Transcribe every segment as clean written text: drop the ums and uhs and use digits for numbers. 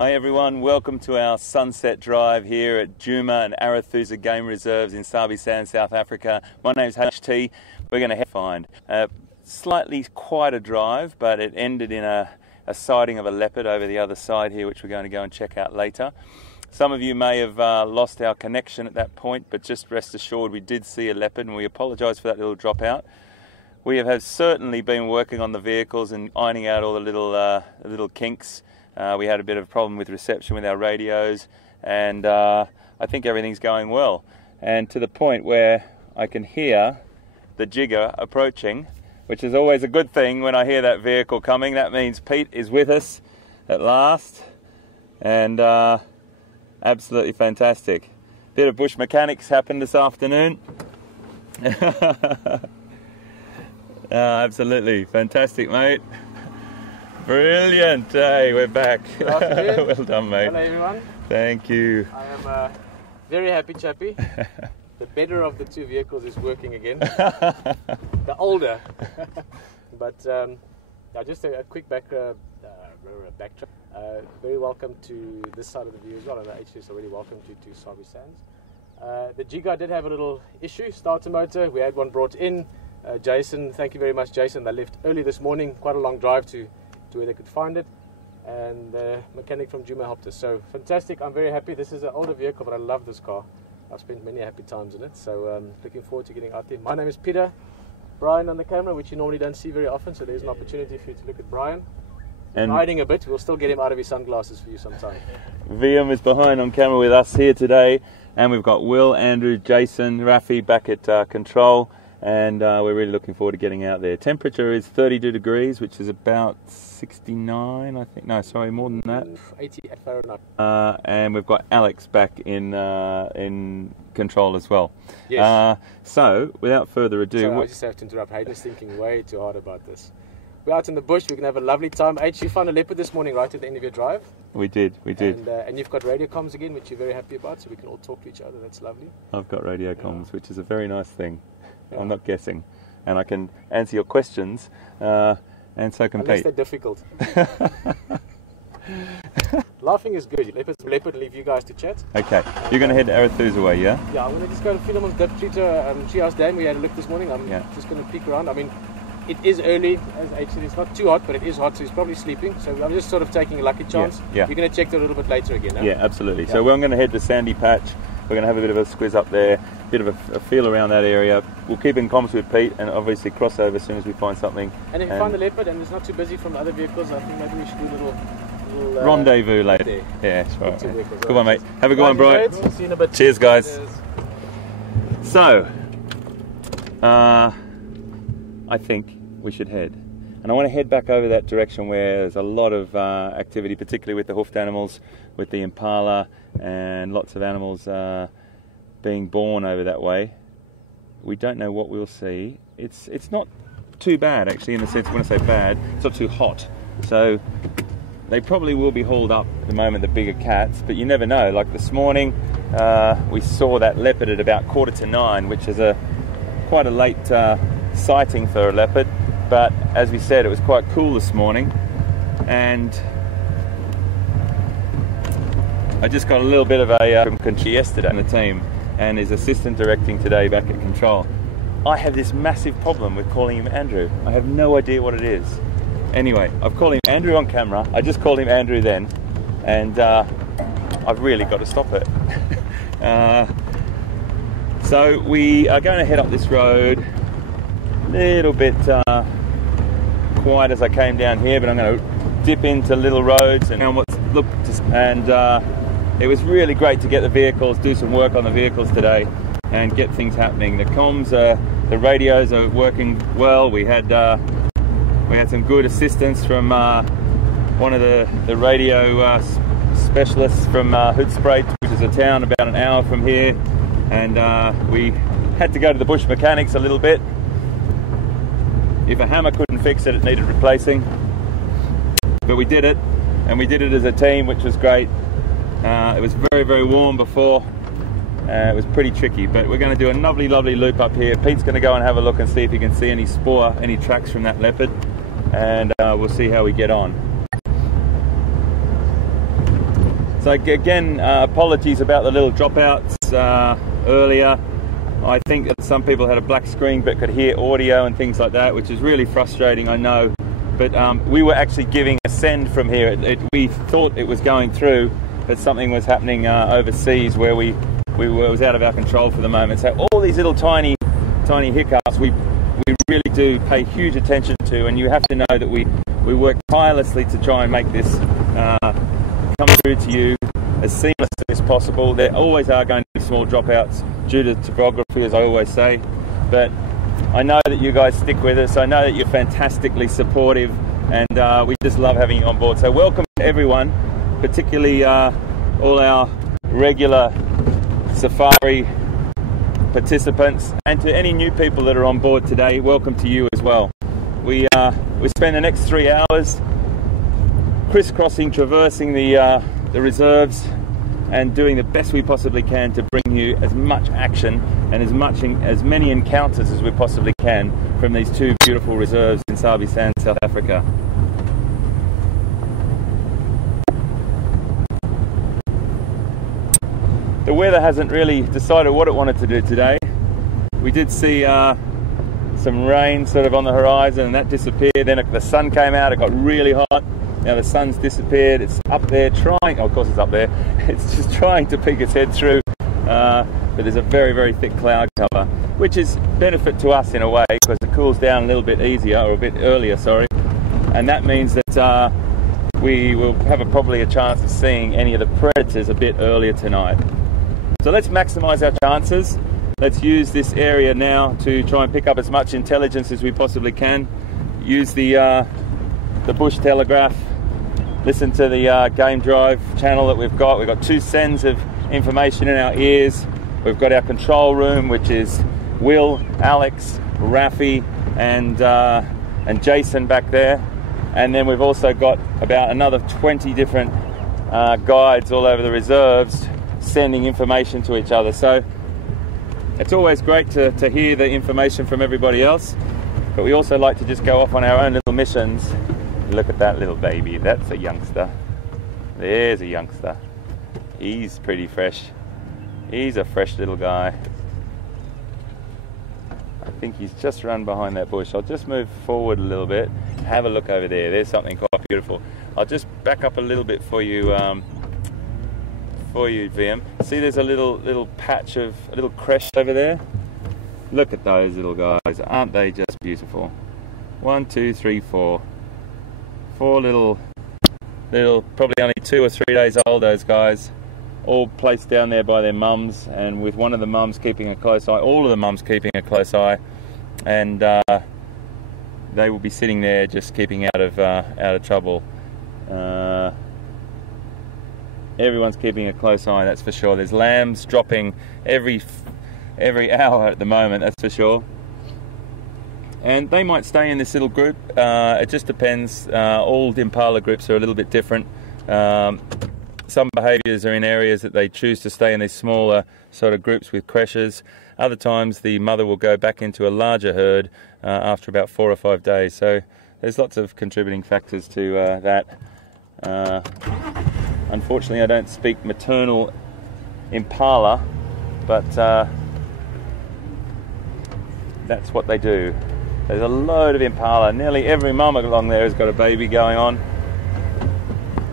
Hi everyone, welcome to our sunset drive here at Nkuhuma and Arathusa Game Reserves in Sabi Sand, South Africa. My name's HT. We're going to find a slightly quieter drive, but it ended in a sighting of a leopard over the other side here, which we're going to go and check out later. Some of you may have lost our connection at that point, but just rest assured we did see a leopard, and we apologise for that little dropout. We have certainly been working on the vehicles and ironing out all the little kinks. We had a bit of a problem with reception with our radios, and I think everything's going well. And to the point where I can hear the jigger approaching, which is always a good thing when I hear that vehicle coming. That means Pete is with us at last, and absolutely fantastic. Bit of bush mechanics happened this afternoon. Absolutely fantastic, mate. Brilliant. Hey, we're back. Well done, mate. Hello, everyone. Thank you. I am very happy, chappy. The better of the two vehicles is working again. The older. But yeah, just a quick backtrack. Very welcome to this side of the view as well. And actually, so really welcome to Sabi Sands. The Giga did have a little issue, starter motor. We had one brought in. Jason, thank you very much, Jason. They left early this morning, quite a long drive to where they could find it, and the mechanic from Nkuhuma helped us. So fantastic. I'm very happy. This is an older vehicle, but I love this car. I've spent many happy times in it, so looking forward to getting out there. My name is Peter. Brian on the camera, which you normally don't see very often, so there's an opportunity for you to look at Brian. And hiding a bit, we'll still get him out of his sunglasses for you sometime. VM is behind on camera with us here today, and we've got Will, Andrew, Jason, Rafi back at control. And we're really looking forward to getting out there. Temperature is 32 degrees, which is about 69, I think. No, sorry, more than that. 88 Fahrenheit. And we've got Alex back in control as well. Yes. So, without further ado... Sorry, I just have to interrupt. Hayden's thinking way too hard about this. We're out in the bush. We're going to have a lovely time. H, you found a leopard this morning right at the end of your drive. We did. And you've got radio comms again, which you're very happy about, so we can all talk to each other. That's lovely. I've got radio comms, which is a very nice thing. Yeah. I'm not guessing, and I can answer your questions, and so can Unless Pete. They're difficult. Laughing is good. Leopard, leave you guys to chat. Okay, you're going to head to Arathusa way, yeah? Yeah, I'm going to just go to Philemon's Dip Treehouse Dam. We had a look this morning. I'm just going to peek around. I mean, it is early, as actually it's not too hot, but it is hot, so he's probably sleeping. So I'm just sort of taking a lucky chance. Yeah. You're going to check that a little bit later again, huh? Yeah, absolutely. Yeah. So we're going to head to Sandy Patch. We're going to have a bit of a squiz up there, a bit of a feel around that area. We'll keep in comms with Pete and obviously cross over as soon as we find something. And if you find the leopard and it's not too busy from the other vehicles, I think maybe we should do a little rendezvous later. There. Yeah, that's right. Good one, mate. Have a good one, Brian. See you in a bit. Cheers, guys. Cheers. So, I think we should head. And I want to head back over that direction where there's a lot of activity, particularly with the hoofed animals, with the impala, and lots of animals being born over that way. We don't know what we'll see. It's not too bad, actually, in the sense, when I say bad, it's not too hot. So they probably will be hauled up at the moment, the bigger cats, but you never know. Like this morning, we saw that leopard at about 9:15, which is quite a late sighting for a leopard. But as we said, it was quite cool this morning, and I just got a little bit of a from Kunchi yesterday in the team, and his assistant directing today back at control. I have this massive problem with calling him Andrew. I have no idea what it is. Anyway, I've called him Andrew on camera. I just called him Andrew then, and I've really got to stop it. So we are going to head up this road, a little bit quiet as I came down here, but I'm going to dip into little roads and it was really great to get the vehicles, do some work on the vehicles today, and get things happening. The comms, the radios are working well. We had some good assistance from one of the radio specialists from Hoedspruit, which is a town about an hour from here, and we had to go to the bush mechanics a little bit. If a hammer couldn't fix it, it needed replacing. But we did it, and we did it as a team, which was great. It was very, very warm before. It was pretty tricky, but we're going to do a lovely, lovely loop up here. Pete's going to go and have a look and see if he can see any spoor, any tracks from that leopard, and we'll see how we get on. So again, apologies about the little dropouts earlier. I think that some people had a black screen but could hear audio and things like that, which is really frustrating, I know. But we were actually giving a send from here. We thought it was going through, but something was happening overseas where it was out of our control for the moment. So all these little tiny hiccups, we really do pay huge attention to, and you have to know that we work tirelessly to try and make this come through to you as seamlessly as possible. There always are going to be small dropouts due to topography, as I always say, but I know that you guys stick with us. I know that you're fantastically supportive, and we just love having you on board. So welcome to everyone, particularly all our regular safari participants, and to any new people that are on board today, welcome to you as well. We spend the next 3 hours crisscrossing, traversing the reserves, and doing the best we possibly can to bring you as much action and as many encounters as we possibly can from these 2 beautiful reserves in Sabi Sands, South Africa. The weather hasn't really decided what it wanted to do today. We did see some rain sort of on the horizon, and that disappeared. Then the sun came out, it got really hot. Now the sun's disappeared, it's up there trying, of course it's up there, it's just trying to peek its head through, but there's a very, very thick cloud cover, which is benefit to us in a way, because it cools down a little bit easier, or a bit earlier, sorry, and that means that we will have probably a chance of seeing any of the predators a bit earlier tonight. So let's maximize our chances. Let's use this area now to try and pick up as much intelligence as we possibly can. Use the bush telegraph. Listen to the Game Drive channel that we've got. We've got 2 sends of information in our ears. We've got our control room, which is Will, Alex, Rafi, and Jason back there. And then we've also got about another 20 different guides all over the reserves sending information to each other. So it's always great to hear the information from everybody else, but we also like to just go off on our own little missions. Look at that little baby, that's a youngster. There's a youngster. He's pretty fresh. He's a fresh little guy. I think he's just run behind that bush. I'll just move forward a little bit. Have a look over there. There's something quite beautiful. I'll just back up a little bit for you, VM. See, there's a little patch of a little creche over there. Look at those little guys. Aren't they just beautiful? 1, 2, 3, 4. 4 little, probably only 2 or 3 days old, those guys, all placed down there by their mums, and with one of the mums keeping a close eye, all of the mums keeping a close eye, and they will be sitting there just keeping out of trouble. Everyone's keeping a close eye, that's for sure. There's lambs dropping every hour at the moment, that's for sure. And they might stay in this little group. It just depends. All impala groups are a little bit different. Some behaviours are in areas that they choose to stay in these smaller sort of groups with creches. Other times the mother will go back into a larger herd after about 4 or 5 days. So there's lots of contributing factors to that. Unfortunately, I don't speak maternal impala, but that's what they do. There's a load of impala. Nearly every mum along there has got a baby going on.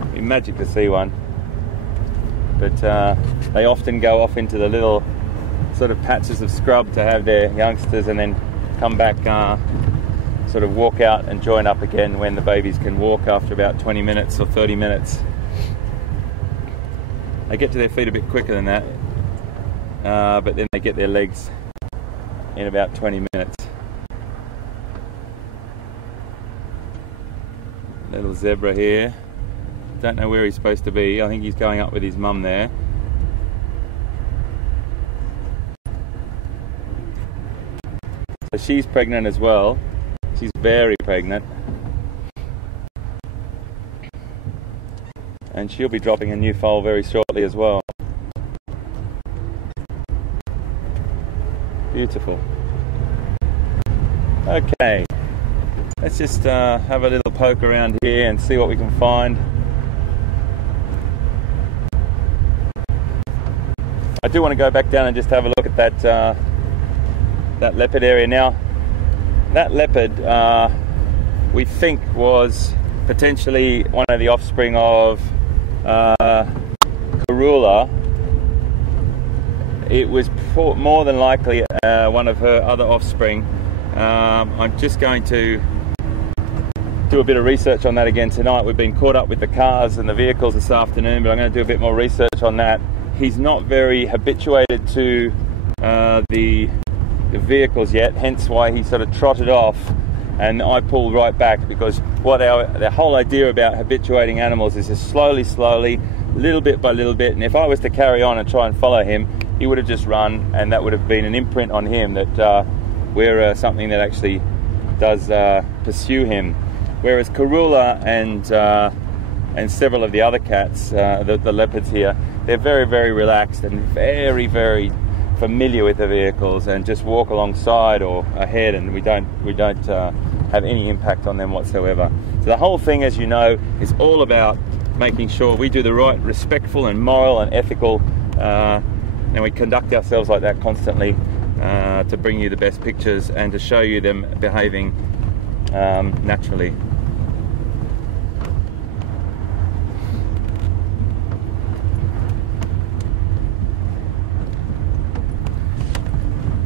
It'd be magic to see one. But they often go off into the little sort of patches of scrub to have their youngsters, and then come back, sort of walk out and join up again when the babies can walk after about 20 minutes or 30 minutes. They get to their feet a bit quicker than that, but then they get their legs in about 20 minutes. Little zebra here. Don't know where he's supposed to be. I think he's going up with his mum there. So she's pregnant as well. She's very pregnant. And she'll be dropping a new foal very shortly as well. Beautiful. Okay. Let's just have a little poke around here and see what we can find. I do want to go back down and just have a look at that leopard area. Now, that leopard we think was potentially one of the offspring of Karula. It was more than likely one of her other offspring. I'm just going to do a bit of research on that again tonight. We've been caught up with the cars and the vehicles this afternoon, but I'm going to do a bit more research on that. He's not very habituated to the vehicles yet, hence why he sort of trotted off, and I pulled right back, because the whole idea about habituating animals is just slowly, little bit by little bit. And if I was to carry on and try and follow him, he would have just run, and that would have been an imprint on him that we're something that actually does pursue him. Whereas Karula and several of the other cats, the leopards here, they're very, very relaxed and very, very familiar with the vehicles, and just walk alongside or ahead, and we don't have any impact on them whatsoever. So the whole thing, as you know, is all about making sure we do the right, respectful and moral and ethical, and we conduct ourselves like that constantly to bring you the best pictures and to show you them behaving naturally.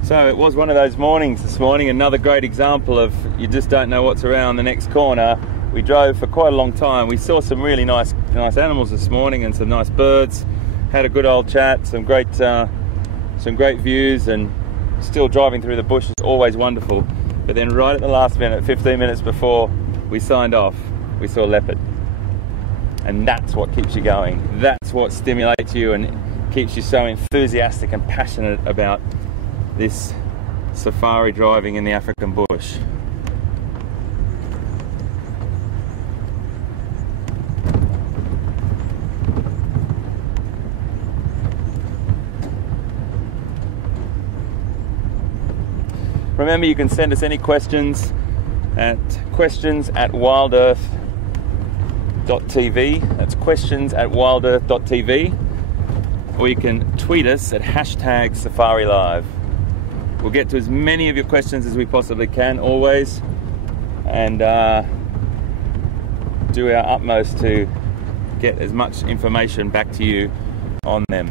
So it was one of those mornings this morning, another great example of you just don't know what's around the next corner. We drove for quite a long time. We saw some really nice animals this morning and some nice birds. Had a good old chat, some great views, and still driving through the bush is always wonderful. But then right at the last minute, 15 minutes before we signed off, we saw a leopard. And that's what keeps you going. That's what stimulates you and keeps you so enthusiastic and passionate about this safari driving in the African bush. Remember, you can send us any questions at questions@wildearth.tv. That's questions@wildearth.tv. Or you can tweet us at #SafariLive. We'll get to as many of your questions as we possibly can, always, and do our utmost to get as much information back to you on them.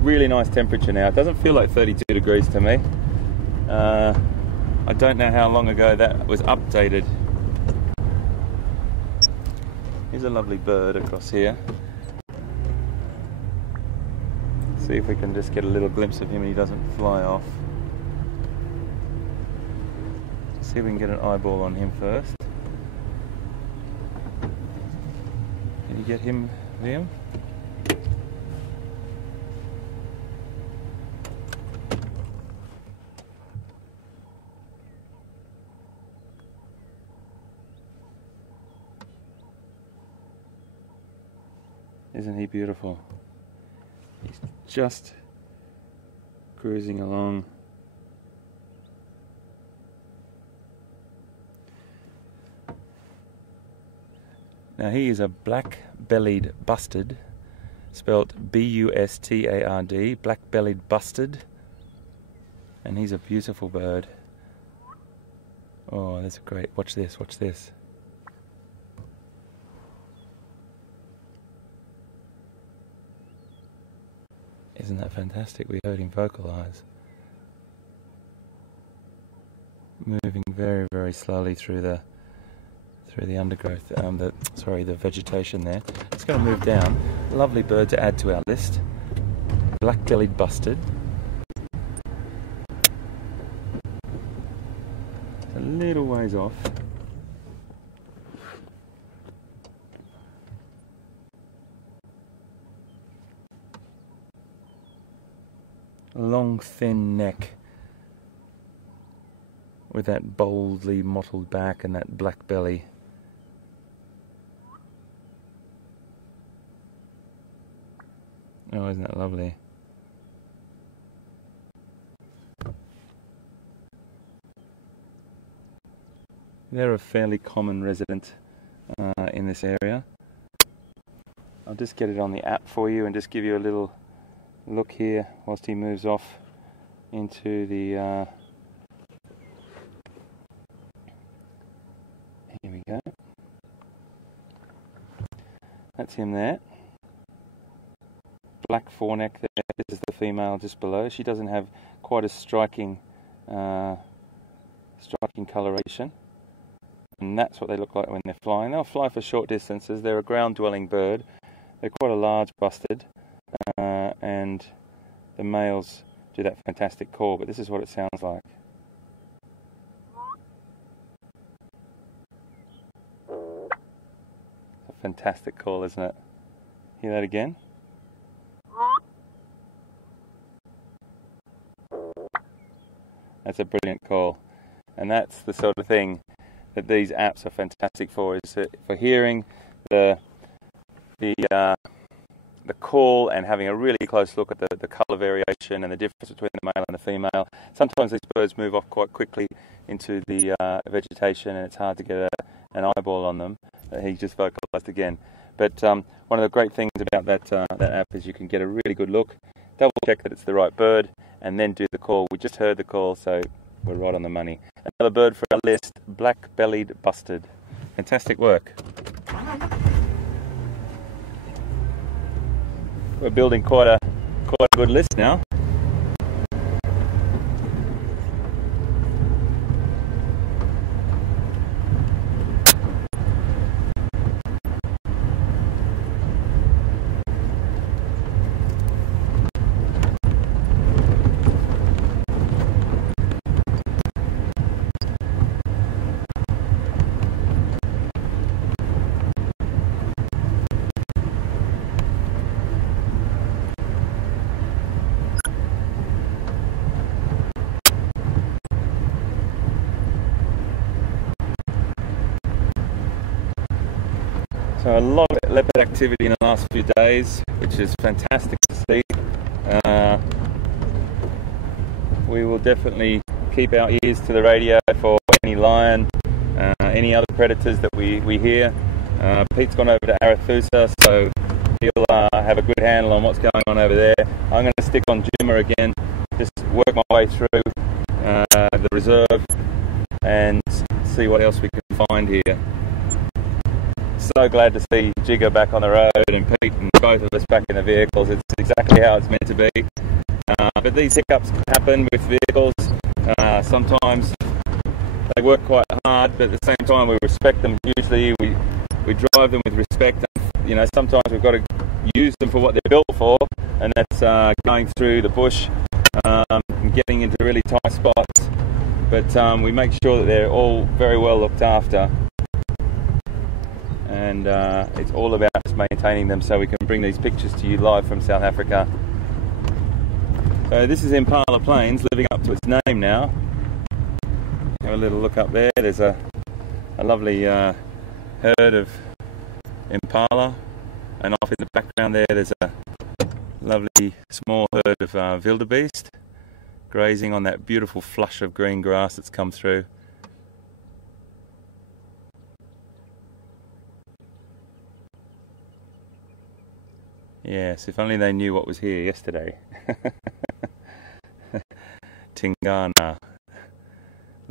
Really nice temperature now. It doesn't feel like 32 degrees to me. I don't know how long ago that was updated. Here's a lovely bird across here. See if we can just get a little glimpse of him and he doesn't fly off. See if we can get an eyeball on him first. Can you get him, Liam? Isn't he beautiful? He's just cruising along. Now he is a black-bellied bustard, spelt B-U-S-T-A-R-D, black-bellied bustard, and he's a beautiful bird. Oh, that's great. Watch this, watch this. Isn't that fantastic? We heard him vocalize. Moving very, very slowly through the undergrowth, the vegetation there. It's going to move down. Lovely bird to add to our list. Black-bellied bustard. A little ways off. Long, thin neck with that boldly mottled back and that black belly. Oh, isn't that lovely? They're a fairly common resident in this area. I'll just get it on the app for you and just give you a little look here whilst he moves off into the... here we go. That's him there. Black foreneck there. This is the female just below. She doesn't have quite a striking coloration. And that's what they look like when they're flying. They'll fly for short distances. They're a ground-dwelling bird. They're quite a large bustard. And the males do that fantastic call, but this is what it sounds like. It's a fantastic call, isn't it? Hear that again? That's a brilliant call. And that's the sort of thing that these apps are fantastic for, is for hearing the call and having a really close look at the colour variation and the difference between the male and the female. Sometimes these birds move off quite quickly into the vegetation, and it's hard to get an eyeball on them. He just vocalised again. But one of the great things about that app is you can get a really good look, double check that it's the right bird, and then do the call. We just heard the call, so we're right on the money. Another bird for our list, black-bellied bustard. Fantastic work. We're building quite a good list now. So a lot of leopard activity in the last few days, which is fantastic to see. We will definitely keep our ears to the radio for any lion, any other predators that we hear. Pete's gone over to Arathusa, so he'll have a good handle on what's going on over there. I'm going to stick on Nkuhuma again, just work my way through the reserve and see what else we can find here. So glad to see Jigger back on the road and Pete and both of us back in the vehicles. It's exactly how it's meant to be. But these hiccups happen with vehicles. Sometimes they work quite hard, but at the same time we respect them hugely. We drive them with respect. You know, sometimes we've got to use them for what they're built for, and that's going through the bush and getting into really tight spots. But we make sure that they're all very well looked after. And it's all about just maintaining them so we can bring these pictures to you live from South Africa. So this is Impala Plains, living up to its name now. Have a little look up there. There's a lovely herd of impala, and off in the background there's a lovely small herd of wildebeest grazing on that beautiful flush of green grass that's come through. Yes, if only they knew what was here yesterday. Tingana,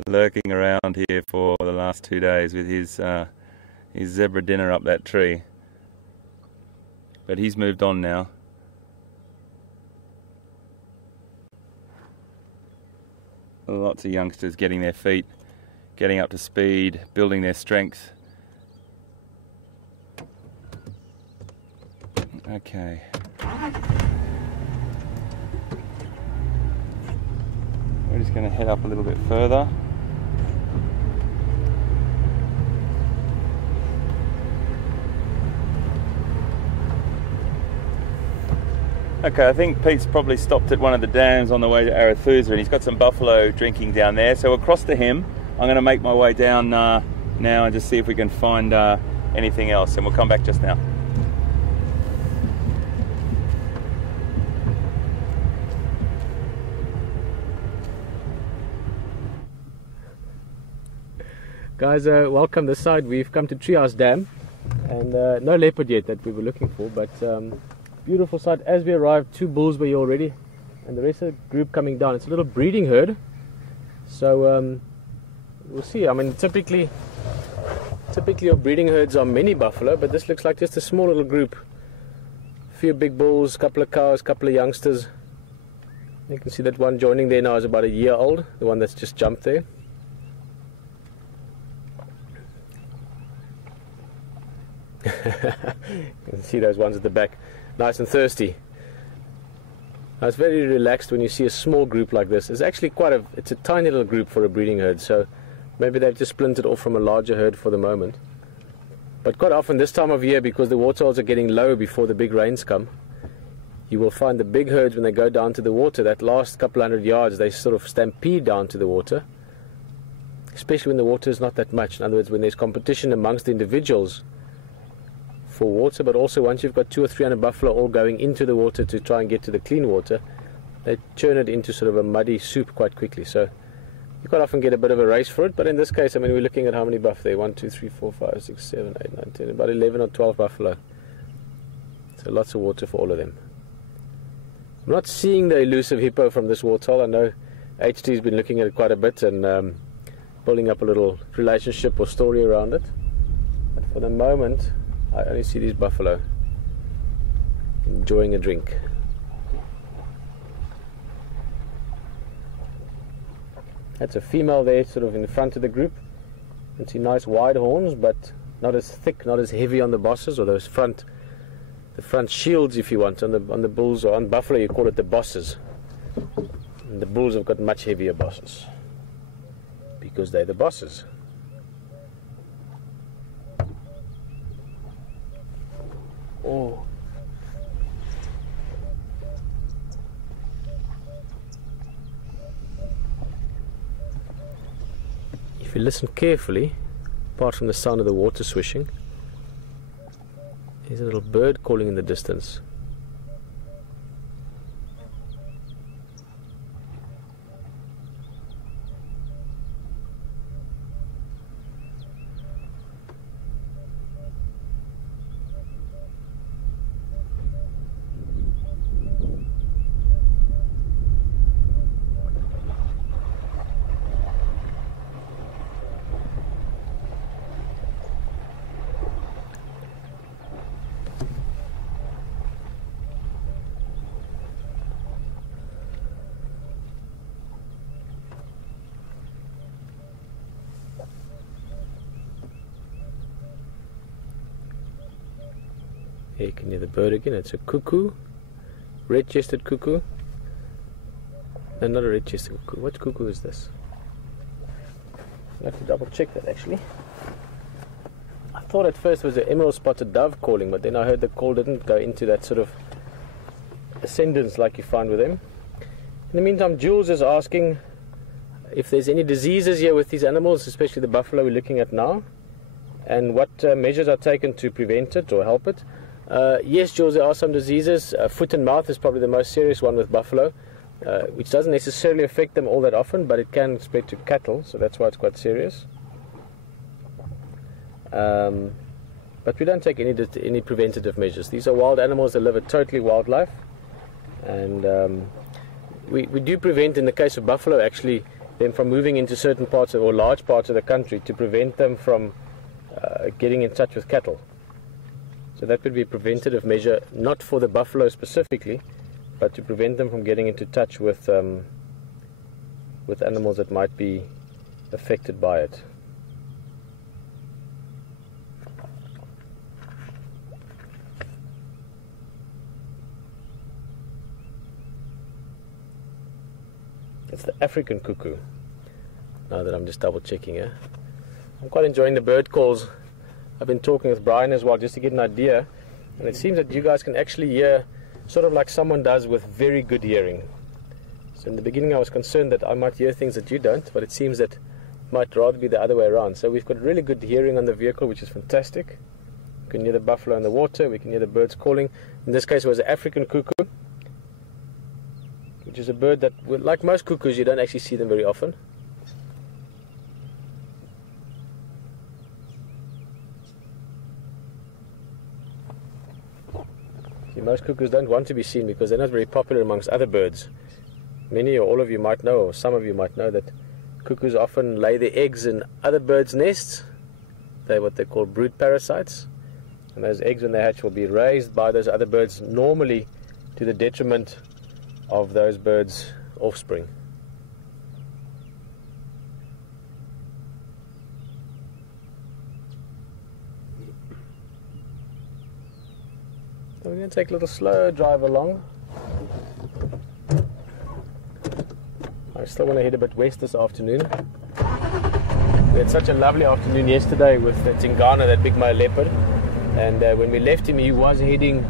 lurking around here for the last 2 days with his zebra dinner up that tree. But he's moved on now. Lots of youngsters getting their feet, getting up to speed, building their strength. Okay. We're just going to head up a little bit further. Okay, I think Pete's probably stopped at one of the dams on the way to Arathusa, and he's got some buffalo drinking down there. So across to him, I'm going to make my way down now and just see if we can find anything else, and we'll come back just now. Guys, welcome this side. We've come to Treehouse Dam, and no leopard yet that we were looking for, but Beautiful sight. As we arrived, 2 bulls were here already, and the rest of the group coming down. It's a little breeding herd, so we'll see. I mean, typically your breeding herds are many buffalo, but this looks like just a small little group. A few big bulls, couple of cows, couple of youngsters. You can see that one joining there now is about a year old, the one that's just jumped there. You can see those ones at the back, nice and thirsty. Now it's very relaxed when you see a small group like this. It's actually it's a tiny little group for a breeding herd, so maybe they've just splintered off from a larger herd for the moment. But quite often this time of year, because the waterholes are getting low before the big rains come, you will find the big herds, when they go down to the water, that last couple hundred yards, they sort of stampede down to the water, especially when the water is not that much. In other words, when there's competition amongst the individuals for water, but also once you've got 200 or 300 buffalo all going into the water to try and get to the clean water, they churn it into sort of a muddy soup quite quickly. So you quite often get a bit of a race for it, but in this case, I mean, we're looking at how many buff there? 1, 2, 3, 4, 5, 6, 7, 8, 9, 10, about 11 or 12 buffalo. So lots of water for all of them. I'm not seeing the elusive hippo from this waterhole. I know HT's been looking at it quite a bit and building up a little relationship or story around it. But for the moment, I only see these buffalo enjoying a drink. That's a female there, sort of in the front of the group. You can see nice wide horns, but not as thick, not as heavy on the bosses, or those the front shields, if you want, on the bulls, or on buffalo you call it the bosses. And the bulls have got much heavier bosses because they're the bosses. Oh. If you listen carefully, apart from the sound of the water swishing, there's a little bird calling in the distance. Here you can hear the bird again. It's a cuckoo, red-chested cuckoo. No, not a red-chested cuckoo. What cuckoo is this? I have to double check that actually. I thought at first it was an emerald spotted dove calling, but then I heard the call didn't go into that sort of ascendance like you find with them. In the meantime, Jules is asking if there's any diseases here with these animals, especially the buffalo we're looking at now, and what measures are taken to prevent it or help it. Yes, Jules, there are some diseases. Foot and mouth is probably the most serious one with buffalo, which doesn't necessarily affect them all that often, but it can spread to cattle, so that's why it's quite serious. But we don't take any preventative measures. These are wild animals that live a totally wild life, and we do prevent, in the case of buffalo, actually, them from moving into certain parts or large parts of the country to prevent them from getting in touch with cattle. So that would be a preventative measure, not for the buffalo specifically, but to prevent them from getting into touch with animals that might be affected by it. It's the African cuckoo. Now that I'm just double checking here, I'm quite enjoying the bird calls. I've been talking with Brian as well just to get an idea, and it seems that you guys can actually hear sort of like someone does with very good hearing. So in the beginning I was concerned that I might hear things that you don't, but it seems that it might rather be the other way around. So we've got really good hearing on the vehicle, which is fantastic. We can hear the buffalo in the water, we can hear the birds calling. In this case it was an African cuckoo, which is a bird that, like most cuckoos, you don't actually see them very often. See, most cuckoos don't want to be seen because they're not very popular amongst other birds. Many or all of you might know, or some of you might know, that cuckoos often lay their eggs in other birds' nests. They're what they call brood parasites. And those eggs, when they hatch, will be raised by those other birds, normally to the detriment of those birds' offspring. So we're going to take a little slow drive along. I still want to head a bit west this afternoon. We had such a lovely afternoon yesterday with Tingana, that big male leopard. And when we left him, he was heading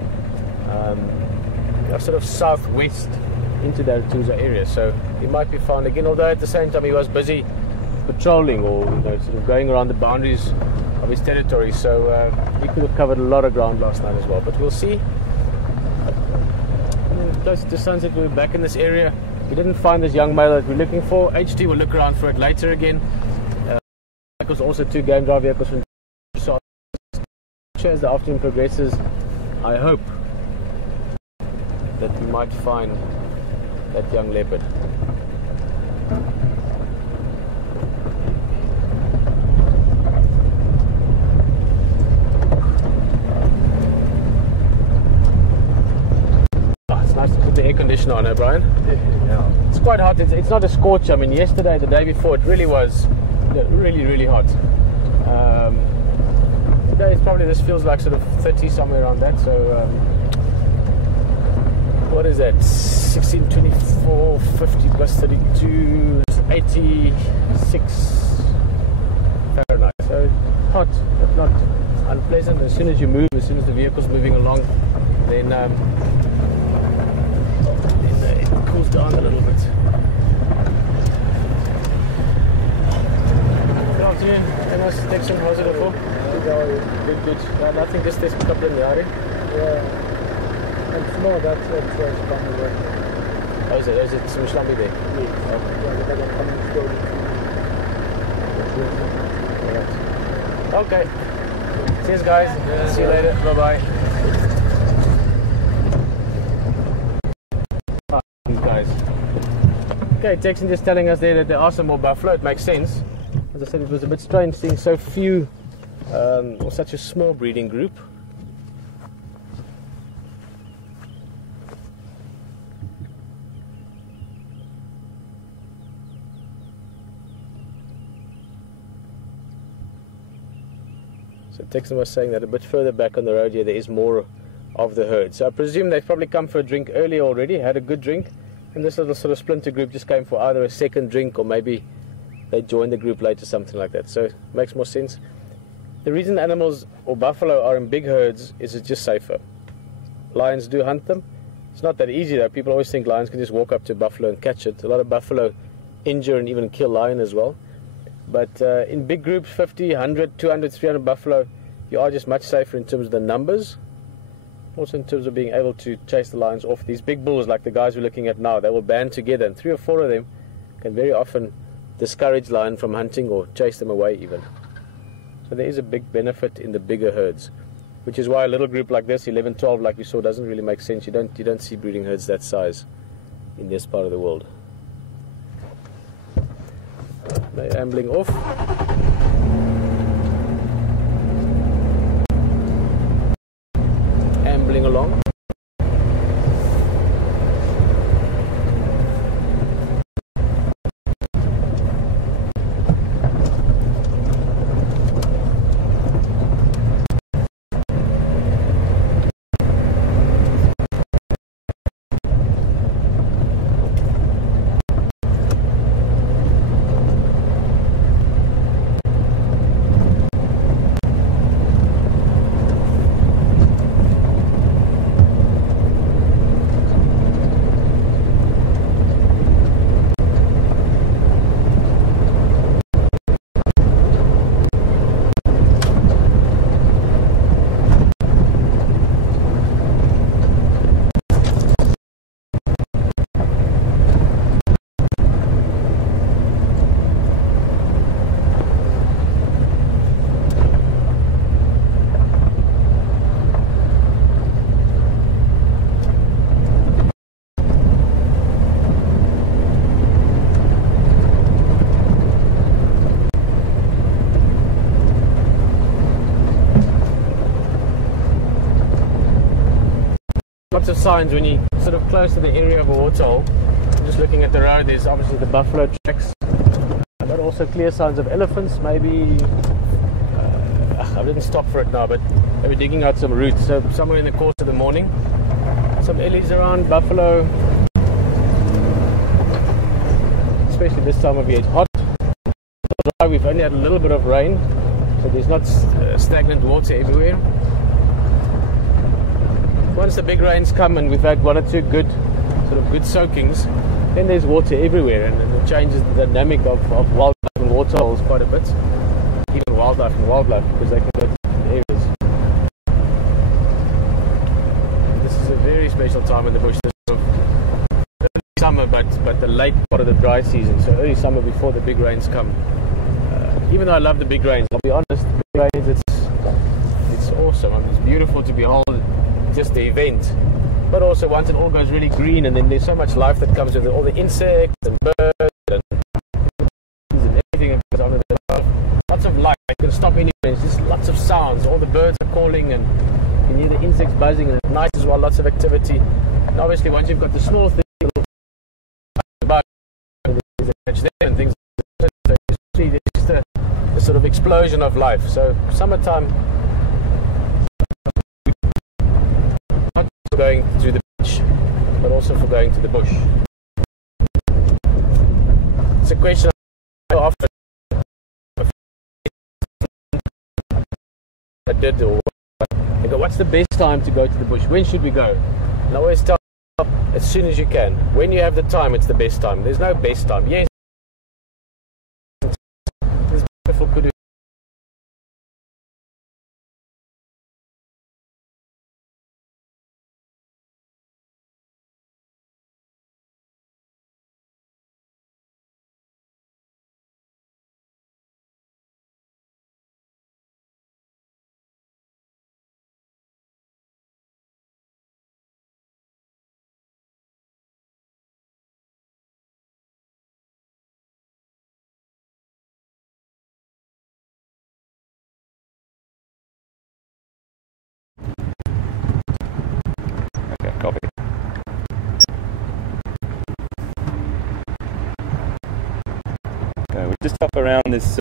sort of southwest into the Arathusa area. So he might be found again, although at the same time he was busy patrolling or sort of going around the boundaries of his territory. So he could have covered a lot of ground last night as well. But we'll see. And then close to sunset, we're back in this area. We didn't find this young male that we're looking for. HT will look around for it later again. Vehicles, also 2 game drive vehicles from. So as the afternoon progresses, I hope that we might find that young leopard. It's nice to put the air conditioner on, Brian? Yeah. It's quite hot. It's not a scorch. I mean, yesterday, the day before, it really was really, really hot. Today, it's probably, this feels like sort of 30, somewhere around that. So, what is that? 16, 24, 50 plus 32 is 86 Fahrenheit. So, hot, but not unpleasant. As soon as you move, as soon as the vehicle's moving along, then it cools down a little bit. Good afternoon. Amos, Dixon, how's it all? Good. Nothing, just this couple in the area. Yeah. And small, that's coming away. Oh, is it some slamby there? Yeah. Okay. Yeah, but they're coming slowly. Right. Okay. Cheers, guys. See you later. Bye-bye. Guys. Okay, Texan just telling us there that there are some more buffalo. It makes sense. As I said, it was a bit strange seeing so few, or such a small breeding group. So Texan was saying that a bit further back on the road here, there is more of the herd. So I presume they've probably come for a drink earlier already, had a good drink, and this little sort of splinter group just came for either a second drink or maybe they joined the group later, something like that. So it makes more sense. The reason animals or buffalo are in big herds is it's just safer. Lions do hunt them. It's not that easy though. People always think lions can just walk up to a buffalo and catch it. A lot of buffalo injure and even kill lion as well. But in big groups, 50, 100, 200, 300 buffalo, you are just much safer in terms of the numbers. Also in terms of being able to chase the lions off. These big bulls, like the guys we're looking at now, they will band together, and 3 or 4 of them can very often discourage lion from hunting or chase them away even. So there is a big benefit in the bigger herds, which is why a little group like this, 11, 12, like we saw, doesn't really make sense. You don't see breeding herds that size in this part of the world. They're ambling off. Ambling along. lots of signs when you're sort of close to the area of a waterhole. Just looking at the road, there's obviously the buffalo tracks, but also clear signs of elephants. Maybe I didn't stop for it now, but maybe digging out some roots. So somewhere in the course of the morning, some ellies around, buffalo, especially this time of year. It's hot. We've only had a little bit of rain, so there's not stagnant water everywhere. Once the big rains come and we've had one or two good soakings, then there's water everywhere, and it changes the dynamic of wildlife and waterholes quite a bit. Even wildlife, because they can go to different areas. This is a very special time in the bush. This sort of early summer, but the late part of the dry season. So early summer before the big rains come. Even though I love the big rains, I'll be honest, the big rains, it's awesome. I mean, it's beautiful to behold, just the event. But also once it all goes really green, and then there's so much life that comes with it, all the insects and birds and everything that goes on with it. Lots of life. You can stop anywhere. There's just lots of sounds. All the birds are calling, and you can hear the insects buzzing, and at night as well, lots of activity. And obviously once you've got the small things, and things, there's just a sort of explosion of life. So summertime, not for going to the beach, but also for going to the bush. It's a question I often did, or I go, what's the best time to go to the bush? When should we go? And I always tell as soon as you can. When you have the time, it's the best time. There's no best time. Yes, there's beautiful kudu. Copy. We're just up around this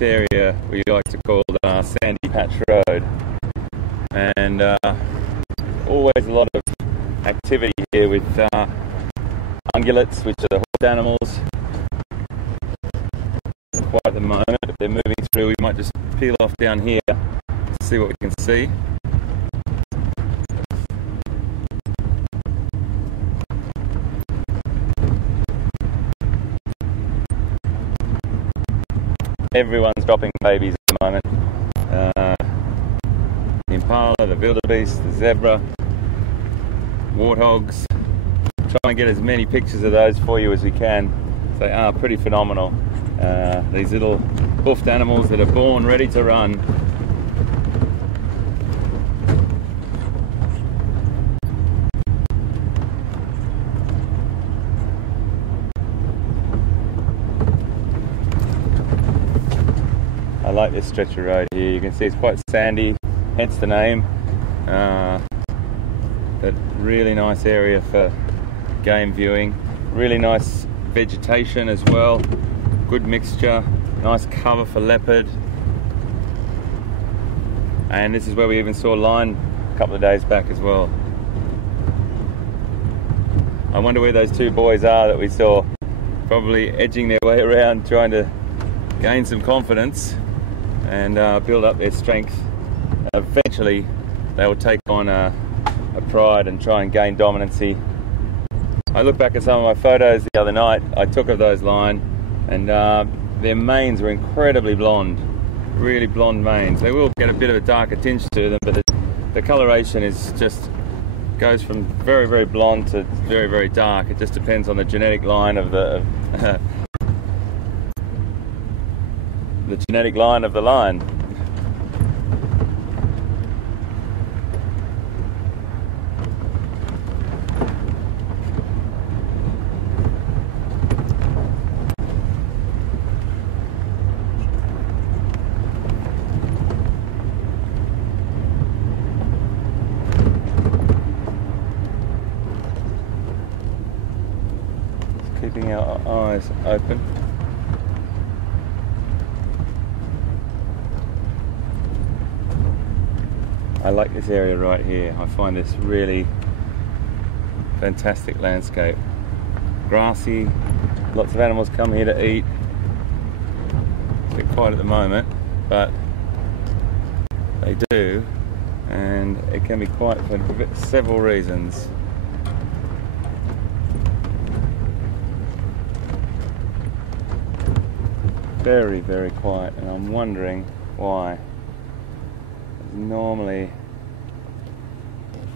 area we like to call Sandy Patch Road, and always a lot of activity here with ungulates, which are the horned animals. Quite at the moment, if they're moving through, we might just peel off down here to see what we can see. Everyone's dropping babies at the moment. The impala, the wildebeest, the zebra, warthogs. Try and get as many pictures of those for you as we can. They are pretty phenomenal. These little hoofed animals that are born ready to run. I like this stretch of road here. You can see it's quite sandy, hence the name. But really nice area for game viewing. Really nice vegetation as well. Good mixture. Nice cover for leopard. And this is where we even saw line a couple of days back as well. I wonder where those two boys are that we saw, probably edging their way around, trying to gain some confidence and build up their strength. Eventually they will take on a pride and try and gain dominancy. I look back at some of my photos the other night I took of those line, and their manes were incredibly blonde, really blonde manes. They will get a bit of a darker tinge to them, but the coloration is just goes from very, very blonde to very, very dark. It just depends on the genetic line of the genetic line of the line. eyes open. I like this area right here. I find this really fantastic landscape. Grassy, lots of animals come here to eat. It's a bit quiet at the moment, but they do, and it can be quiet for several reasons. Very, very quiet, and I'm wondering why.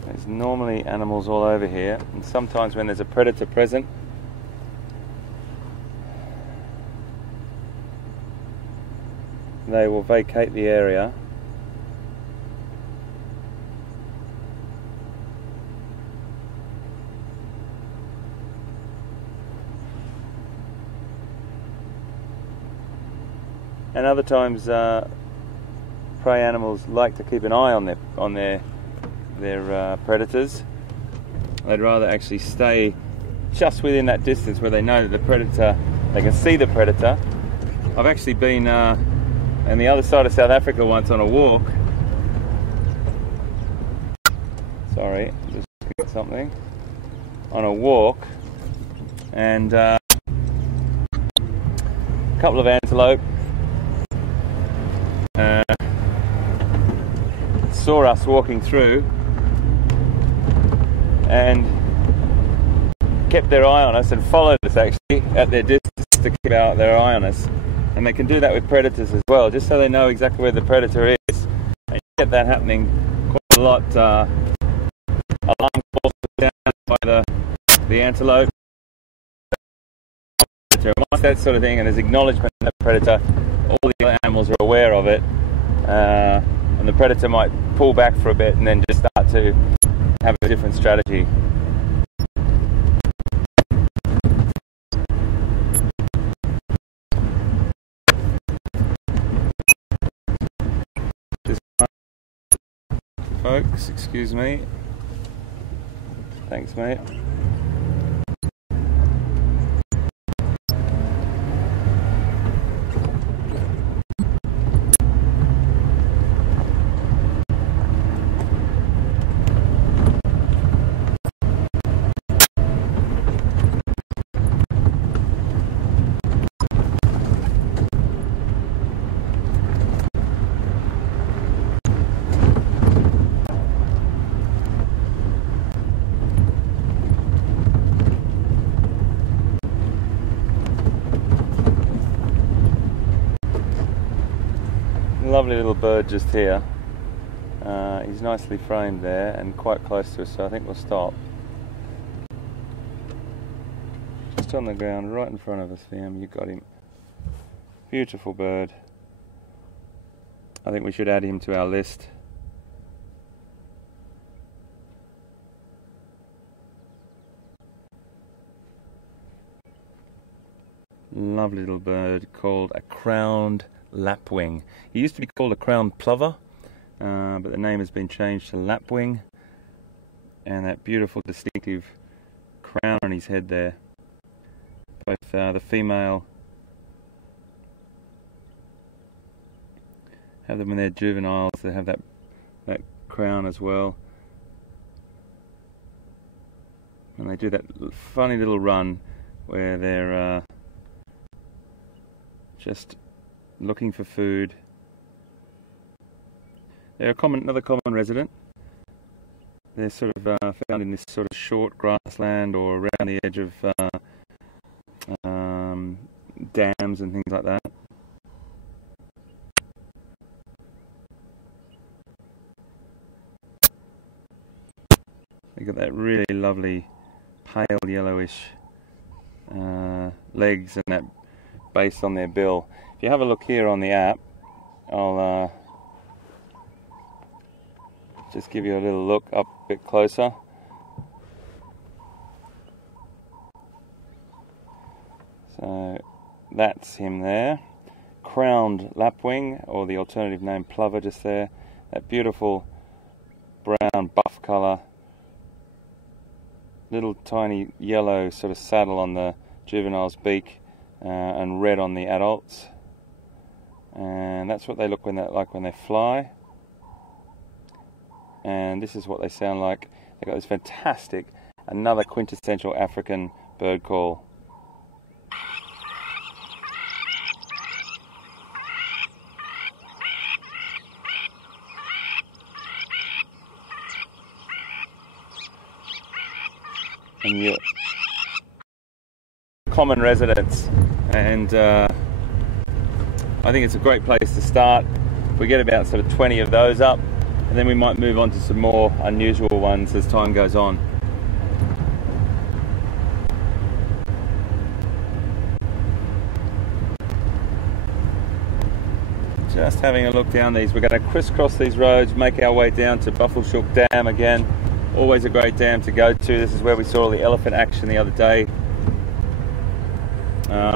There's normally animals all over here, and sometimes when there's a predator present, they will vacate the area. And other times prey animals like to keep an eye on their predators. They'd rather actually stay just within that distance where they know that the predator, they can see the predator. I've actually been on the other side of South Africa once on a walk. Sorry, just looking at something. On a walk, and a couple of antelope saw us walking through and kept their eye on us and followed us actually at their distance to keep out their eye on us. And they can do that with predators as well, just so they know exactly where the predator is. And you get that happening quite a lot. Alarm calls down by the antelope. Once that sort of thing, and there's acknowledgement of that predator, all the other animals are aware of it, and the predator might pull back for a bit and then just start to have a different strategy. Folks, excuse me. Thanks, mate. Lovely little bird just here. He's nicely framed there and quite close to us, so I think we'll stop. Just on the ground right in front of us, Liam. You got him. Beautiful bird. I think we should add him to our list. Lovely little bird called a crowned lapwing. He used to be called a crowned plover, but the name has been changed to lapwing, and that beautiful distinctive crown on his head there. Both the female have them when they're juveniles, they have that crown as well, and they do that funny little run where they're just looking for food. They're another common resident. They're sort of found in this sort of short grassland or around the edge of dams and things like that. They've got that really lovely pale yellowish legs and that base on their bill. If you have a look here on the app, I'll just give you a little look up a bit closer. So that's him there. Crowned lapwing, or the alternative name plover, just there. That beautiful brown buff colour. Little tiny yellow sort of saddle on the juvenile's beak and red on the adults. And that's what they look like when they fly. And this is what they sound like. They've got this fantastic, another quintessential African bird call. And you're common residents, and I think it's a great place to start. We get about sort of 20 of those up, and then we might move on to some more unusual ones as time goes on. Just having a look down these, we're going to crisscross these roads, make our way down to Buffelshoek Dam again. Always a great dam to go to. This is where we saw all the elephant action the other day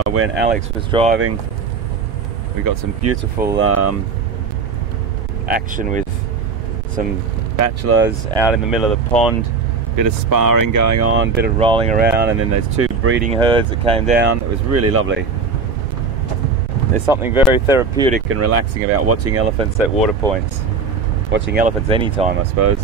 when Alex was driving. We got some beautiful action with some bachelors out in the middle of the pond, bit of sparring going on, bit of rolling around, and then there's two breeding herds that came down. It was really lovely. There's something very therapeutic and relaxing about watching elephants at water points. Watching elephants anytime, I suppose.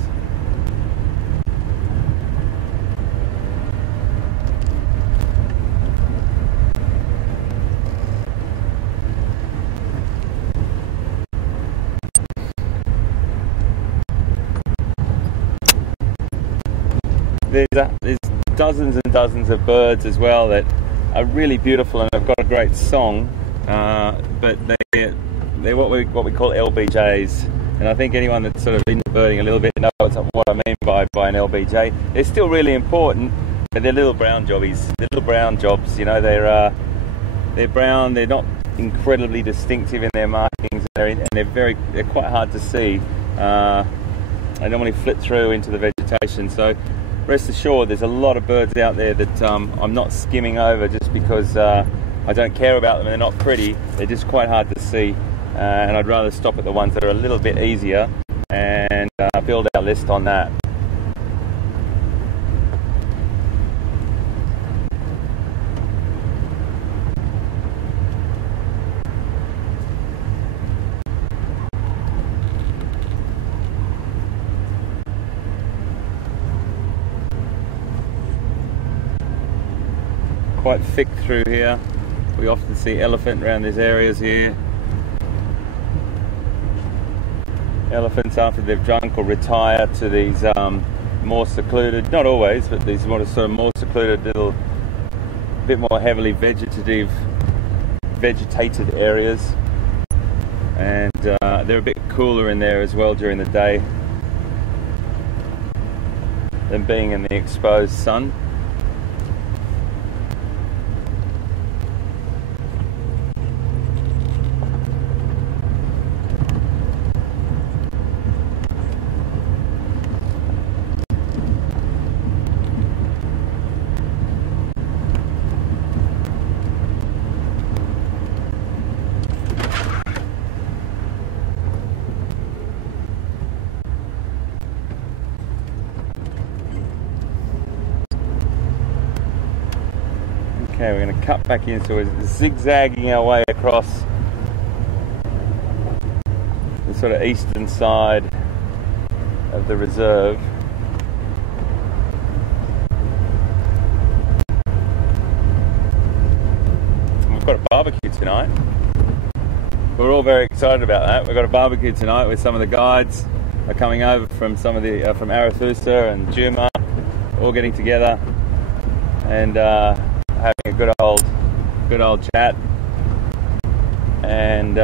There's dozens and dozens of birds as well that are really beautiful and have got a great song, but they're what we call LBJs, and I think anyone that's sort of into birding a little bit knows what I mean by an LBJ. They're still really important, but they're little brown jobbies. They're little brown jobs, you know. They're brown. They're not incredibly distinctive in their markings, and they're quite hard to see. They normally flit through into the vegetation, so rest assured there's a lot of birds out there that I'm not skimming over just because I don't care about them and they're not pretty. They're just quite hard to see, and I'd rather stop at the ones that are a little bit easier and build our list on that. Quite thick through here. We often see elephant around these areas here. Elephants, after they've drunk, or retire to these more secluded, not always, but these sort of more secluded little, bit more heavily vegetated areas, and they're a bit cooler in there as well during the day than being in the exposed sun. Okay, we're going to cut back in, so we're zigzagging our way across the sort of eastern side of the reserve. We've got a barbecue tonight. We're all very excited about that. We've got a barbecue tonight with some of the guides are coming over from some of the from Arathusa and Nkuhuma, all getting together and having a good old chat, and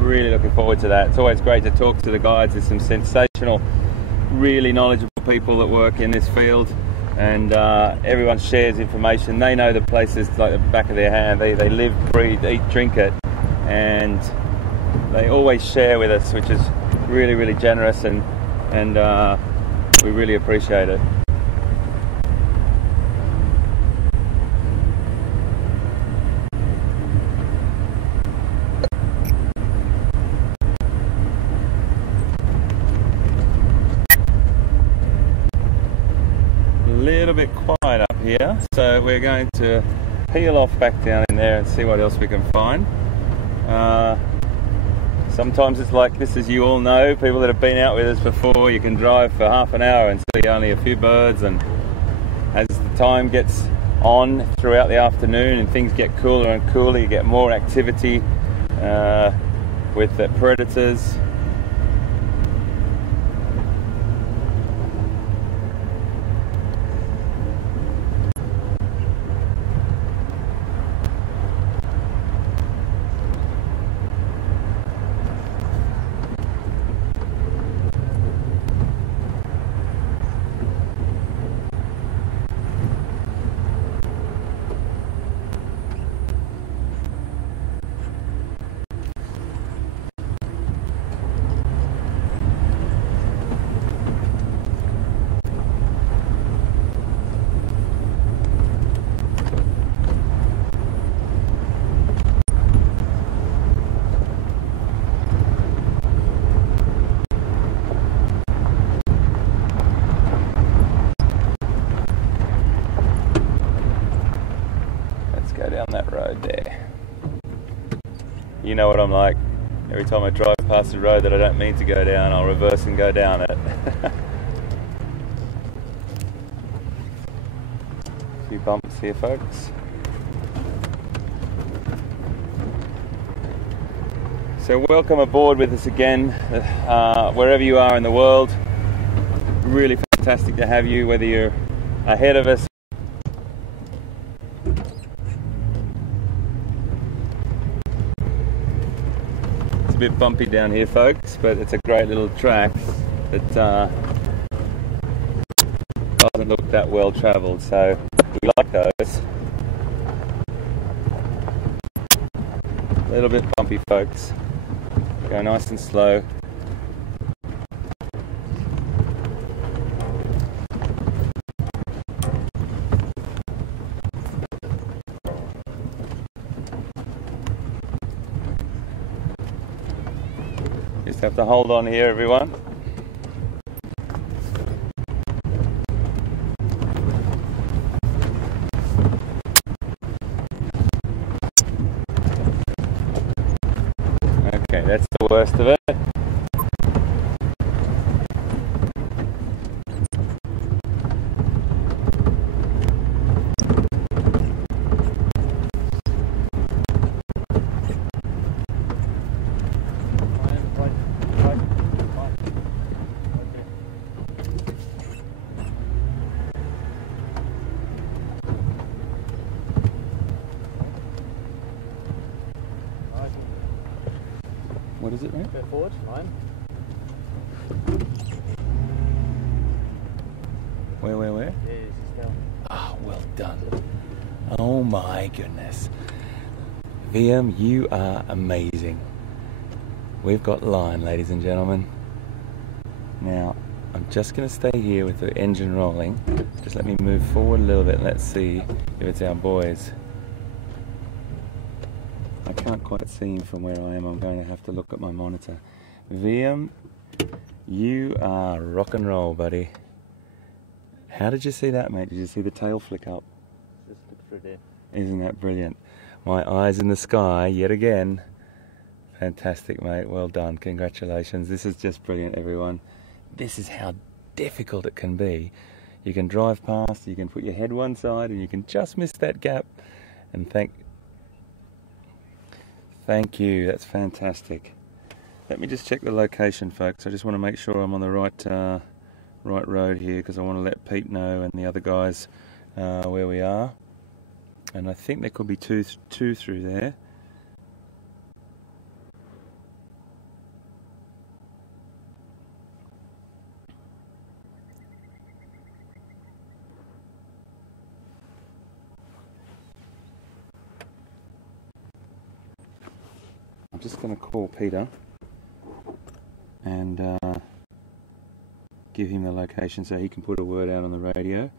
really looking forward to that. It's always great to talk to the guides. There's some sensational, really knowledgeable people that work in this field, and everyone shares information. They know the places like the back of their hand. They live, breathe, eat, drink it, and they always share with us, which is really, really generous, and we really appreciate it. Little bit quiet up here, so we're going to peel off back down in there and see what else we can find. Sometimes it's like this, as you all know, people that have been out with us before, you can drive for half an hour and see only a few birds, and as the time gets on throughout the afternoon and things get cooler and cooler, you get more activity with the predators. Down that road there. You know what I'm like. Every time I drive past a road that I don't mean to go down, I'll reverse and go down it. A few bumps here, folks. So welcome aboard with us again, wherever you are in the world. Really fantastic to have you, whether you're ahead of us. A bit bumpy down here, folks, but it's a great little track that doesn't look that well travelled, so we like those. A little bit bumpy, folks. Go nice and slow. Just have to hold on here, everyone. Okay, that's the worst of it. What is it, mate? Go forward, line. Where? Yes, it's down. Oh, well done. Oh my goodness. VM, you are amazing. We've got line, ladies and gentlemen. Now, I'm just going to stay here with the engine rolling. Just let me move forward a little bit. Let's see if it's our boys. I can't quite see him from where I am. I'm going to have to look at my monitor. VM, you are rock and roll, buddy. How did you see that, mate? Did you see the tail flick up? Just look through there. Isn't that brilliant? My eyes in the sky yet again. Fantastic, mate. Well done. Congratulations. This is just brilliant, everyone. This is how difficult it can be. You can drive past, you can put your head one side, and you can just miss that gap. And thank you. That's fantastic. Let me just check the location, folks. I just want to make sure I'm on the right road here, because I want to let Pete know and the other guys where we are. And I think there could be two through there. I'm just going to call Peter and give him the location so he can put a word out on the radio.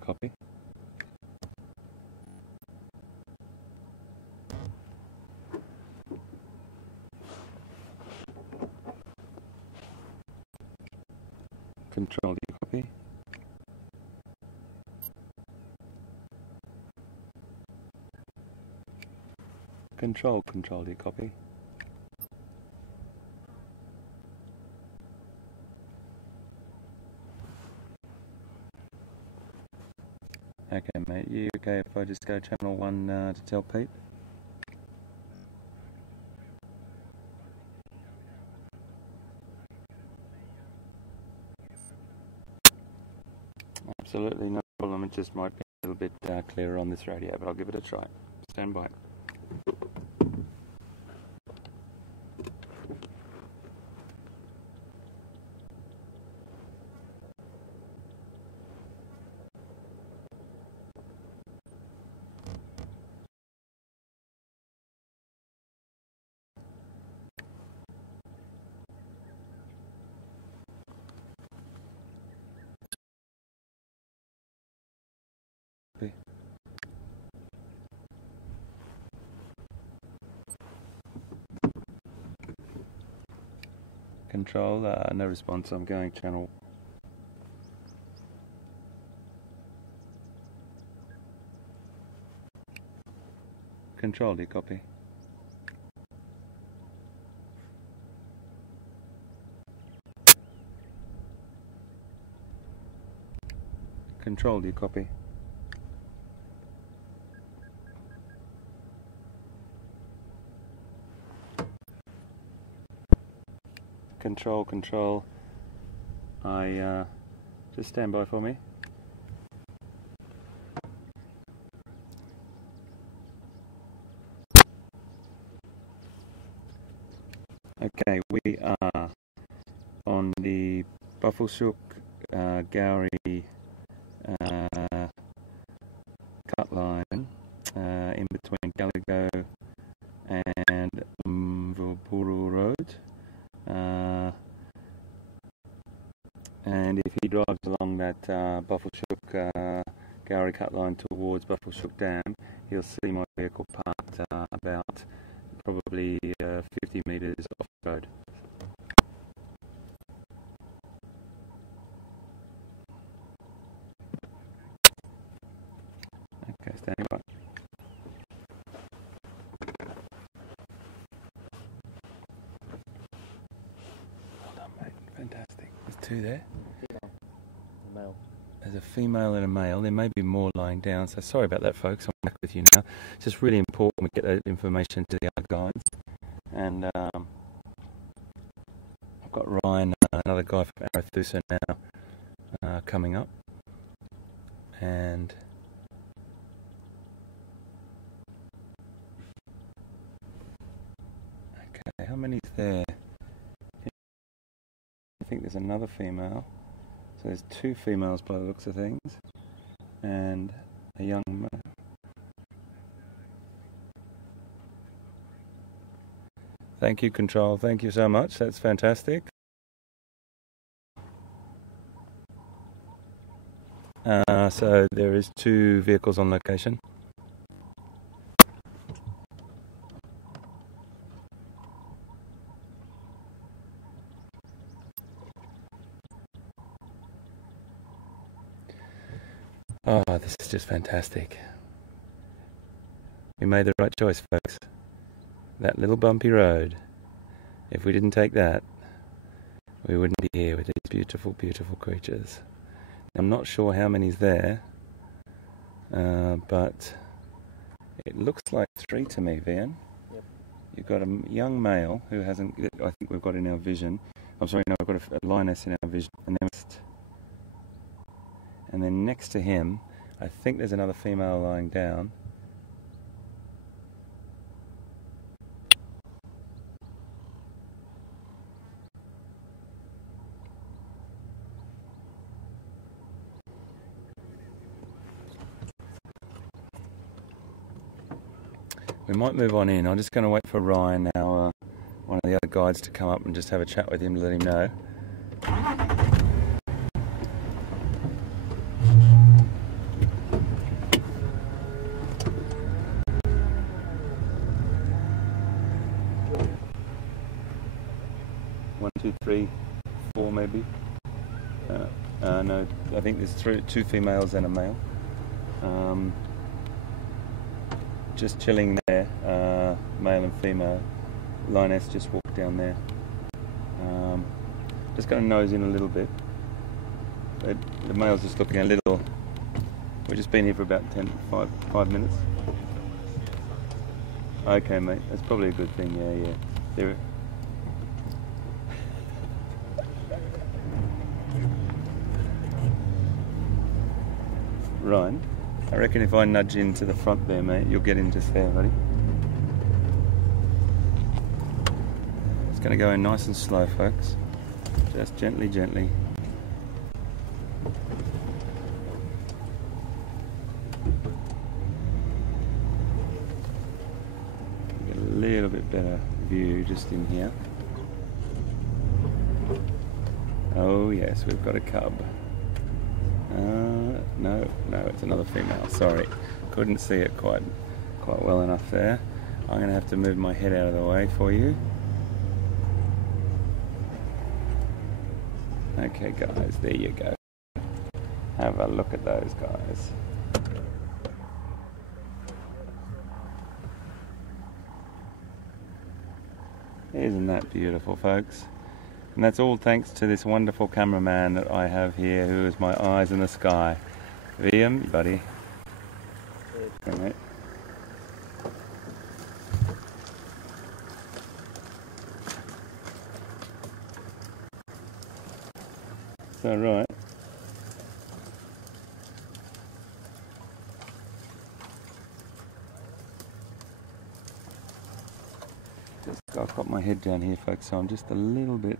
copy. Control D, copy. Control D, copy. Okay, mate, you okay if I just go channel 1 to tell Pete? Absolutely no problem, it just might be a little bit clearer on this radio, but I'll give it a try. Stand by. Control, no response, I'm going channel. Control D, copy. Control D, copy. Control. Just stand by for me. Okay, we are on the Buffelshoek Gowrie cut line in between Gallego and Mvuburu Road. And if he drives along that Buffelshoek Gowrie cut line towards Buffelshoek Dam, he'll see my vehicle parked about probably 50 metres off the road. Okay, standing by. Well done, mate. Fantastic. There's two there. Male. There's a female and a male. There may be more lying down, so sorry about that, folks. I'm back with you now. It's just really important we get that information to the other guides. And I've got Ryan, another guy from Arathusa now, coming up. And okay, how many's there? I think there's another female. So there's two females by the looks of things, and a young male. Thank you, Control. Thank you so much. That's fantastic. So there is two vehicles on location. Oh, this is just fantastic. We made the right choice, folks. That little bumpy road. If we didn't take that, we wouldn't be here with these beautiful, beautiful creatures. I'm not sure how many's there, but it looks like 3 to me, Vian. Yep. You've got a young male who hasn't, I think we've got in our vision. I'm sorry, no, I've got a lioness in our vision. And then next to him, I think there's another female lying down. We might move on in. I'm just going to wait for Ryan, our one of the other guides, to come up and just have a chat with him to let him know. 1, 2, 3, 4 maybe. No, I think there's two females and a male. Just chilling there, male and female. Lioness just walked down there. Just going to nose in a little bit. The male's just looking a little. We've just been here for about 5 minutes. Okay, mate, that's probably a good thing. Yeah. There. Ryan, I reckon if I nudge into the front there, mate, you'll get in just there, buddy. It's going to go in nice and slow, folks. Just gently. Get a little bit better view just in here. Oh yes, we've got a cub. No, it's another female. Sorry, couldn't see it quite well enough there. I'm going to have to move my head out of the way for you. Okay, guys, there you go. Have a look at those guys. Isn't that beautiful, folks? And that's all thanks to this wonderful cameraman that I have here, who is my eyes in the sky. Liam, buddy. Okay, mate. So, right. I've got my head down here, folks, so I'm just a little bit.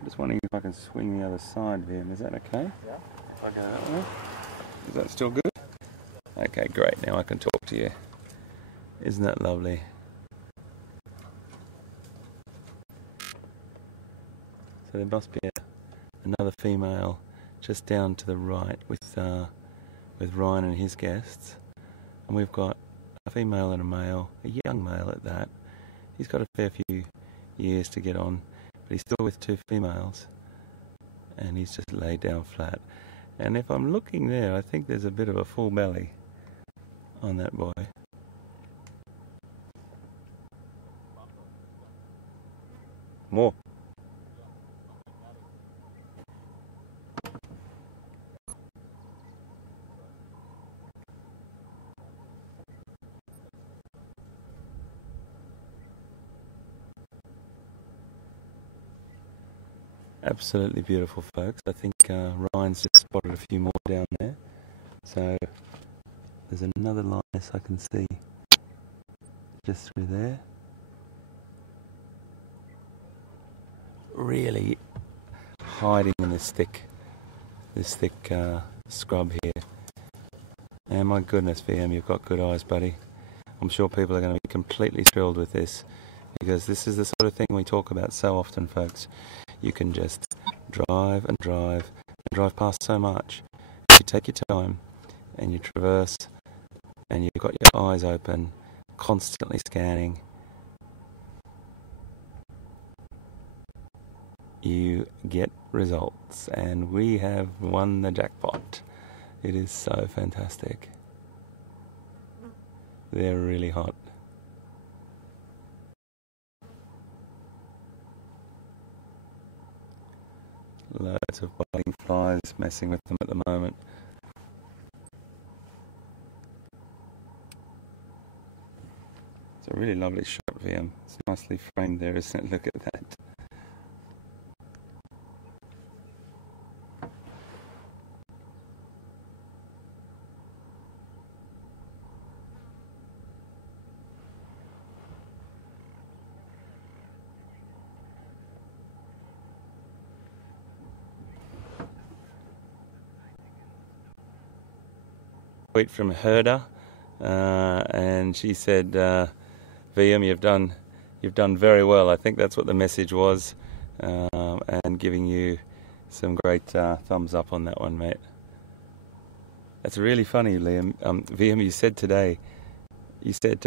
I'm just wondering if I can swing the other side, Liam. Is that okay? Yeah. If I go that way. Is that still good? Okay, great. Now I can talk to you. Isn't that lovely? So there must be another female just down to the right with Ryan and his guests, and we've got a female and a male, a young male at that. He's got a fair few years to get on, but he's still with two females, and he's just laid down flat. And if I'm looking there, I think there's a bit of a full belly on that boy. More. Absolutely beautiful, folks. I think Ryan's just spotted a few more down there. So there's another lioness I can see just through there. Really hiding in this thick scrub here. And my goodness, VM, you've got good eyes, buddy. I'm sure people are going to be completely thrilled with this, because this is the sort of thing we talk about so often, folks. You can just drive and drive and drive past so much. You take your time and you traverse, and you've got your eyes open, constantly scanning. You get results, and we have won the jackpot. It is so fantastic. They're really hot. Loads of biting flies messing with them at the moment. It's a really lovely shot, VM. It's nicely framed there, isn't it? Look at that. Tweet from Herder, and she said, "VM, you've done very well." I think that's what the message was, and giving you some great thumbs up on that one, mate. That's really funny, Liam. VM, you said today, you said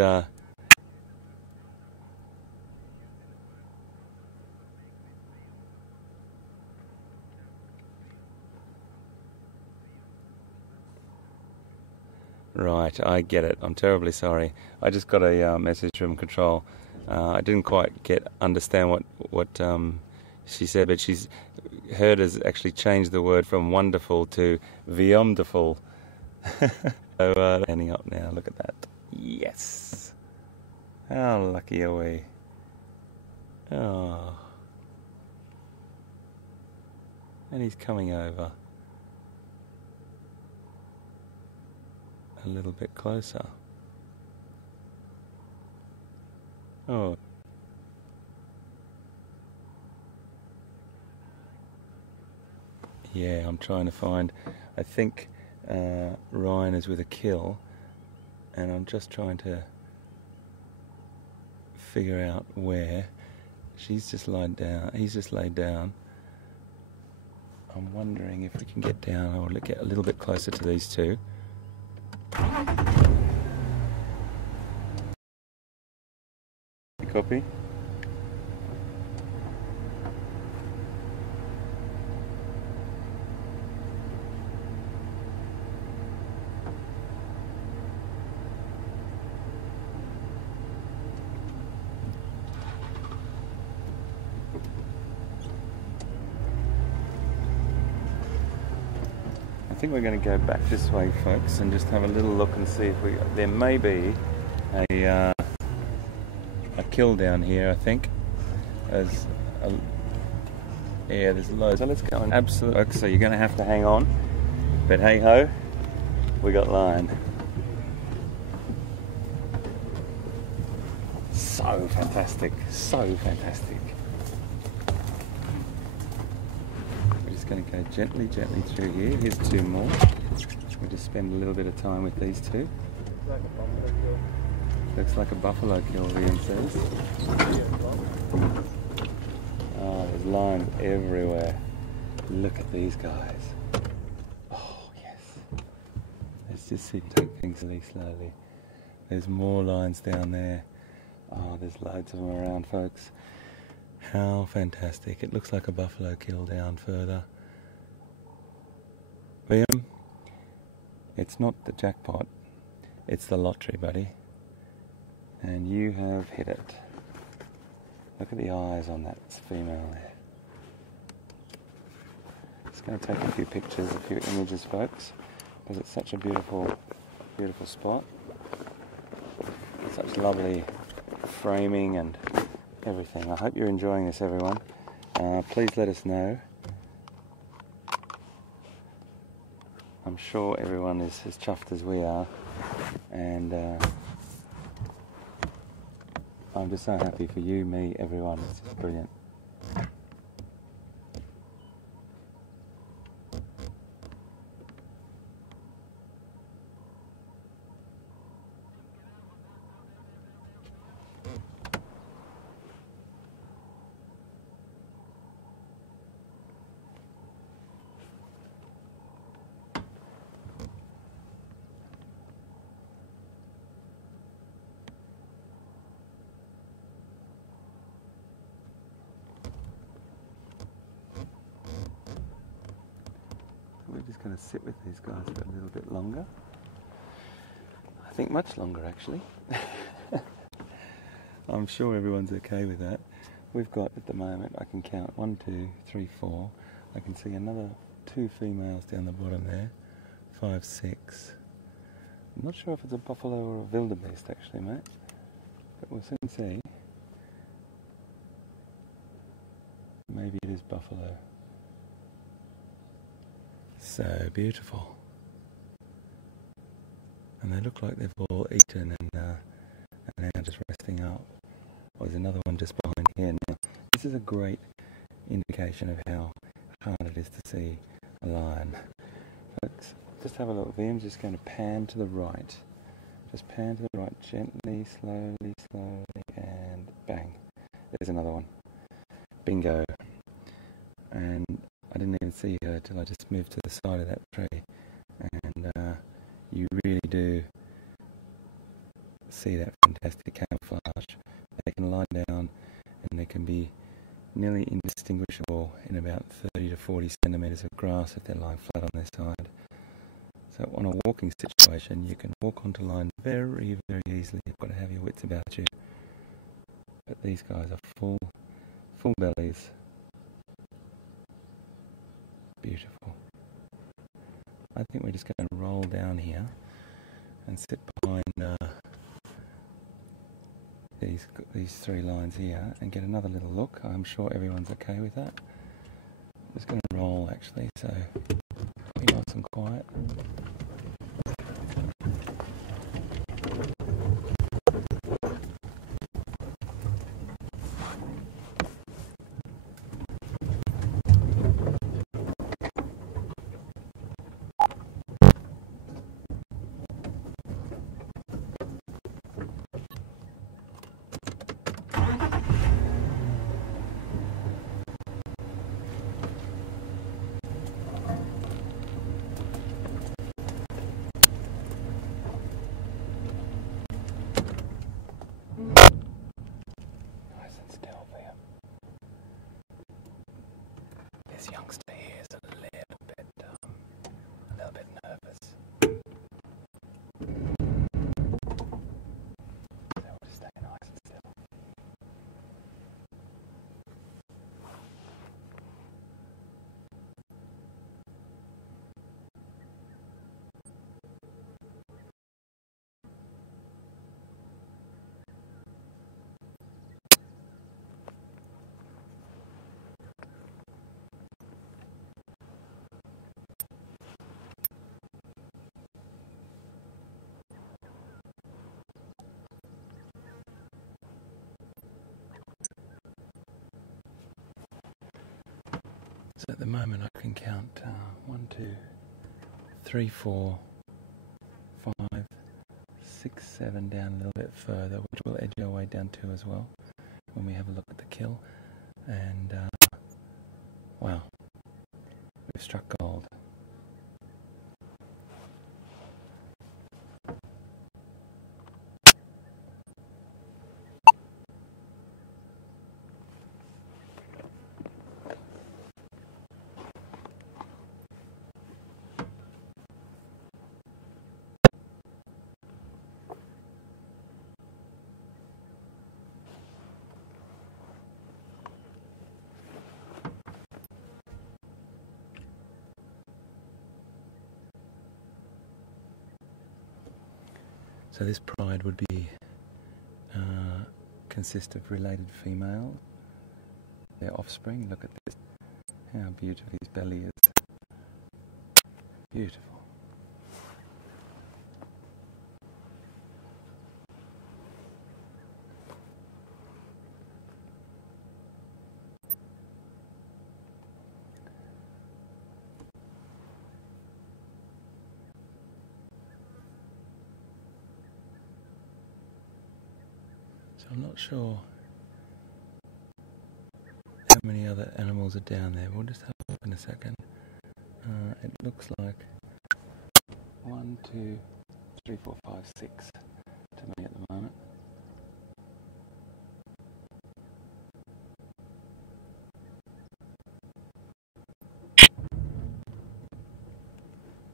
Right, I get it. I'm terribly sorry. I just got a message from control. I didn't quite understand what she said, but she's heard us actually change the word from wonderful to wonderful. So standing up now. Look at that. Yes. How lucky are we? Oh. And he's coming over a little bit closer. Oh. Yeah, I'm trying to find, I think Ryan is with a kill, and I'm just trying to figure out where. She's just laid down, he's just laid down. I'm wondering if we can get down or get a little bit closer to these two. Copy. I think we're going to go back this way, folks, and just have a little look and see if there may be a kill down here. I think yeah, there's loads. So let's go and absolutely. So you're going to have to hang on, but hey ho, we got line. So fantastic, so fantastic. Going to go gently through here. Here's two more. We'll just spend a little bit of time with these two. Looks like a buffalo kill, Liam says. Oh, there's lines everywhere. Look at these guys. Oh, yes. Let's just see, take things really slowly. There's more lines down there. Oh, there's loads of them around, folks. How fantastic. It looks like a buffalo kill down further. Liam, it's not the jackpot, it's the lottery, buddy. And you have hit it. Look at the eyes on that female there. Just going to take a few pictures, a few images, folks, because it's such a beautiful, beautiful spot. Such lovely framing and everything. I hope you're enjoying this, everyone. Please let us know. I'm sure everyone is as chuffed as we are, and I'm just so happy for you, me, everyone. It's just brilliant. We're just going to sit with these guys for a little bit longer. I think much longer, actually. I'm sure everyone's okay with that. We've got, at the moment, I can count 1, 2, 3, 4. I can see another 2 females down the bottom there. 5, 6. I'm not sure if it's a buffalo or a wildebeest, actually, mate. But we'll soon see. Maybe it is buffalo. So beautiful. And they look like they've all eaten and now just resting up. Oh, there's another one just behind here now. This is a great indication of how hard it is to see a lion. Let's just have a look. Liam's just going to pan to the right. Just pan to the right, gently, slowly, and bang. There's another one. Bingo. And I didn't even see her till I just moved to the side of that tree. And you really do see that fantastic camouflage. They can lie down and they can be nearly indistinguishable in about 30 to 40 centimetres of grass if they're lying flat on their side. So on a walking situation, you can walk onto line very, very easily. You've got to have your wits about you. But these guys are full bellies. Beautiful. I think we're just going to roll down here and sit behind these three lines here and get another little look. I'm sure everyone's okay with that. I'm just going to roll actually, so be nice and quiet. Nice and still for you. This youngster here is a little bit nervous. So we'll just stay nice and still. So at the moment I can count 1, 2, 3, 4, 5, 6, 7 down a little bit further, which will edge our way down to as well when we have a look at the kill. And wow, we've struck gold. So this pride would be consist of related females, their offspring. Look at this, how beautiful his belly is. Beautiful. So I'm not sure how many other animals are down there. We'll just have a look in a second. It looks like 1, 2, 3, 4, 5, 6 to me at the moment.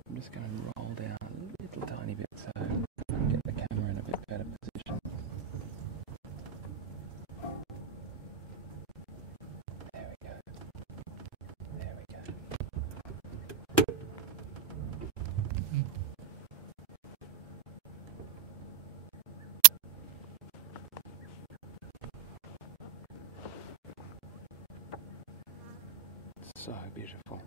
I'm just going to roll down a little tiny bit so I can get the camera in a bit better position. There we go. There we go. So beautiful.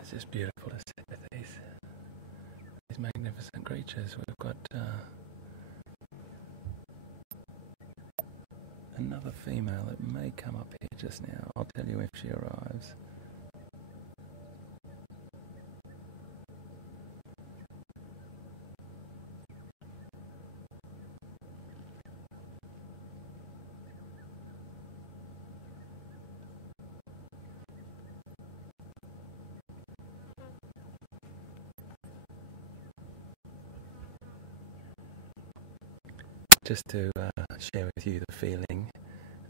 It's just beautiful to sit with these magnificent creatures. We've got another female that may come up here just now. I'll tell you if she arrives. just to share with you the feeling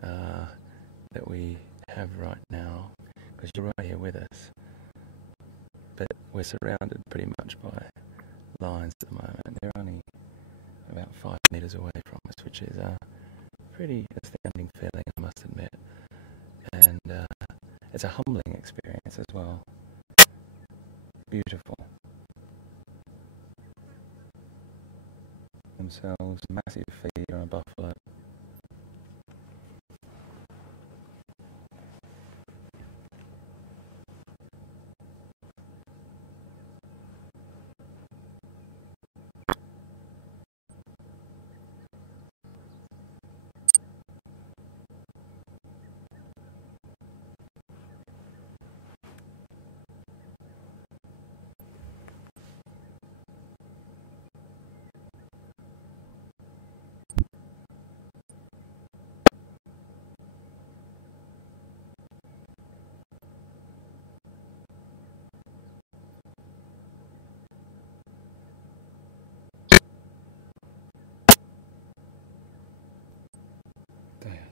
that we have right now, because you're right here with us, but we're surrounded pretty much by lions at the moment. They're only about 5 metres away from us, which is a pretty astounding feeling, I must admit, and it's a humbling experience as well. Beautiful. Themselves, massive feed on a buffalo.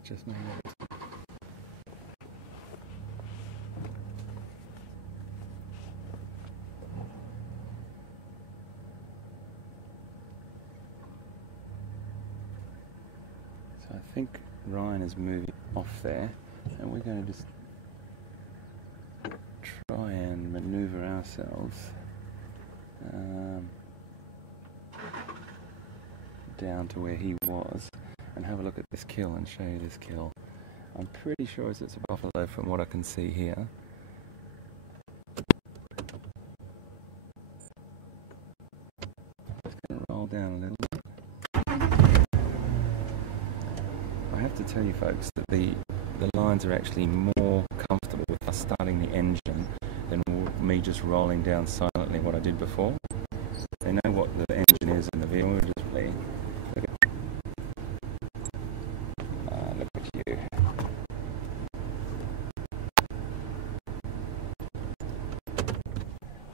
Just made it. So I think Ryan is moving off there, and we're going to just try and maneuver ourselves down to where he was and have a look at this kill and show you this kill. I'm pretty sure it's a buffalo from what I can see here. Just going to roll down a little bit. I have to tell you folks that the lions are actually more comfortable with us starting the engine than me just rolling down silently what I did before. They know what the engine is in the vehicle. We'll just play. Look at you.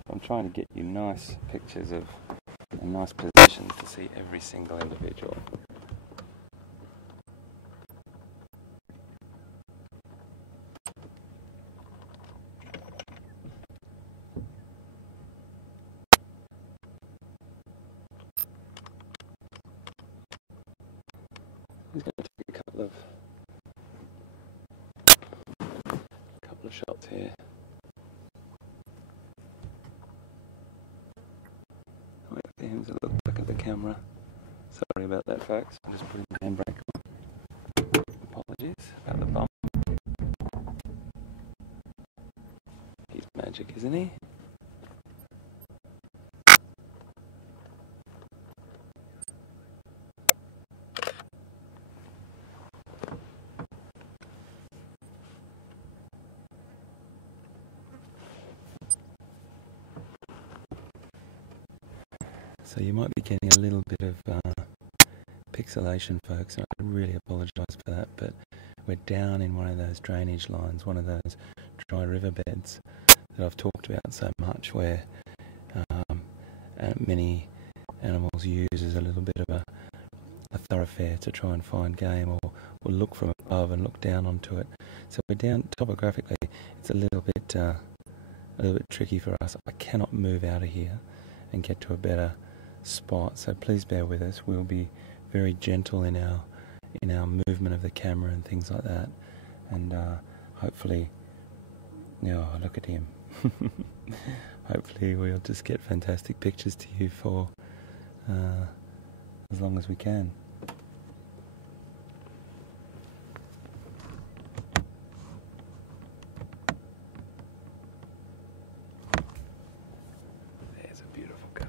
I'm trying to get you nice pictures of and nice positions to see every single individual. I'm going to take a couple of shots here. Wait for him to look back at the camera. Sorry about that, folks. I'm just putting my handbrake on. Apologies about the bump. He's magic, isn't he? So you might be getting a little bit of pixelation, folks, and I really apologise for that, but we're down in one of those drainage lines, one of those dry riverbeds that I've talked about so much, where many animals use as a little bit of a thoroughfare to try and find game, or look from above and look down onto it. So we're down topographically. It's a little bit tricky for us. I cannot move out of here and get to a better spot, so please bear with us. We'll be very gentle in our movement of the camera and things like that, and hopefully, look at him. Hopefully we'll just get fantastic pictures to you for as long as we can. There's a beautiful girl.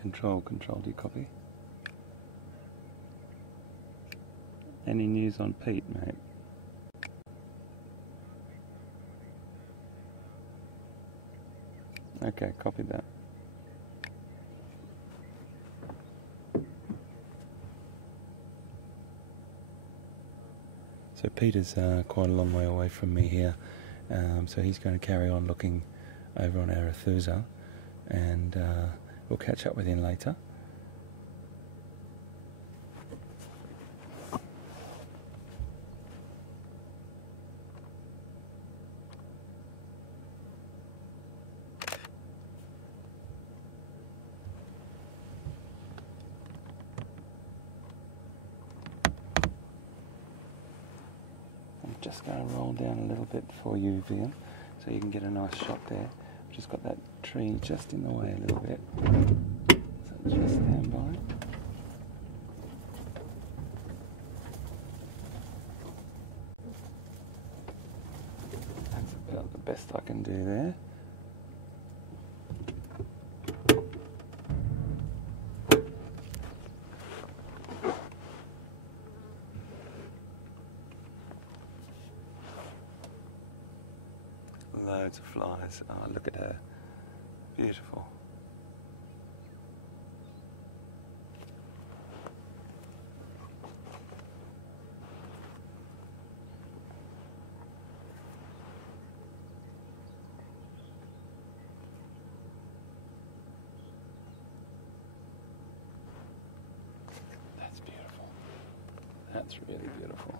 Control, do you copy? Any news on Pete, mate? Okay, copy that. So Peter's quite a long way away from me here, so he's going to carry on looking over on Arethusa, and we'll catch up with him later. Just going to roll down a little bit for you, Vian, so you can get a nice shot there. I've just got that tree just in the way a little bit, so just stand by. That's about the best I can do there. Loads of flies. Oh, look at her. Beautiful. That's beautiful. That's really beautiful.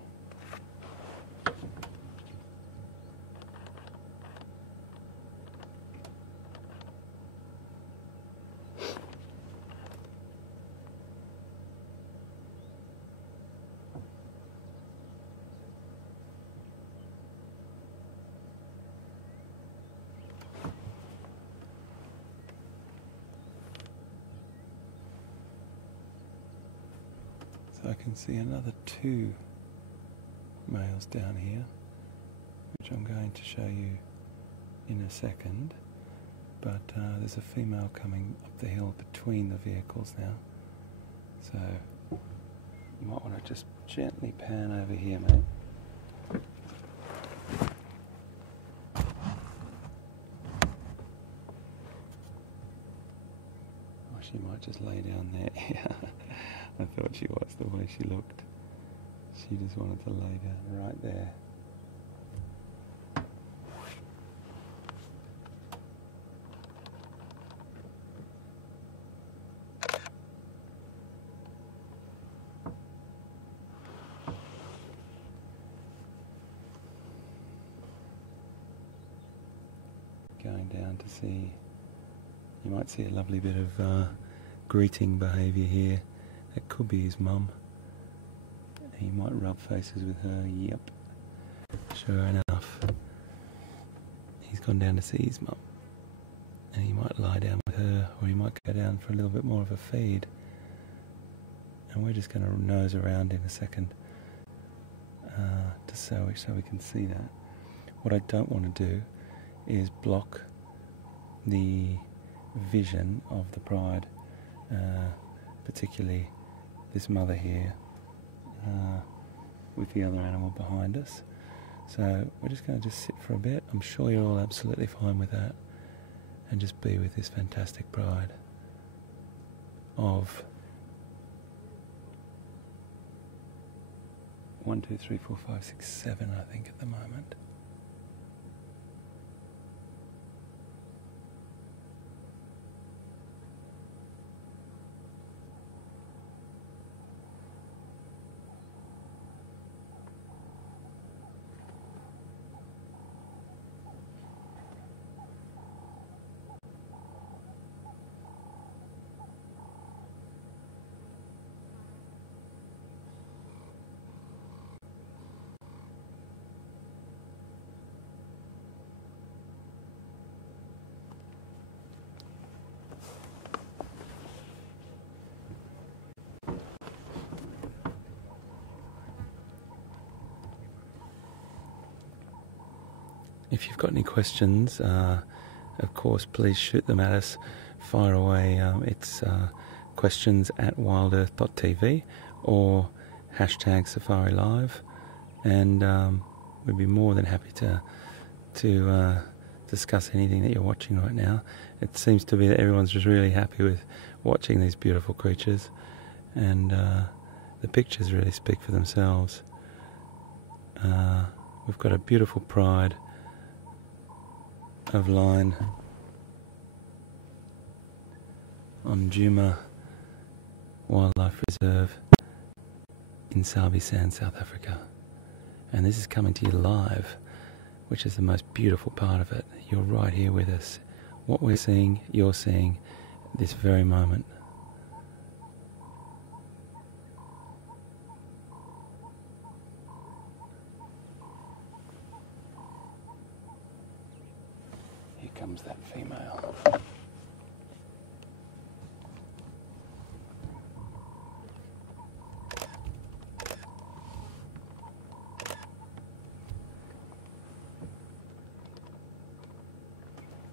So I can see another 2 males down here, which I'm going to show you in a second, but there's a female coming up the hill between the vehicles now, so you might want to just gently pan over here, mate. Oh, she might just lay down there. I thought she was, the way she looked. She just wanted to lay down right there. Going down to see, you might see a lovely bit of greeting behaviour here. That could be his mum. He might rub faces with her. Yep. Sure enough. He's gone down to see his mum. And he might lie down with her, or he might go down for a little bit more of a feed. And we're just going to nose around in a second so we can see that. What I don't want to do is block the vision of the pride, particularly this mother here with the other animal behind us. So we're just going to sit for a bit. I'm sure you're all absolutely fine with that, and just be with this fantastic pride of 1, 2, 3, 4, 5, 6, 7, I think at the moment. If you've got any questions, of course, please shoot them at us. Fire away. It's questions@wildearth.tv or #SafariLive, and we'd be more than happy to discuss anything that you're watching right now. It seems to be that everyone's just really happy with watching these beautiful creatures, and the pictures really speak for themselves. We've got a beautiful pride of line on Nkuhuma Wildlife Reserve in Sabi Sand, South Africa. And this is coming to you live, which is the most beautiful part of it. You're right here with us. What we're seeing, you're seeing this very moment. Here comes that female.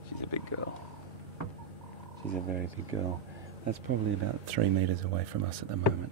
She's a big girl. She's a very big girl. That's probably about 3 meters away from us at the moment.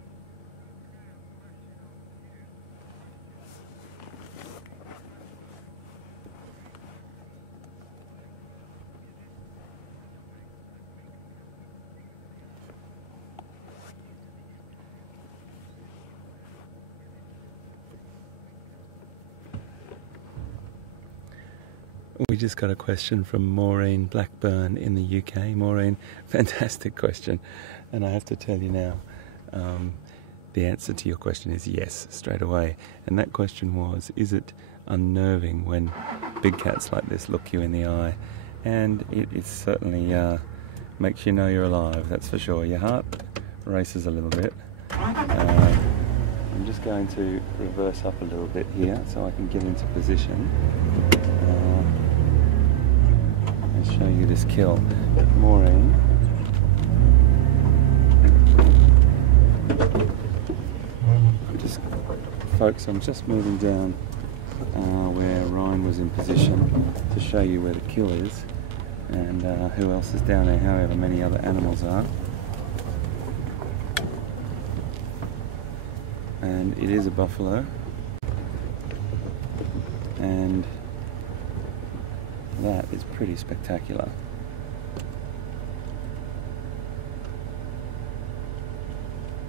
We just got a question from Maureen Blackburn in the UK. Maureen, fantastic question. And I have to tell you now, the answer to your question is yes, straight away. And that question was, is it unnerving when big cats like this look you in the eye? And it certainly makes you know you're alive, that's for sure. Your heart races a little bit. I'm just going to reverse up a little bit here so I can get into position. Show you this kill. Maureen. I'm just moving down where Ryan was in position to show you where the kill is and who else is down there, however many other animals are. And it is a buffalo. And that is pretty spectacular.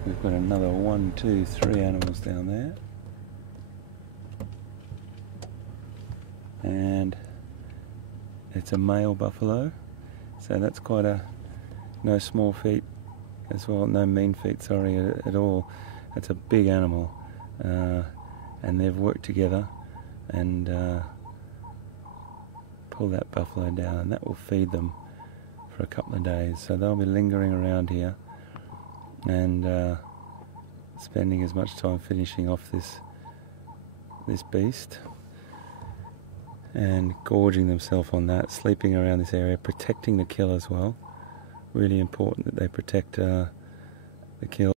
We've got another 1, 2, 3 animals down there. And it's a male buffalo, so that's quite a, no small feet as well, no mean feet, sorry, at all. It's a big animal, and they've worked together and pull that buffalo down, and that will feed them for a couple of days. So they'll be lingering around here and spending as much time finishing off this beast and gorging themselves on that, sleeping around this area, protecting the kill as well. Really important that they protect the kill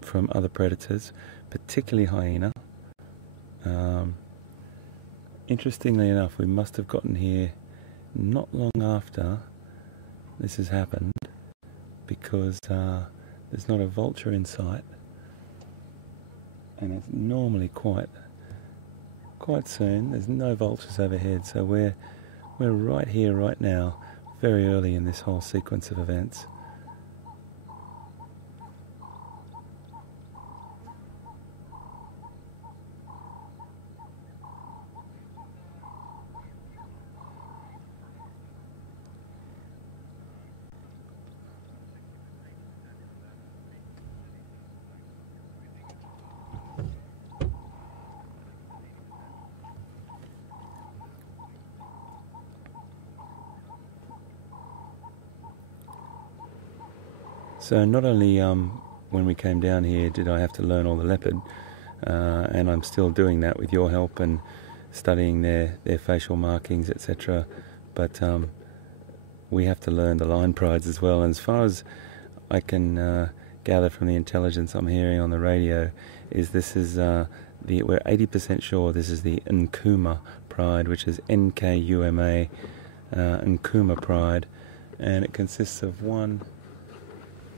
from other predators, particularly hyena. Interestingly enough, we must have gotten here not long after this has happened, because there's not a vulture in sight, and it's normally quite soon. There's no vultures overhead, so we're right here, right now, very early in this whole sequence of events. So not only when we came down here did I have to learn all the leopard, and I'm still doing that with your help and studying their facial markings, etc. But we have to learn the line prides as well. And as far as I can gather from the intelligence I'm hearing on the radio, is this is we're 80% sure this is the Nkuhuma pride, which is Nkuma, Nkuhuma pride, and it consists of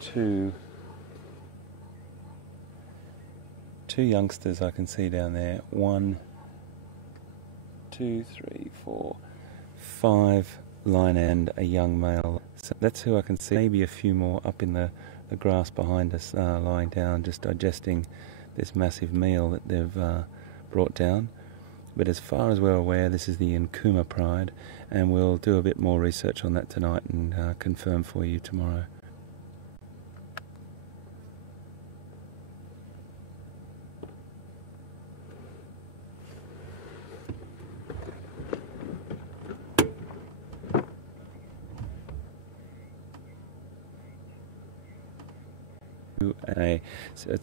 2 youngsters I can see down there. 1, 2, 3, 4, 5 line and a young male. So that's who I can see. Maybe a few more up in the grass behind us, lying down, just digesting this massive meal that they've brought down. But as far as we're aware, this is the Nkuhuma pride, and we'll do a bit more research on that tonight and confirm for you tomorrow. So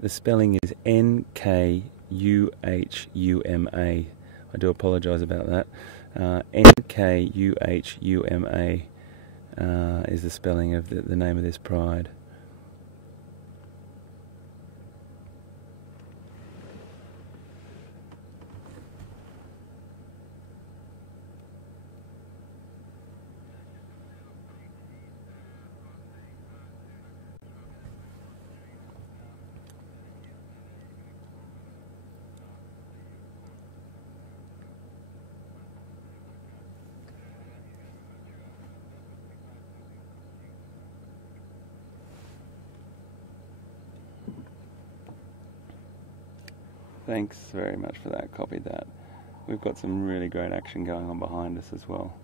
the spelling is Nkuhuma. I do apologise about that. Nkuhuma is the spelling of the name of this pride. Thanks very much for that, copied that. We've got some really great action going on behind us as well.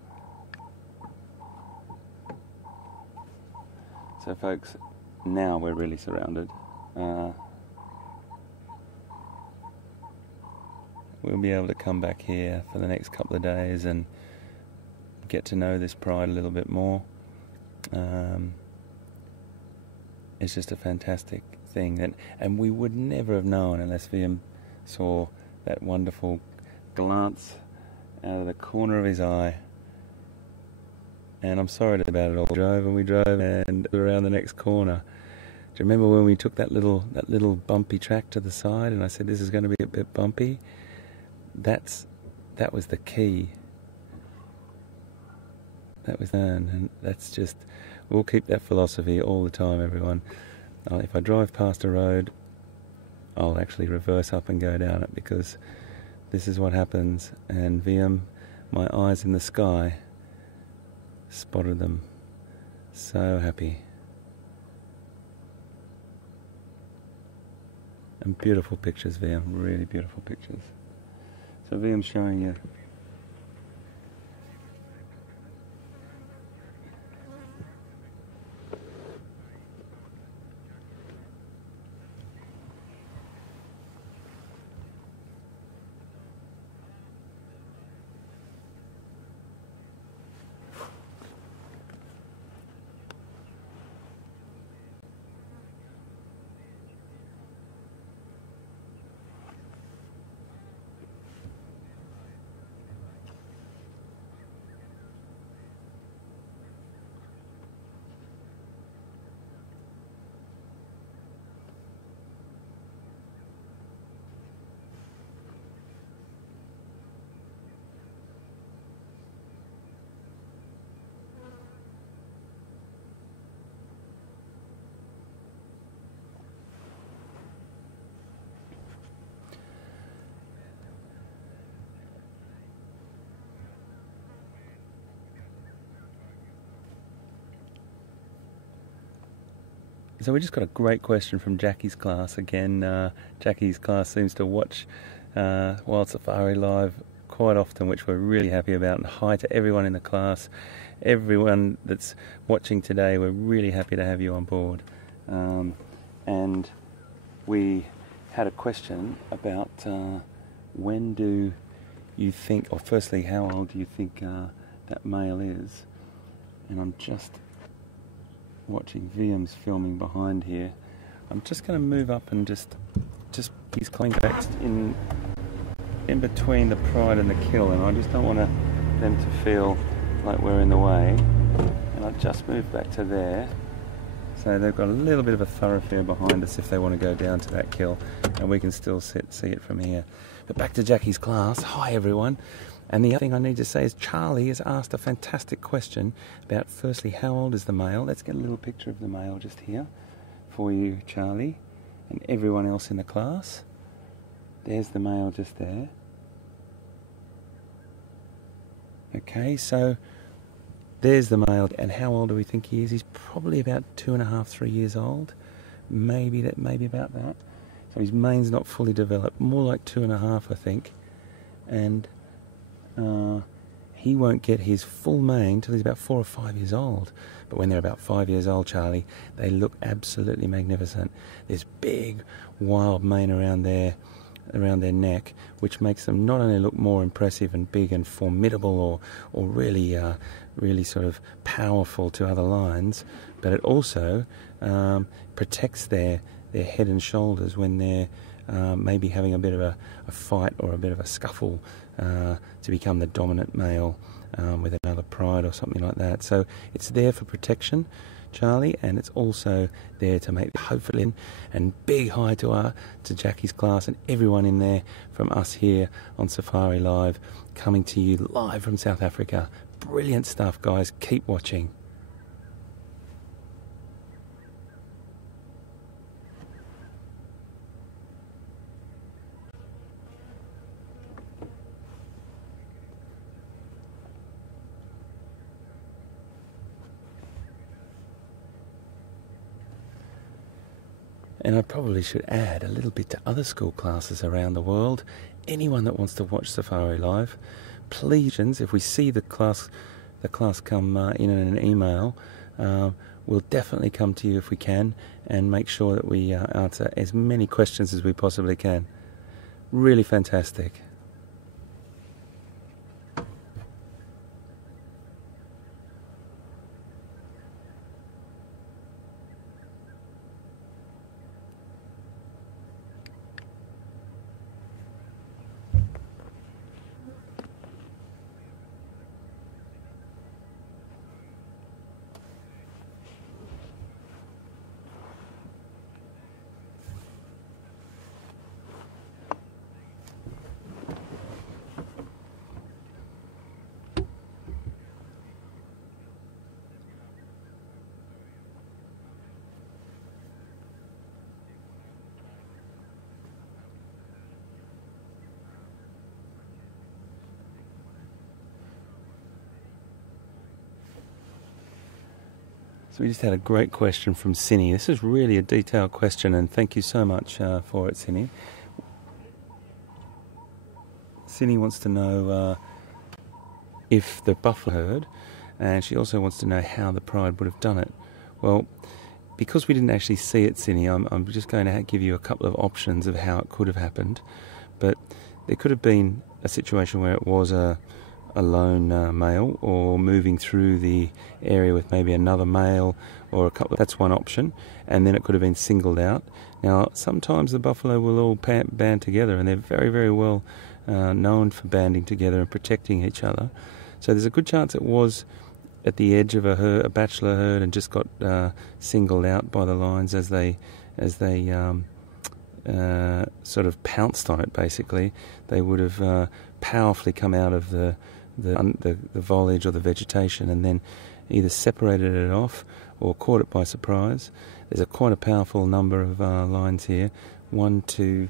So folks, now we're really surrounded. We'll be able to come back here for the next couple of days and get to know this pride a little bit more. It's just a fantastic thing, and we would never have known unless VM saw that wonderful glance out of the corner of his eye. And I'm sorry about it all. We drove and around the next corner. Do you remember when we took that little bumpy track to the side, and I said this is going to be a bit bumpy? That was the key. That was and that's just, we'll keep that philosophy all the time, everyone. If I drive past a road, I'll actually reverse up and go down it, because this is what happens. And VM, my eyes in the sky, spotted them. So happy. And beautiful pictures, VM, really beautiful pictures. So VM's showing you. So we just got a great question from Jackie's class again. Jackie's class seems to watch Wild Safari Live quite often, which we're really happy about. And hi to everyone in the class, everyone that's watching today. We're really happy to have you on board. And we had a question about when do you think, or firstly, how old do you think that male is? And I'm just watching VM's filming behind here. I'm just going to move up and just he's coming back in between the pride and the kill, and I just don't want them to feel like we're in the way. And I just moved back to there, so they've got a little bit of a thoroughfare behind us if they want to go down to that kill, and we can still see it from here. But back to Jackie's class. Hi everyone. And the other thing I need to say is Charlie has asked a fantastic question about, firstly, how old is the male? Let's get a little picture of the male just here for you, Charlie, and everyone else in the class. There's the male just there. Okay, so there's the male, and how old do we think he is? He's probably about 2.5, 3 years old, maybe about that. So his mane's not fully developed, more like 2.5, I think, and he won't get his full mane till he's about 4 or 5 years old. But when they're about 5 years old, Charlie, they look absolutely magnificent. There's big, wild mane around their neck, which makes them not only look more impressive and big and formidable, or really sort of powerful to other lions, but it also protects their head and shoulders when they're maybe having a bit of a fight or a bit of a scuffle to become the dominant male with another pride or something like that. So it's there for protection, Charlie, and it's also there to make hopefully. And big hi to Jackie's class and everyone in there from us here on Safari Live, coming to you live from South Africa. Brilliant stuff, guys. Keep watching. And I probably should add a little bit to other school classes around the world. Anyone that wants to watch Safari Live, please, if we see the class come in an email, we'll definitely come to you if we can and make sure that we answer as many questions as we possibly can. Really fantastic. So we just had a great question from Cindy. This is really a detailed question, and thank you so much for it, Cindy. Cindy wants to know if the buffalo herd, and she also wants to know how the pride would have done it. Well, because we didn't actually see it, Cindy, I'm just going to give you a couple of options of how it could have happened. But there could have been a situation where it was a lone male, or moving through the area with maybe another male or a couple. That's one option, and then it could have been singled out. Now, sometimes the buffalo will all band together, and they're very, very well known for banding together and protecting each other. So there's a good chance it was at the edge of a bachelor herd and just got singled out by the lions as they sort of pounced on it. Basically, they would have powerfully come out of the foliage or the vegetation, and then either separated it off or caught it by surprise. There's quite a powerful number of lions here. 1, 2,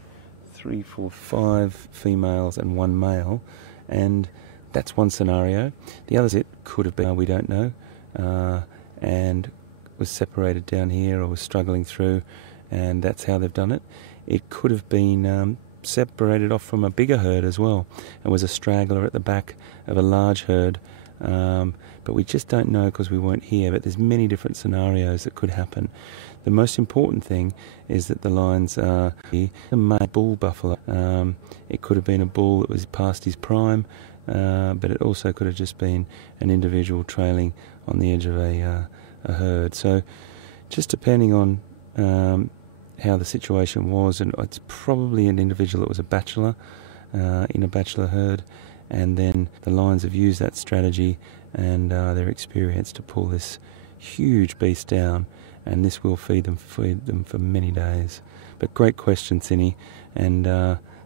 3, 4, 5 females and 1 male, and that's one scenario. The others, it could have been, we don't know, and was separated down here or was struggling through, and that's how they've done it. It could have been separated off from a bigger herd as well, and was a straggler at the back of a large herd, but we just don't know because we weren't here. But there's many different scenarios that could happen. The most important thing is that the lions are a male bull buffalo. It could have been a bull that was past his prime, but it also could have just been an individual trailing on the edge of a herd. So just depending on how the situation was, and it's probably an individual that was a bachelor in a bachelor herd, and then the lions have used that strategy and their experience to pull this huge beast down, and this will feed them for many days. But great question, Cindy, and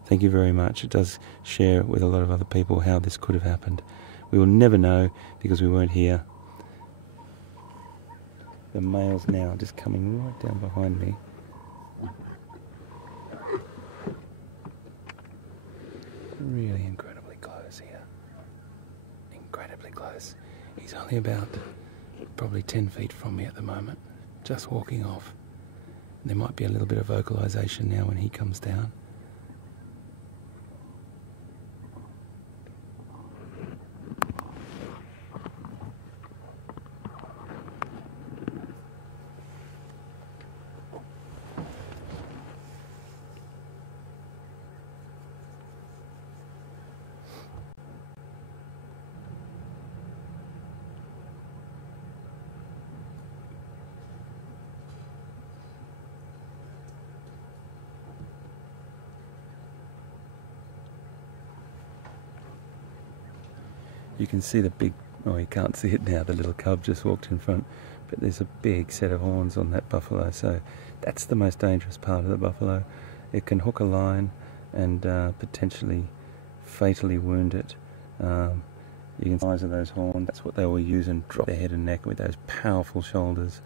thank you very much. It does share with a lot of other people how this could have happened. We will never know because we weren't here. The male's now just coming right down behind me. really incredibly close here. Incredibly close. He's only about probably 10 feet from me at the moment, just walking off. There might be a little bit of vocalisation now when he comes down. You can see the big, oh you can't see it now, the little cub just walked in front, but there's a big set of horns on that buffalo, so that's the most dangerous part of the buffalo. It can hook a line and potentially fatally wound it. You can see the size of those horns, that's what they will use and drop their head and neck with those powerful shoulders.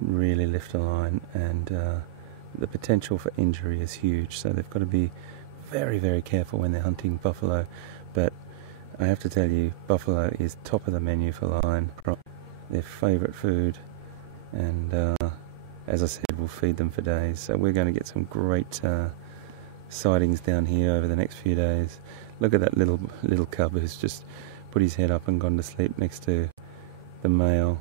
Really lift a line, and the potential for injury is huge, so they've got to be very, very careful when they're hunting buffalo. But I have to tell you, buffalo is top of the menu for lion, their favourite food, and as I said, we'll feed them for days. So we're going to get some great sightings down here over the next few days. Look at that little cub who's just put his head up and gone to sleep next to the male.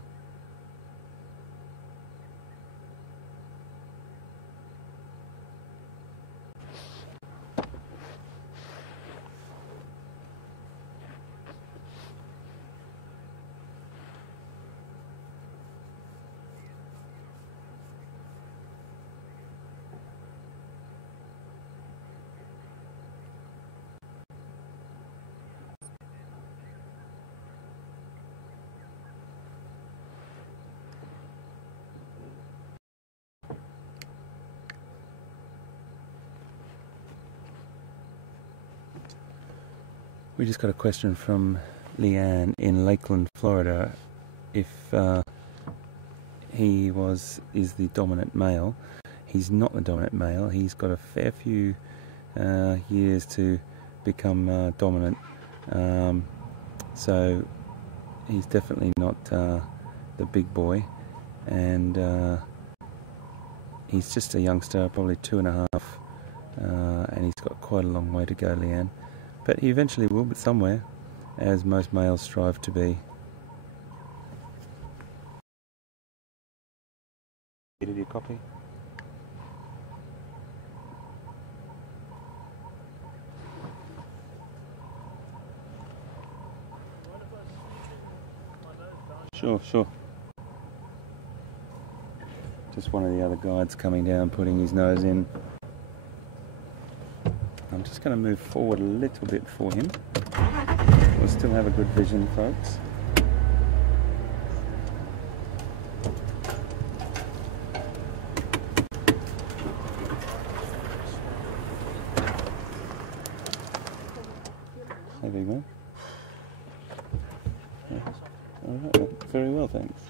We just got a question from Leanne in Lakeland, Florida, if he is the dominant male. He's not the dominant male. He's got a fair few years to become dominant. So he's definitely not the big boy, and he's just a youngster, probably 2.5, and he's got quite a long way to go, Leanne. But he eventually will be somewhere, as most males strive to be. Did you copy? Sure. Just one of the other guides coming down, putting his nose in. I'm just going to move forward a little bit for him. We'll still have a good vision, folks. Hey, big man. Yeah. All right, well, very well, thanks.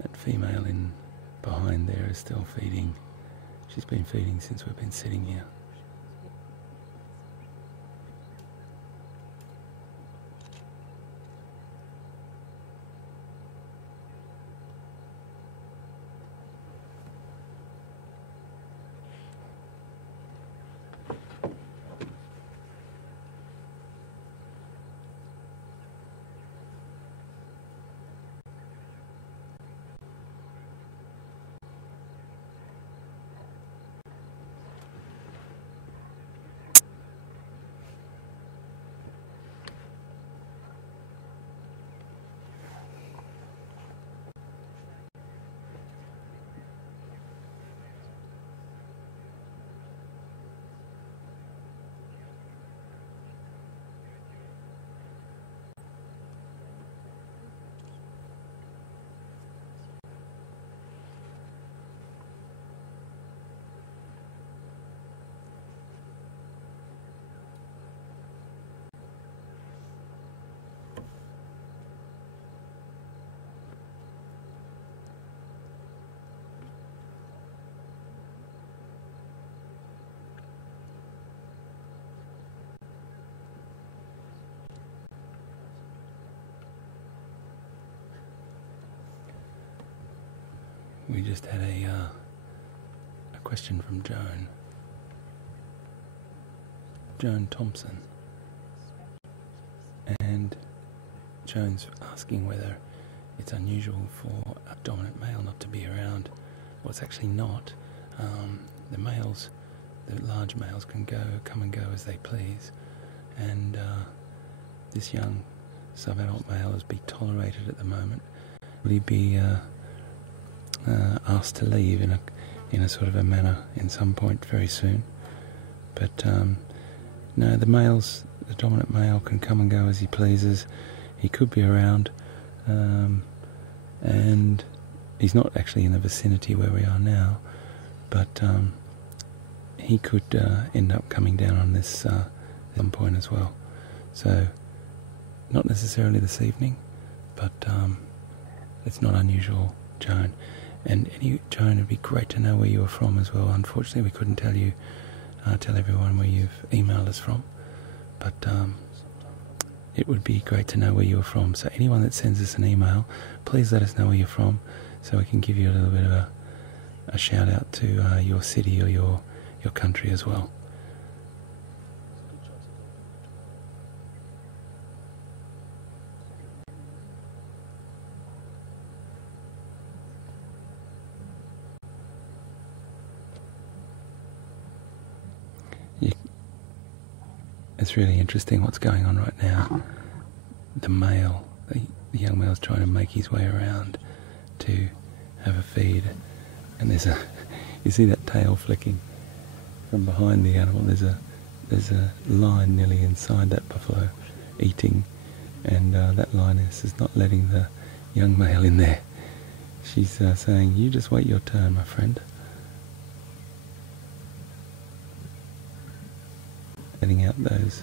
That female in behind there is still feeding. She's been feeding since we've been sitting here. We just had a question from Joan Thompson, and Joan's asking whether it's unusual for a dominant male not to be around. Well, it's actually not. The large males can come and go as they please, and this young sub-adult male is being tolerated at the moment. Will he be asked to leave in a sort of a manner in some point very soon? But no, the dominant male can come and go as he pleases. He could be around, and he's not actually in the vicinity where we are now, but he could end up coming down on this at some point as well. So not necessarily this evening, but it's not unusual, Joan. And Joan, it'd be great to know where you were from as well. Unfortunately, we couldn't tell everyone where you've emailed us from, but it would be great to know where you were from. So anyone that sends us an email, please let us know where you're from, so we can give you a little bit of a shout out to your city or your country as well. It's really interesting what's going on right now. The young male's trying to make his way around to have a feed, and you see that tail flicking from behind the animal. There's a line nearly inside that buffalo eating, and that lioness is not letting the young male in there. She's saying, "You just wait your turn, my friend." Letting out those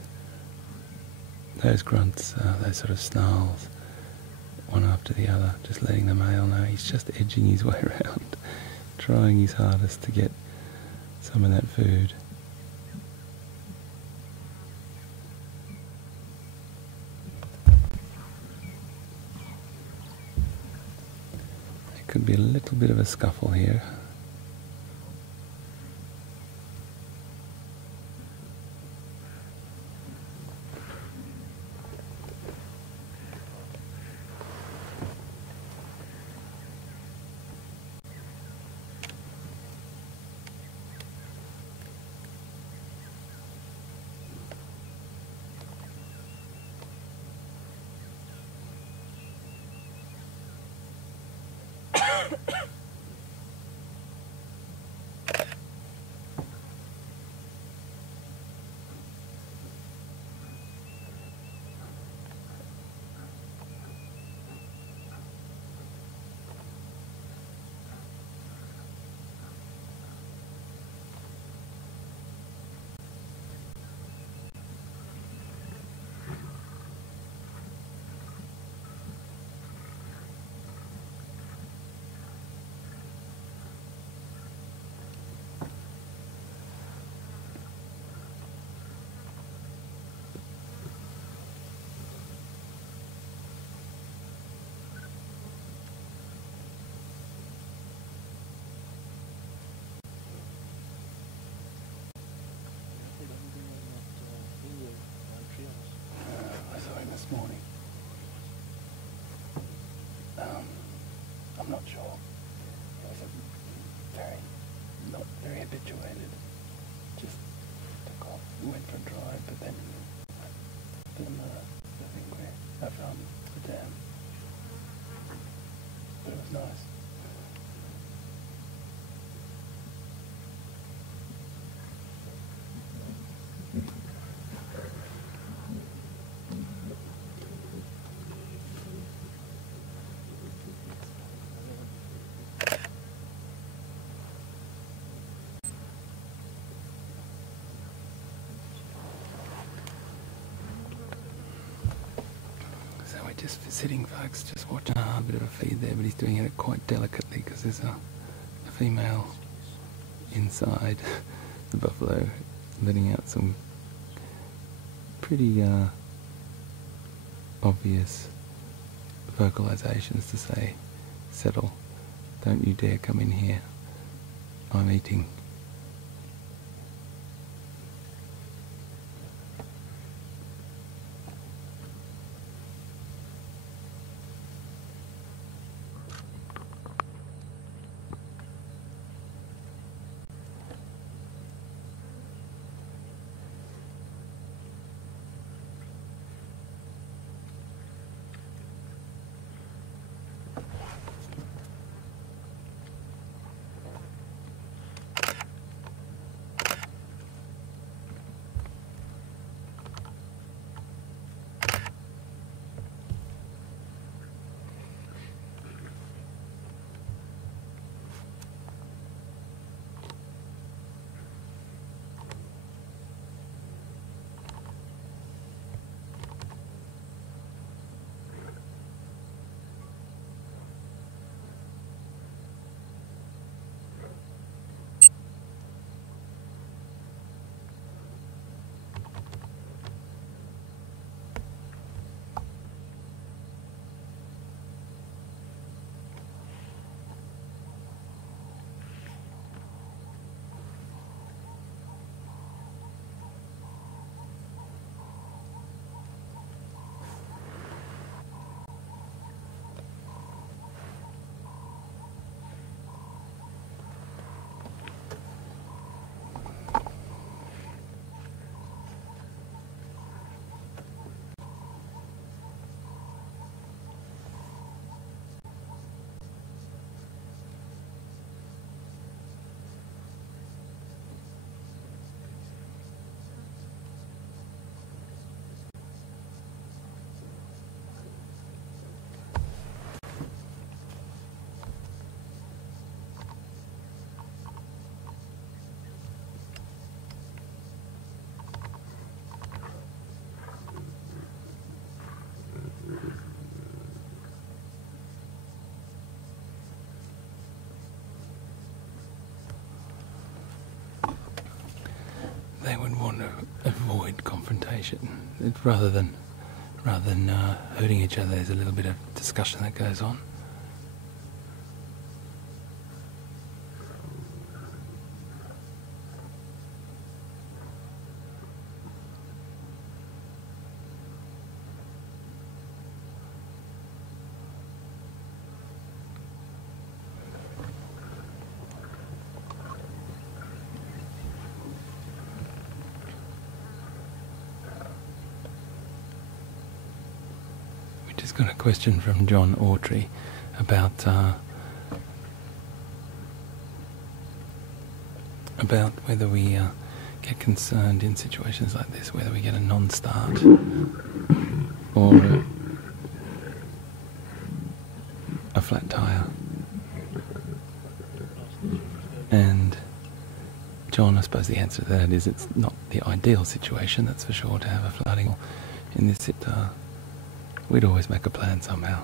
grunts, those sort of snarls, one after the other, just letting the male know he's just edging his way around, trying his hardest to get some of that food. There could be a little bit of a scuffle here. Morning. I'm not sure. It was not very habituated. Just took off, went for a drive, but then I think I found the dam. But it was nice. Just visiting, folks, just watching a bit of a feed there, but he's doing it quite delicately because there's a female inside the buffalo, letting out some pretty obvious vocalizations to say settle, Don't you dare come in here. I'm eating. They would want to avoid confrontation rather than hurting each other. There's a little bit of discussion that goes on. Just got a question from John Autry about whether we get concerned in situations like this, whether we get a non-start or a flat tyre. And John, I suppose the answer to that is it's not the ideal situation, that's for sure, to have a flooding. In this, we'd always make a plan somehow.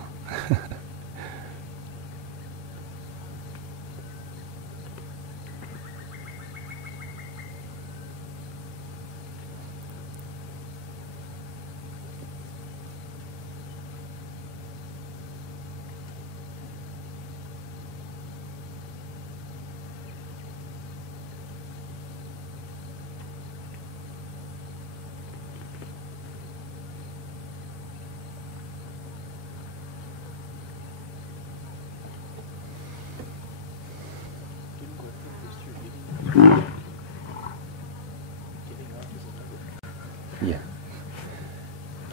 Yeah.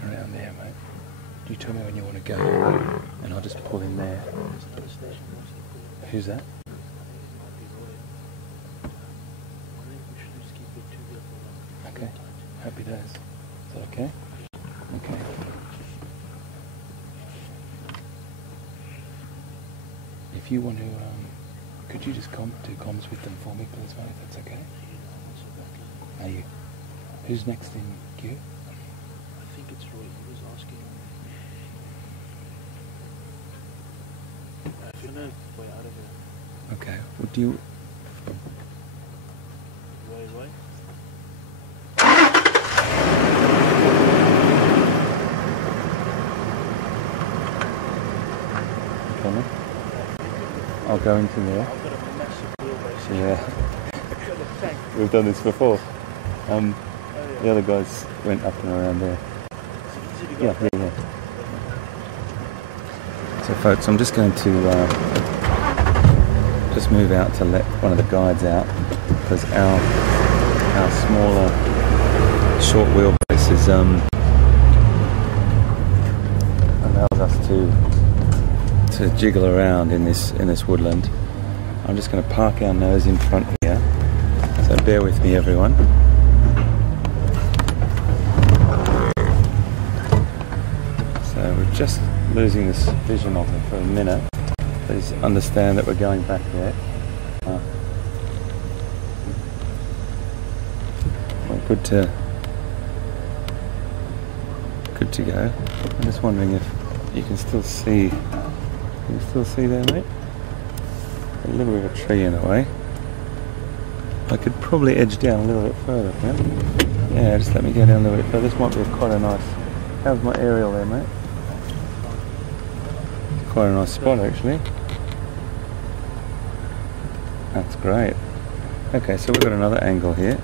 Around there, mate. You tell me when you want to go, and I'll just pull in there. Who's that? Okay. Happy days. Is that okay? Okay. If you want to, could you just do comms with them for me, please, mate, if that's okay? Are you? Who's next in queue? I think it's Roy. He was asking. If you know, way out of here. Okay. Well, do you? Roy. Coming? I'll go into there. I've got a massive wheelbase. Yeah, I've got a tank. we've done this before. Oh, yeah. The other guys went up and around there. It's easy to go. Yeah. So folks, I'm just going to just move out to let one of the guides out, because our smaller short wheelbase is allows us to jiggle around in this woodland. I'm just going to park our nose in front here, so bear with me everyone. So we're just losing this vision of it for a minute. Please understand that we're going back there. Well, good to go. I'm just wondering if you can still see. Can you still see there, mate? A little bit of a tree in a way. I could probably edge down a little bit further. Yeah, just let me go down a little bit further. This might be quite a nice. How's my aerial there, mate? Quite a nice spot actually. That's great. Okay, so we've got another angle here,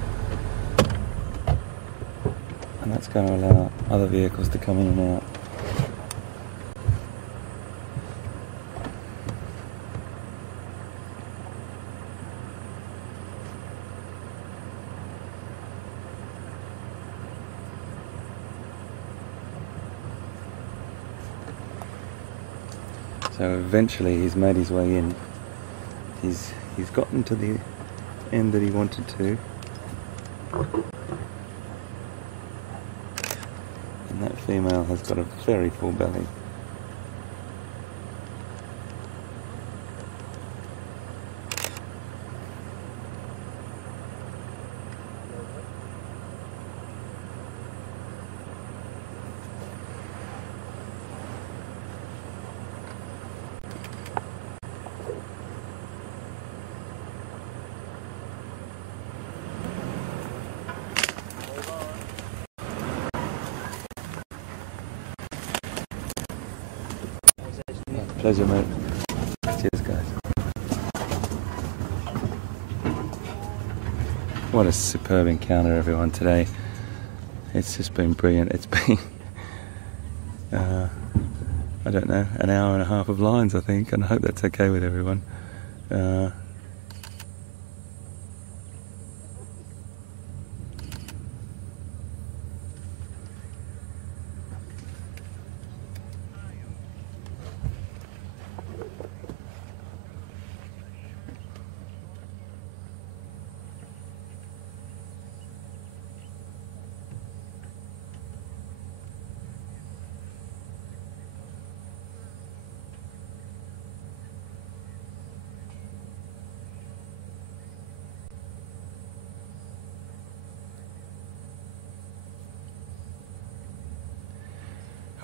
and that's going to allow other vehicles to come in and out. So eventually he's made his way in. He's gotten to the end that he wanted to. And that female has got a very full belly. Pleasure, mate. Cheers, guys. What a superb encounter, everyone, today. It's just been brilliant. It's been, I don't know, an hour and a half of lines, I think, and I hope that's okay with everyone.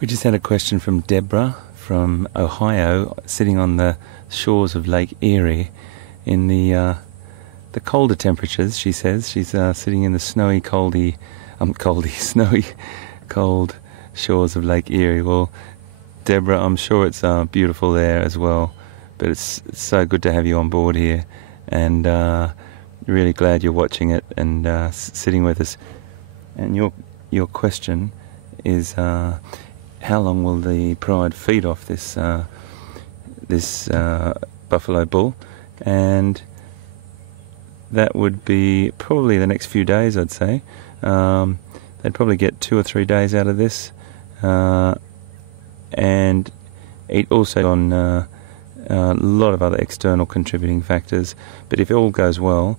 We just had a question from Deborah from Ohio, sitting on the shores of Lake Erie in the colder temperatures. She says she's sitting in the snowy, cold shores of Lake Erie. Well, Deborah, I'm sure it's beautiful there as well, but it's so good to have you on board here, and really glad you're watching it and sitting with us. And your question is, how long will the pride feed off this buffalo bull? And that would be probably the next few days, I'd say. They'd probably get 2 or 3 days out of this, and it also on a lot of other external contributing factors. But if it all goes well,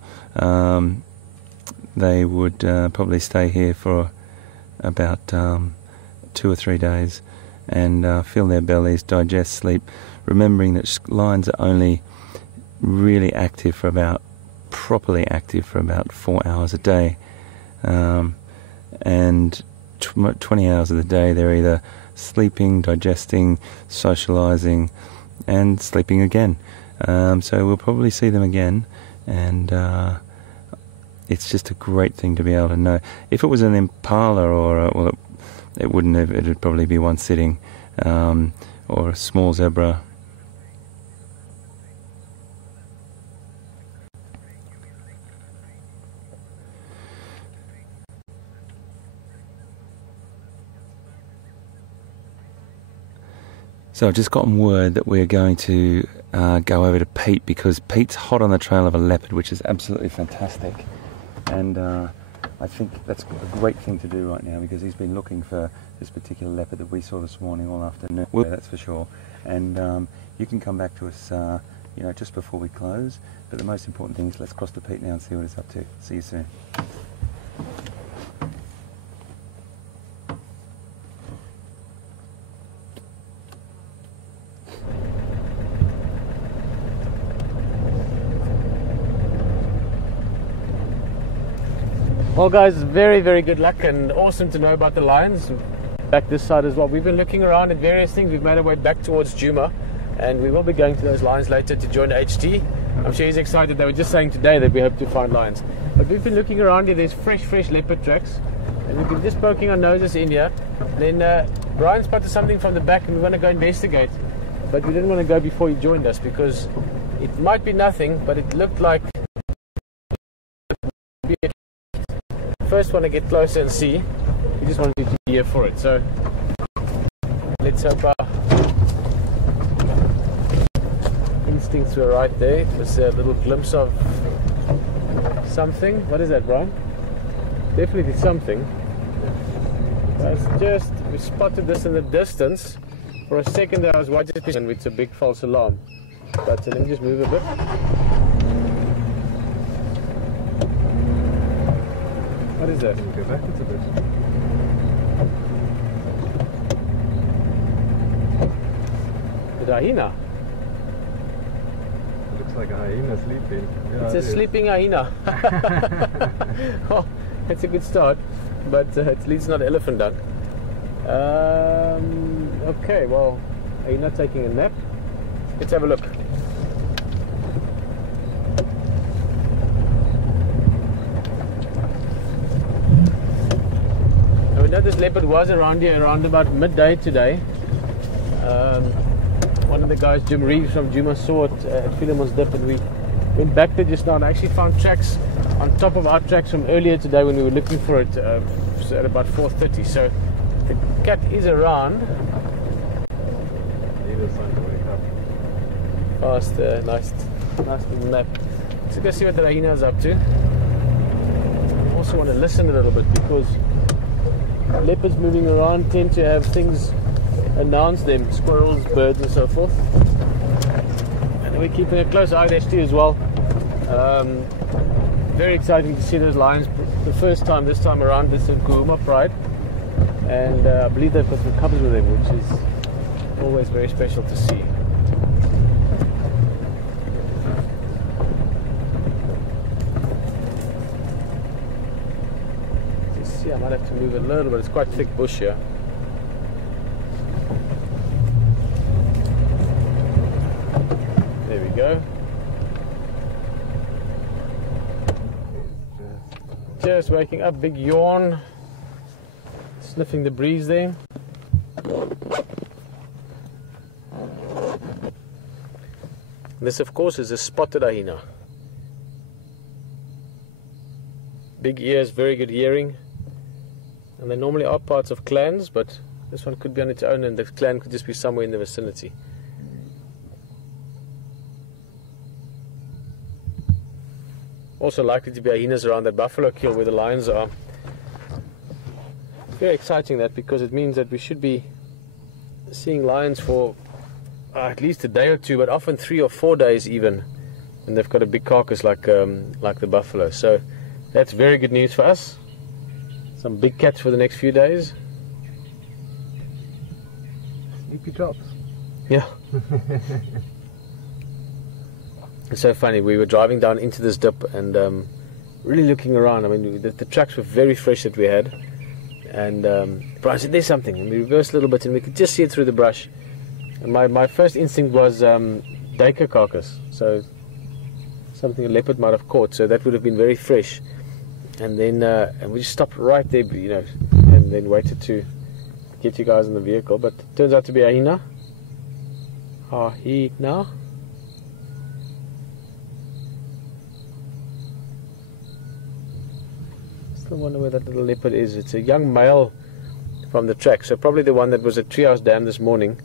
they would probably stay here for about 2 or 3 days and fill their bellies, digest, sleep, remembering that lions are only really properly active for about 4 hours a day, and 20 hours of the day they're either sleeping, digesting, socializing, and sleeping again. So we'll probably see them again, and it's just a great thing to be able to know. If it was an impala or it wouldn't have, it'd probably be one sitting, or a small zebra. So I've just gotten word that we're going to go over to Pete, because Pete's hot on the trail of a leopard, which is absolutely fantastic. And I think that's a great thing to do right now, because he's been looking for this particular leopard that we saw this morning all afternoon. Well, that's for sure. And you can come back to us, you know, just before we close. But the most important thing is let's cross to Pete now and see what he's up to. See you soon. Well guys, very good luck, and awesome to know about the lions. Back this side as well. We've been looking around at various things. We've made our way back towards Nkuhuma, and we will be going to those lions later to join HT. I'm sure he's excited. They were just saying today that we hope to find lions. But we've been looking around here. There's fresh leopard tracks, and we've been just poking our noses in here. Then Brian spotted something from the back, and we want to go investigate. But we didn't want to go before he joined us, because it might be nothing, but it looked like... First want to get closer and see. We just wanted to be here for it, so let's hope our instincts were right there. It was a little glimpse of something. What is that, Brian? Definitely something. We spotted this in the distance. For a second there I was watching, and it's a big false alarm. But let me just move a bit. What is that? Go backwards a bit. The hyena. It looks like a hyena sleeping. Yeah, It's a sleeping hyena. Oh, that's a good start, but at least not elephant dung. Okay, well, hyena taking a nap. Let's have a look. We know this leopard was around here around about midday today. One of the guys, Jim Reeves from Nkuhuma, saw it at Philemon's Dip, and we went back there just now and actually found tracks on top of our tracks from earlier today when we were looking for it at about 4:30. So the cat is around. Hyena's time to wake up. Fast, nice little nap. Let's go see what the hyena is up to. I also want to listen a little bit, because leopards moving around tend to have things announce them, squirrels, birds and so forth. And we're keeping a close eye on HT as well. Very exciting to see those lions the first time this time around. This is Nkuhuma Pride, and I believe they've got some cubs with them, which is always very special to see. I might have to move a little bit. It's quite thick bush here. There we go. Just waking up, big yawn, sniffing the breeze there. This, of course, is a spotted hyena. Big ears, very good hearing. And they normally are parts of clans, but this one could be on its own, and the clan could just be somewhere in the vicinity. Also likely to be hyenas around that buffalo kill where the lions are. Very exciting, that, because it means that we should be seeing lions for at least a day or two, but often 3 or 4 days even, and they've got a big carcass like the buffalo. So that's very good news for us. Some big cats for the next few days. Sleepy drops. Yeah. It's so funny. We were driving down into this dip and really looking around. I mean, the tracks were very fresh that we had. And Brian said, "There's something." And we reversed a little bit, and we could just see it through the brush. And my first instinct was duiker carcass. So something a leopard might have caught. So that would have been very fresh. And then and we just stopped right there, you know, and then waited to get you guys in the vehicle. But it turns out to be a hyena. Hyena. Still wonder where that little leopard is. It's a young male from the track, so probably the one that was at Treehouse Dam this morning.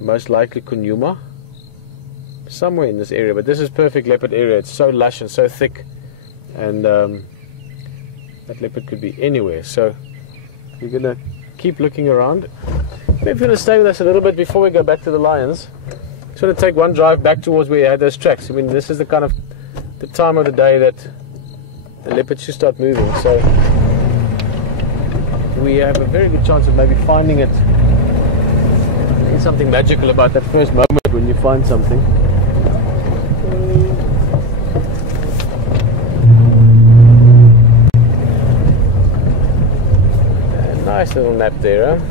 most likely Nkuhuma, somewhere in this area. But this is perfect leopard area. It's so lush and so thick, and that leopard could be anywhere. So we're gonna keep looking around. Maybe we're gonna stay with us a little bit before we go back to the lions. Just want to take one drive back towards where you had those tracks. I mean, this is the kind of the time of the day that the leopards should start moving. So we have a very good chance of maybe finding it. There's something magical about that first moment when you find something. Nice little nap there, huh?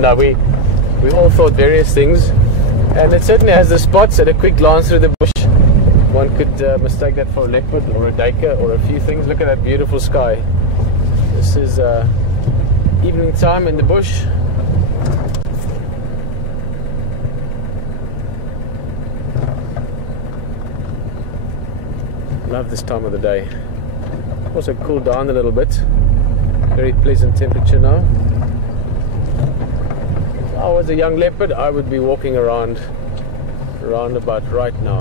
No, we all thought various things, and it certainly has the spots. At a quick glance through the bush, one could mistake that for a leopard or a duiker or a few things. Look at that beautiful sky. This is evening time in the bush. Love this time of the day. Also cooled down a little bit. Very pleasant temperature now. If I was a young leopard, I would be walking around about right now.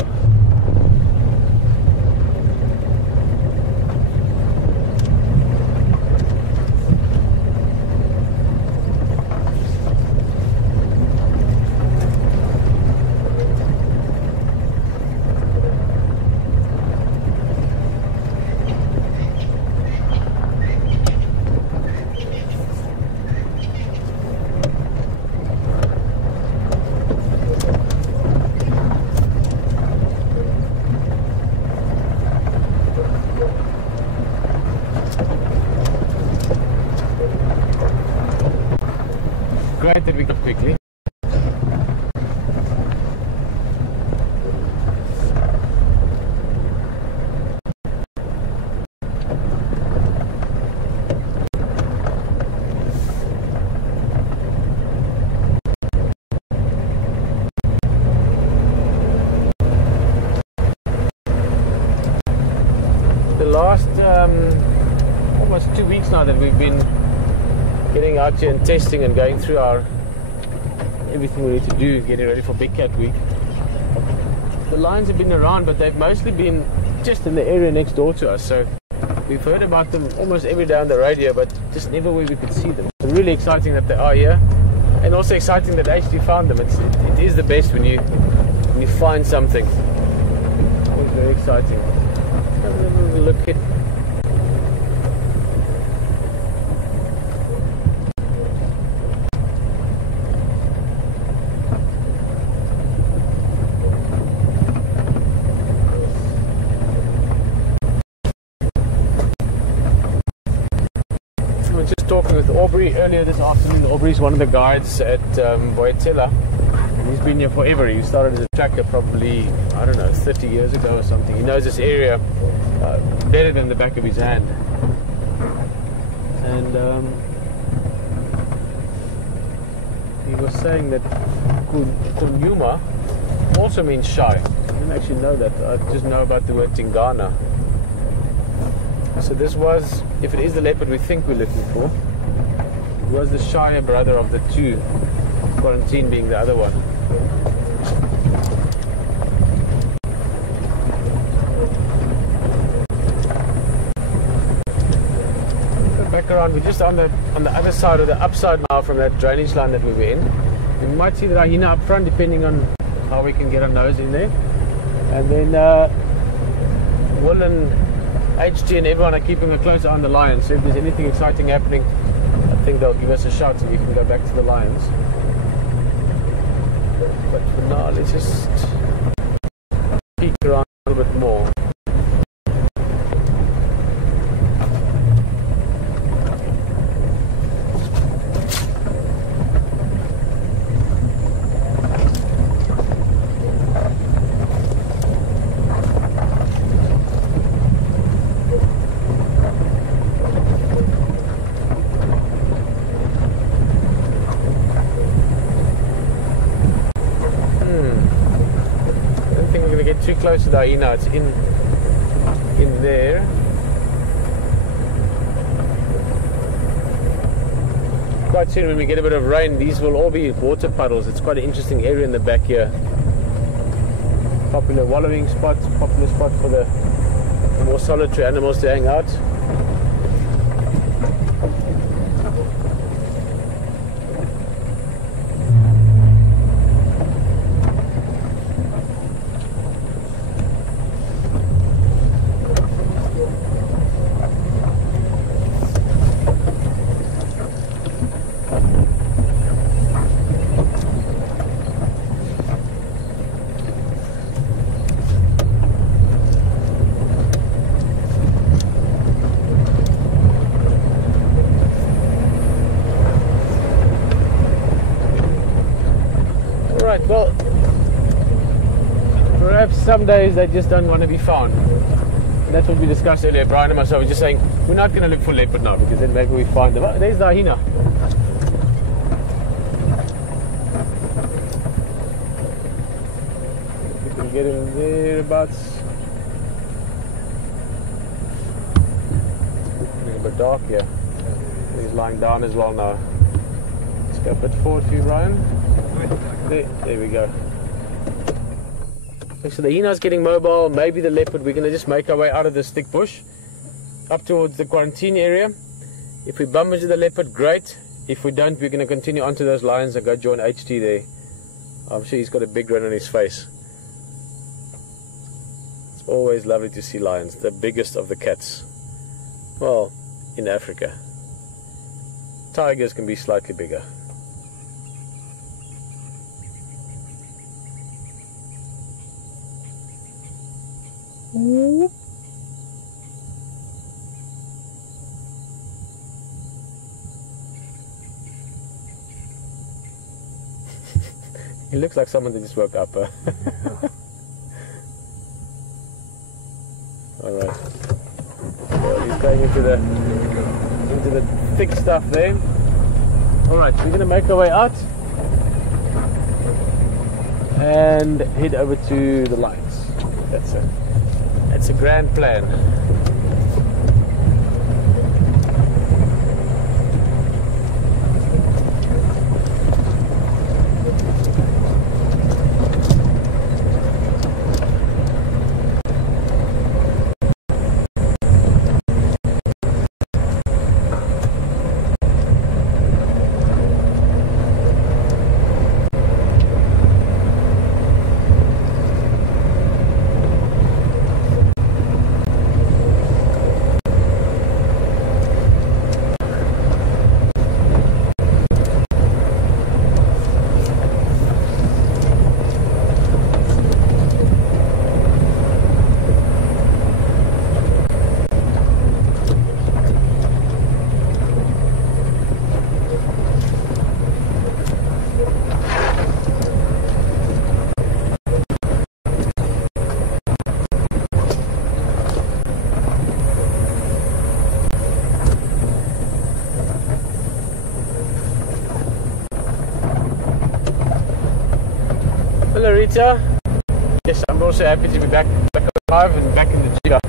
Great that we got quickly. The last almost 2 weeks now that we've been getting out here and testing and going through our everything we need to do, getting ready for Big Cat Week. The lions have been around, but they've mostly been just in the area next door to us. So we've heard about them almost every day on the radio, but just never where we could see them. It's really exciting that they are here, and also exciting that I actually found them. It is the best when you find something. It's always very exciting. Have a little look at. Talking with Aubrey earlier this afternoon. Aubrey's one of the guides at Boyatela. He's been here forever. He started as a tracker probably, I don't know, 30 years ago or something. He knows this area better than the back of his hand. And he was saying that Nkuhuma also means shy. I didn't actually know that. I just know about the word Tingana. So this was, if it is the leopard we think we're looking for, it was the shyer brother of the two, Quarantine being the other one. Go back around, we're just on the other side, or the upside now from that drainage line that we were in. You might see the hyena up front, depending on how we can get our nose in there. And then Will and HT and everyone are keeping a close eye on the lions, so if there's anything exciting happening, I think they'll give us a shout and we can go back to the lions. But for now, let's just peek around a little bit more. close to the hyena. It's in there. Quite soon when we get a bit of rain, these will all be water puddles. It's quite an interesting area in the back here. Popular wallowing spot, popular spot for the more solitary animals to hang out. Well, perhaps some days they just don't want to be found. And that's what we discussed earlier. Brian and myself were just saying, we're not going to look for leopard now, because then maybe we find them. Oh, there's the hyena. We can get him thereabouts. It's a bit dark here. He's lying down as well now. Let's go a bit forward for you, Brian. There we go. So the hyena's getting mobile, maybe the leopard. We're going to just make our way out of this thick bush up towards the quarantine area. If we bump into the leopard, great. If we don't, we're going to continue onto those lions and go join HT there. I'm sure he's got a big grin on his face. It's always lovely to see lions, the biggest of the cats. Well, in Africa. Tigers can be slightly bigger. He looks like someone that just woke up. All right. So he's going into the thick stuff there. All right, so we're going to make our way out and head over to the lights. That's it. That's a grand plan. Hello Rita. Yes, I'm also happy to be back alive and back in the Giga.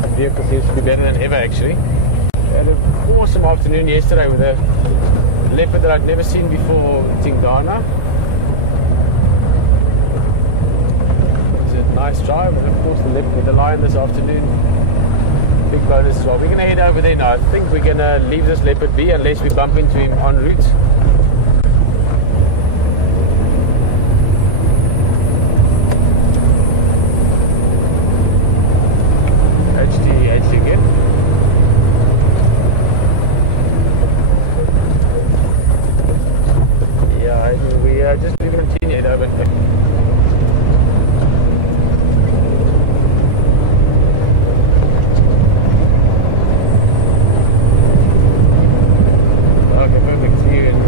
The vehicle seems to be better than ever actually. We had an awesome afternoon yesterday with a leopard that I'd never seen before in Tingana. It was a nice drive, and of course the leopard with the lion this afternoon. Big bonus as well. We're going to head over there now. I think we're going to leave this leopard be unless we bump into him en route. Again. Yeah, we are just going to continue it over. Okay, perfect. See you.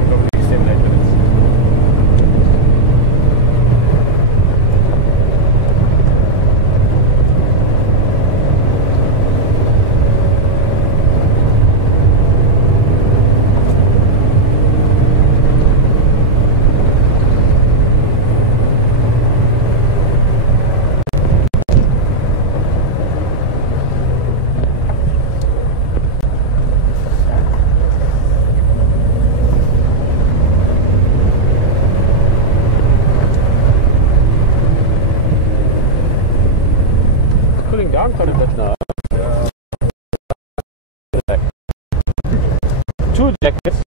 cooling down quite a bit now. Two jackets.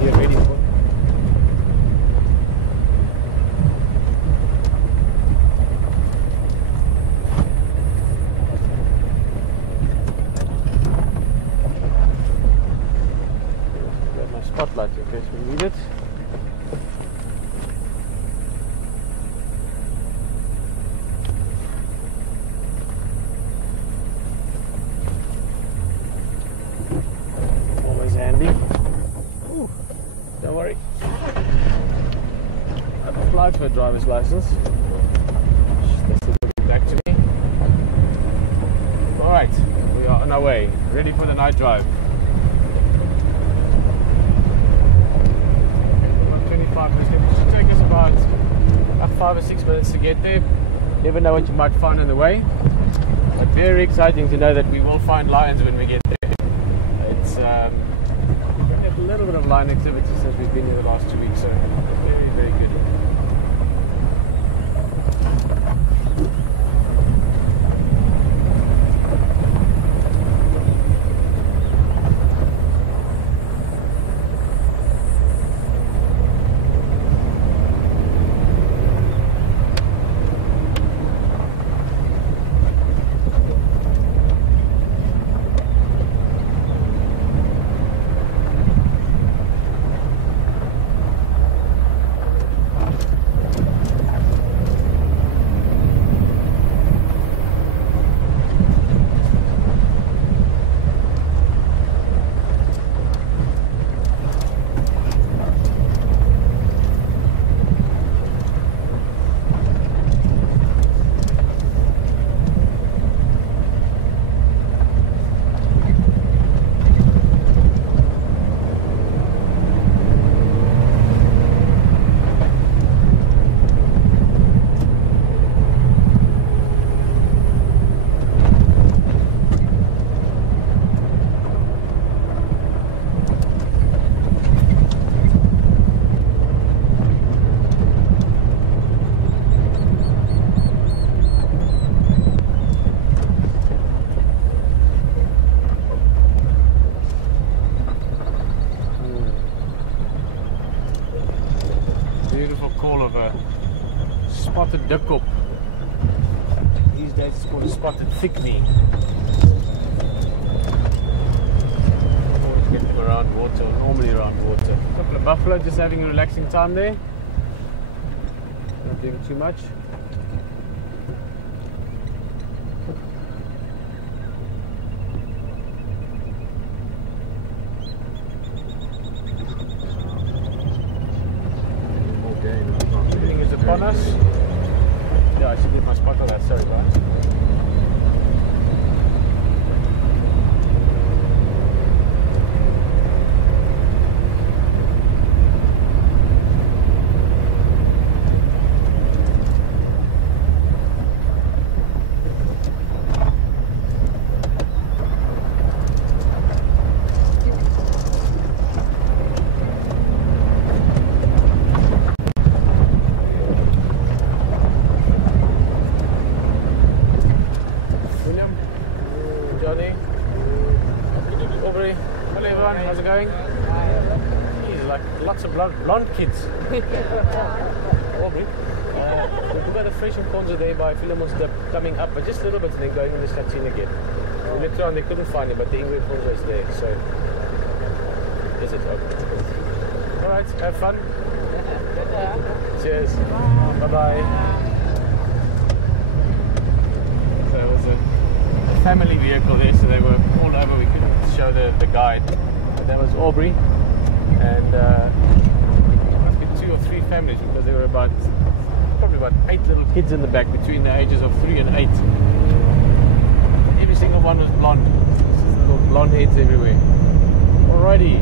You're ready for got my spotlight in case we need it. Always handy. Ooh, don't worry. I've applied for a driver's license. That's looking back to me. Alright, we are on our way. Ready for the night drive. About 25 minutes. It should take us about 5 or 6 minutes to get there. Never know what you might find on the way. But very exciting to know that we will find lions when we get there. It's we've had a little bit of lion activity since we've been here the last 2 weeks, so very, very good. Beautiful call of a spotted dukkop. These days it's called a spotted thickney. Always get them around water, or normally around water. A couple of buffalo just having a relaxing time there. Not doing too much. Everything is upon us. Yeah, I should get my spot on that, sorry guys. Aubrey, hello everyone, how's it going? Jeez, like lots of blonde kids. Aubrey, we've got the fresh and corns there by Philemon's Dip coming up, but just a little bit and then going in the Schatine again. We looked around, they couldn't find it, but the Ingrid Ponzo is there, so is it? Okay. Alright, have fun. Cheers. Bye bye. So it was a family vehicle there, so they were all over. We couldn't show the guide, but that was Aubrey, and must be 2 or 3 families because there were probably about 8 little kids in the back between the ages of 3 and 8. Every single one was blonde. Just little blonde heads everywhere. Alrighty.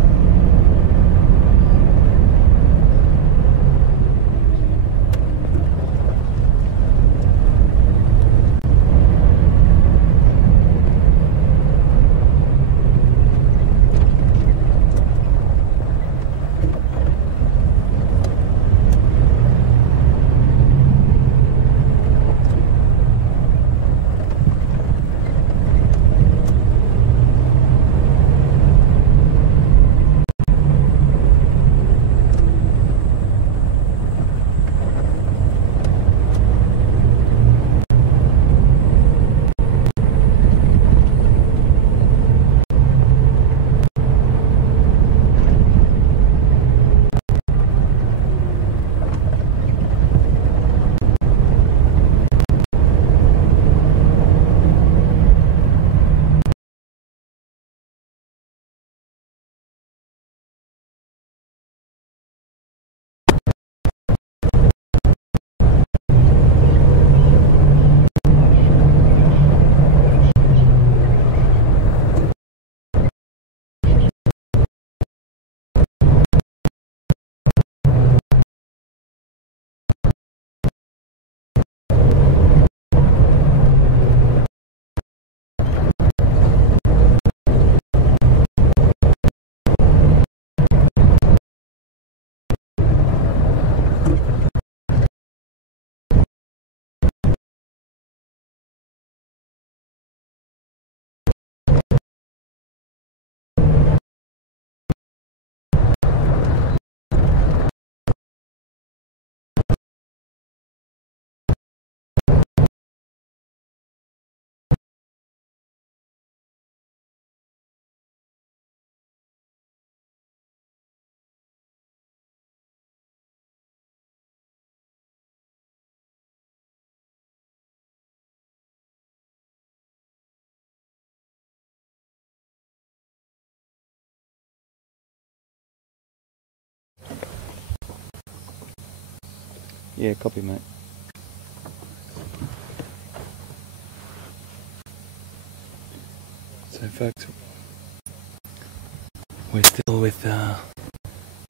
Yeah, copy, mate. So, folks, we're still with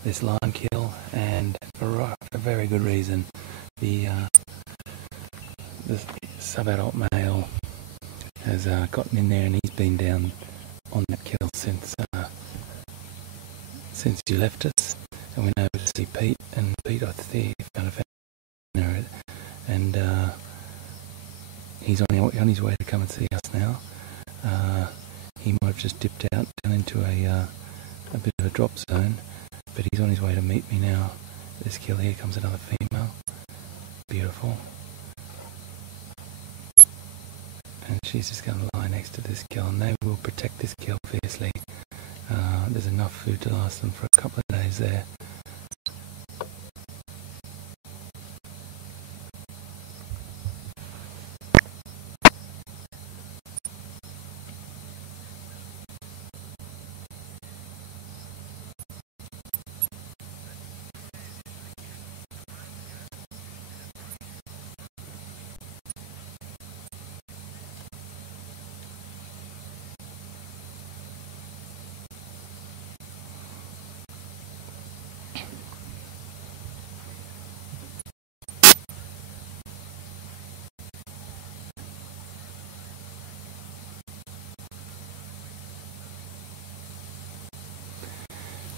this lion kill, and for a very good reason. The sub-adult male has gotten in there, and he's been down on that kill since you left us, and we went over to see Pete, and Pete, I think, found a family, and he's on his way to come and see us now. He might have just dipped out down into a bit of a drop zone, but he's on his way to meet me now. This kill here comes another female, beautiful, and she's just going to lie next to this kill, and they will protect this kill fiercely. There's enough food to last them for a couple of days there.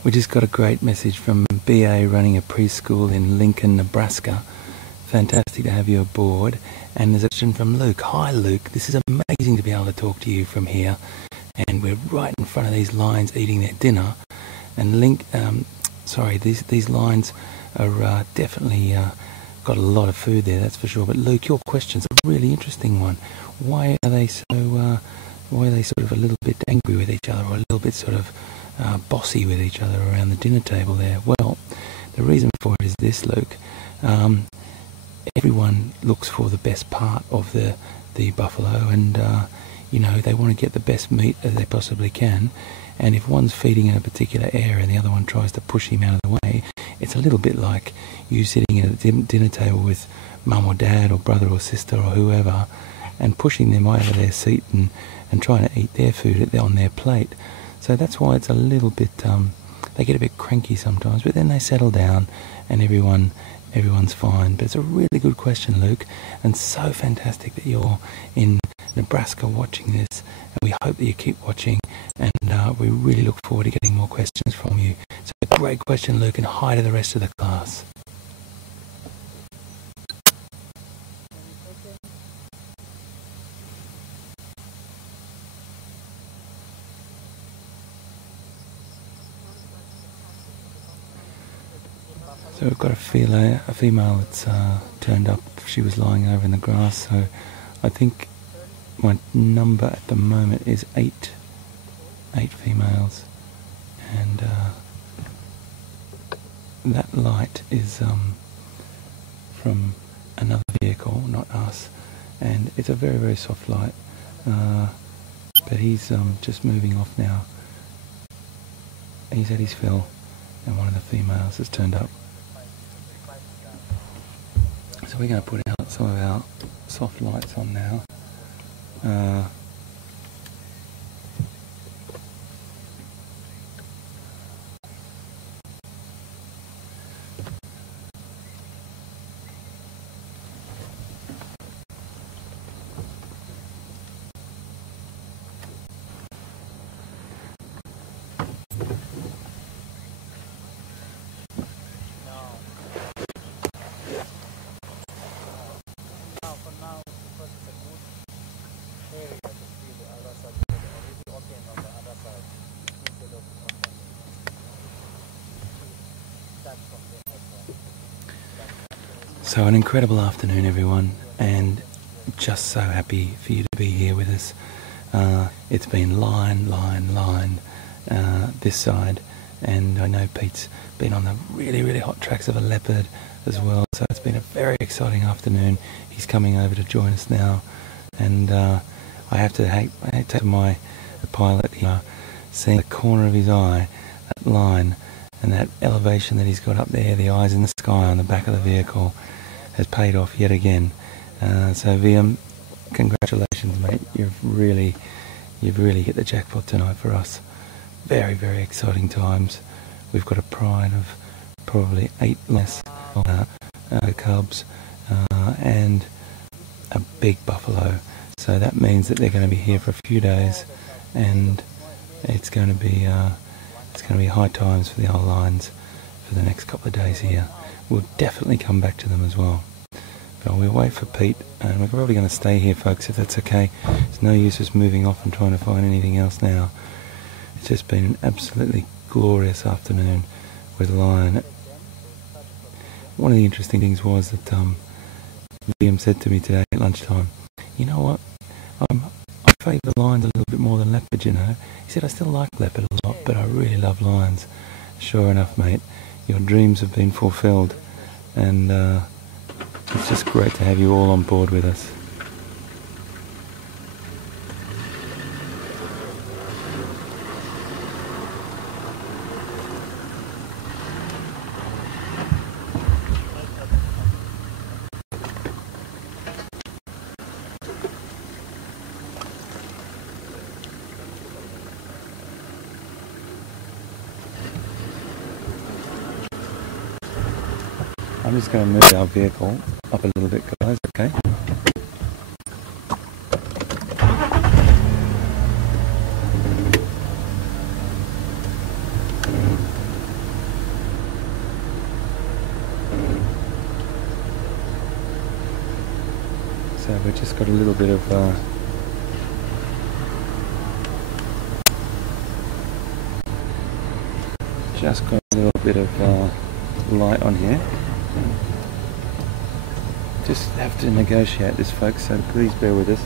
We just got a great message from BA running a preschool in Lincoln, Nebraska. Fantastic to have you aboard. And there's a question from Luke. Hi Luke, this is amazing to be able to talk to you from here. And we're right in front of these lions eating their dinner. And these lions are definitely got a lot of food there, that's for sure. But Luke, your question's a really interesting one. Why are they sort of a little bit angry with each other, or a little bit sort of bossy with each other around the dinner table there? Well, the reason for it is this, Luke. Everyone looks for the best part of the buffalo, and they want to get the best meat as they possibly can. And if one's feeding in a particular area and the other one tries to push him out of the way, it's a little bit like you sitting at a dinner table with mum or dad or brother or sister or whoever, and pushing them out of their seat and trying to eat their food on their plate. So that's why it's a little bit, they get a bit cranky sometimes, but then they settle down and everyone's fine. But it's a really good question, Luke, and so fantastic that you're in Nebraska watching this, and we hope that you keep watching, and we really look forward to getting more questions from you. So a great question, Luke, and hi to the rest of the class. So we've got a female that's turned up. She was lying over in the grass, so I think my number at the moment is eight females, and that light is from another vehicle, not us, and it's a very, very soft light, but he's just moving off now. He's had his fill, and one of the females has turned up. So we're going to put out some of our soft lights on now. So an incredible afternoon, everyone, and just so happy for you to be here with us. It's been line this side, and I know Pete's been on the really, really hot tracks of a leopard as well, so it's been a very exciting afternoon. He's coming over to join us now, and I have to take my pilot here, seeing the corner of his eye, that line, and that elevation that he's got up there, the eyes in the sky on the back of the vehicle. has paid off yet again. So VM, congratulations, mate. You've really hit the jackpot tonight for us. Very, very exciting times. We've got a pride of probably 8 less cubs and a big buffalo. So that means that they're going to be here for a few days, and it's going to be high times for the old lions for the next couple of days here. We'll definitely come back to them as well. But we'll wait for Pete, and we're probably going to stay here, folks, if that's okay. It's no use just moving off and trying to find anything else now. It's just been an absolutely glorious afternoon with Lion. One of the interesting things was that Liam said to me today at lunchtime, you know what, I favour lions a little bit more than leopard, you know. He said, I still like leopard a lot, but I really love lions. Sure enough, mate, your dreams have been fulfilled, and it's just great to have you all on board with us. I'm just going to move our vehicle up a little bit, guys, okay? So we've just got a little bit of light on here. Just have to negotiate this, folks, so please bear with us.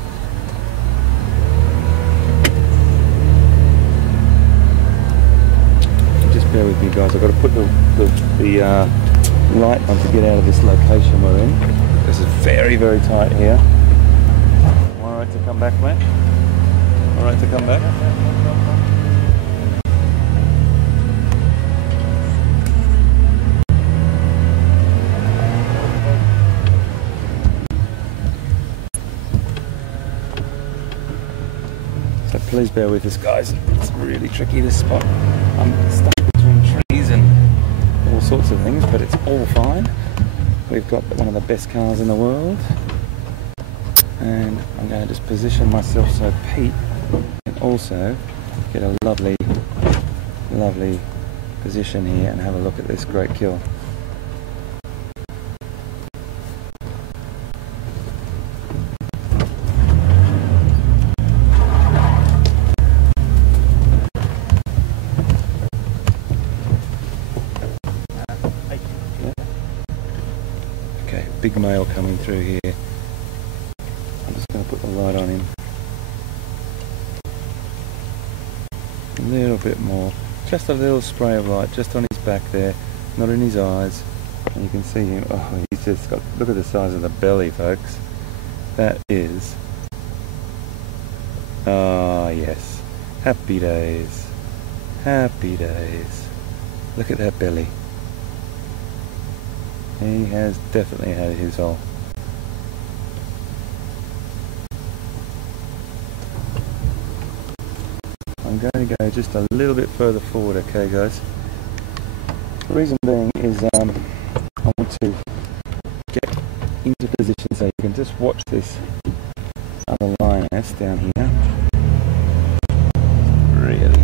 Just bear with me, guys. I've got to put the light on to get out of this location we're in. This is very, very tight here. Alright to come back, mate? Alright to come back? So please bear with us, guys. It's really tricky, this spot. I'm stuck between trees and all sorts of things, but it's all fine. We've got one of the best cars in the world, and I'm going to just position myself so Pete can also get a lovely position here and have a look at this great kill. Big male coming through here. I'm just going to put the light on him. A little bit more. Just a little spray of light just on his back there, not in his eyes. And you can see him. Oh, he's just got, look at the size of the belly, folks. That is... ah, yes. Happy days. Happy days. Look at that belly. He has definitely had his all. I'm going to go just a little bit further forward, okay, guys? The reason being is I want to get into position so you can just watch this other lioness down here. Really.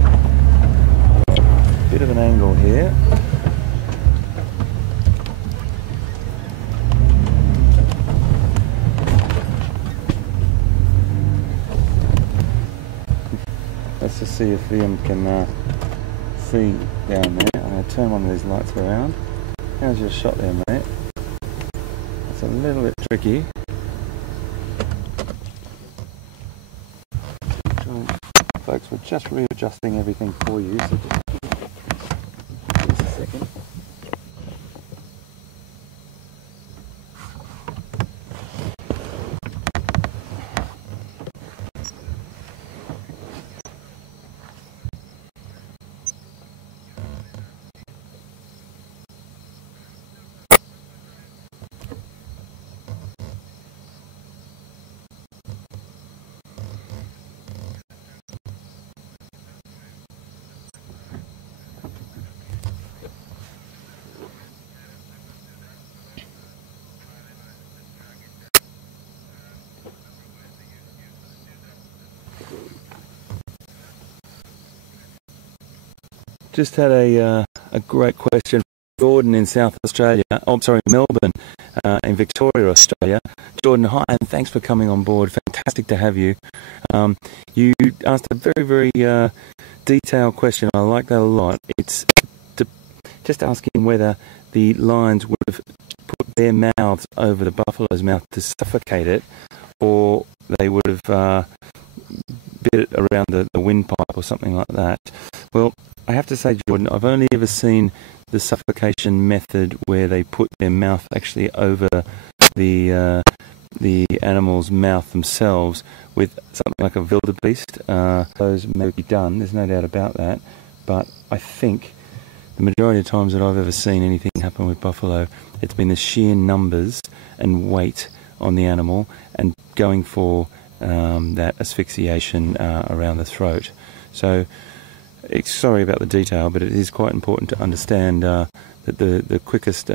Bit of an angle here. Let's just see if Liam can see down there. I'm going to turn one of these lights around. How's your shot there, mate? It's a little bit tricky. Folks, we're just readjusting everything for you, so just a second. just had a great question. Jordan in South Australia, Melbourne, in Victoria, Australia. Jordan, hi, and thanks for coming on board. Fantastic to have you. You asked a very, very detailed question. I like that a lot. It's just asking whether the lions would have put their mouths over the buffalo's mouth to suffocate it, or they would have bit it around the windpipe or something like that. Well, I have to say, Jordan, I've only ever seen the suffocation method where they put their mouth actually over the animal's mouth themselves with something like a wildebeest. Those may be done, there's no doubt about that, but I think the majority of times that I've ever seen anything happen with buffalo, it's been the sheer numbers and weight on the animal and going for that asphyxiation around the throat. So, sorry about the detail, but it is quite important to understand that the quickest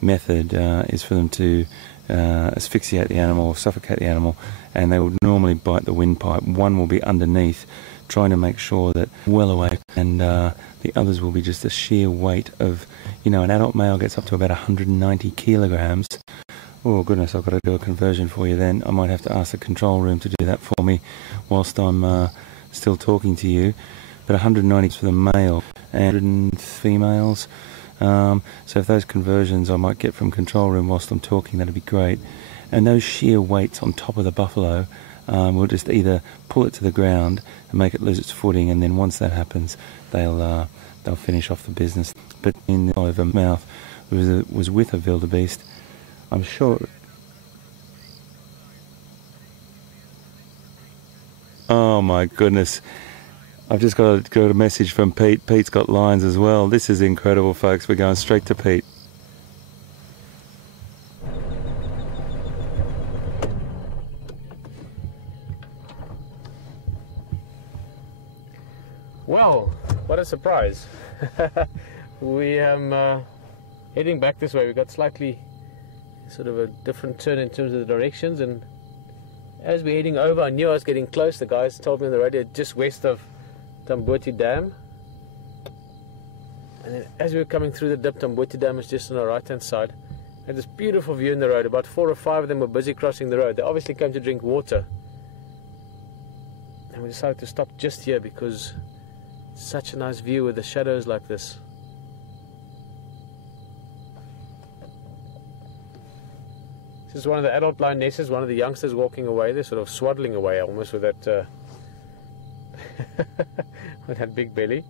method is for them to asphyxiate the animal or suffocate the animal, and they will normally bite the windpipe. One will be underneath, trying to make sure that well away, and the others will be just the sheer weight of, an adult male gets up to about 190 kilograms. Oh goodness, I've got to do a conversion for you then. I might have to ask the control room to do that for me whilst I'm still talking to you. But 190 is for the male and 100 females. So if those conversions I might get from control room whilst I'm talking, that'd be great. And those sheer weights on top of the buffalo will just either pull it to the ground and make it lose its footing, and then once that happens, they'll finish off the business. But in the over mouth was with a wildebeest. I'm sure. Oh my goodness. I've just got a message from Pete. Pete's got lions as well. This is incredible, folks. We're going straight to Pete. Well, what a surprise. We heading back this way. We got slightly sort of a different turn in terms of the directions, and as we're heading over, I knew I was getting close. The guys told me on the radio just west of Tambuti Dam, and then as we were coming through the dip, Tambuti Dam is just on our right hand side. I had this beautiful view in the road. About 4 or 5 of them were busy crossing the road. They obviously came to drink water, and we decided to stop just here because it's such a nice view with the shadows like this. This is one of the adult lionesses, one of the youngsters walking away. They're sort of swaddling away almost with that with that big belly.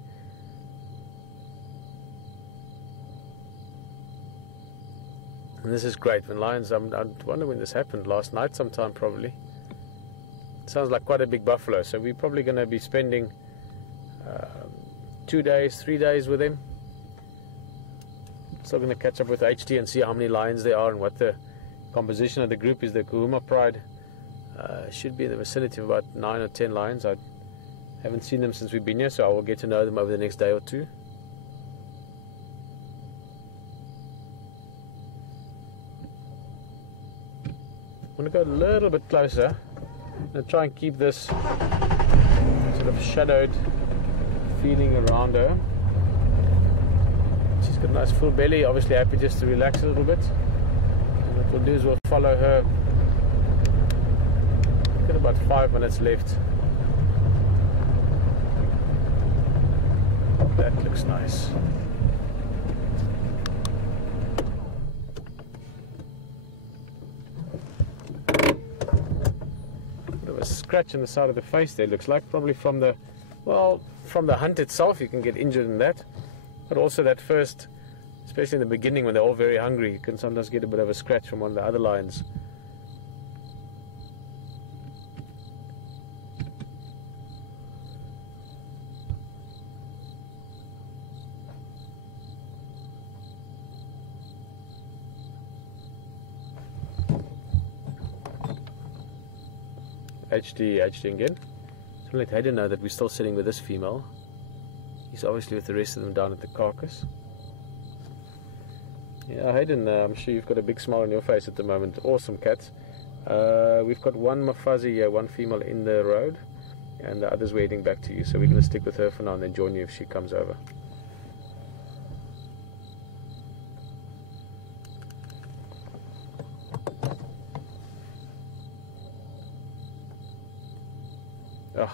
And this is great. When lions, I wonder when this happened, last night sometime probably. It sounds like quite a big buffalo, so we're probably going to be spending 2 days, 3 days with him. Still going to catch up with HT and see how many lions there are and what the composition of the group is. The Nkuhuma pride should be in the vicinity of about 9 or 10 lions. I haven't seen them since we've been here, so I will get to know them over the next day or two. I'm going to go a little bit closer. I'm going to try and keep this sort of shadowed feeling around her. She's got a nice full belly, obviously happy just to relax a little bit. And what we'll do is we'll follow her. We've got about 5 minutes left. That looks nice. Bit of a scratch in the side of the face there, looks like, probably from the, well, from the hunt itself. You can get injured in that, but also that first, especially in the beginning when they're all very hungry, you can sometimes get a bit of a scratch from one of the other lions. HT again. So let Hayden know that we're still sitting with this female. He's obviously with the rest of them down at the carcass. Yeah, Hayden, I'm sure you've got a big smile on your face at the moment. Awesome cats. We've got one Mafazi here, one female in the road, and the others waiting back to you. So we're going to stick with her for now and then join you if she comes over. Ugh.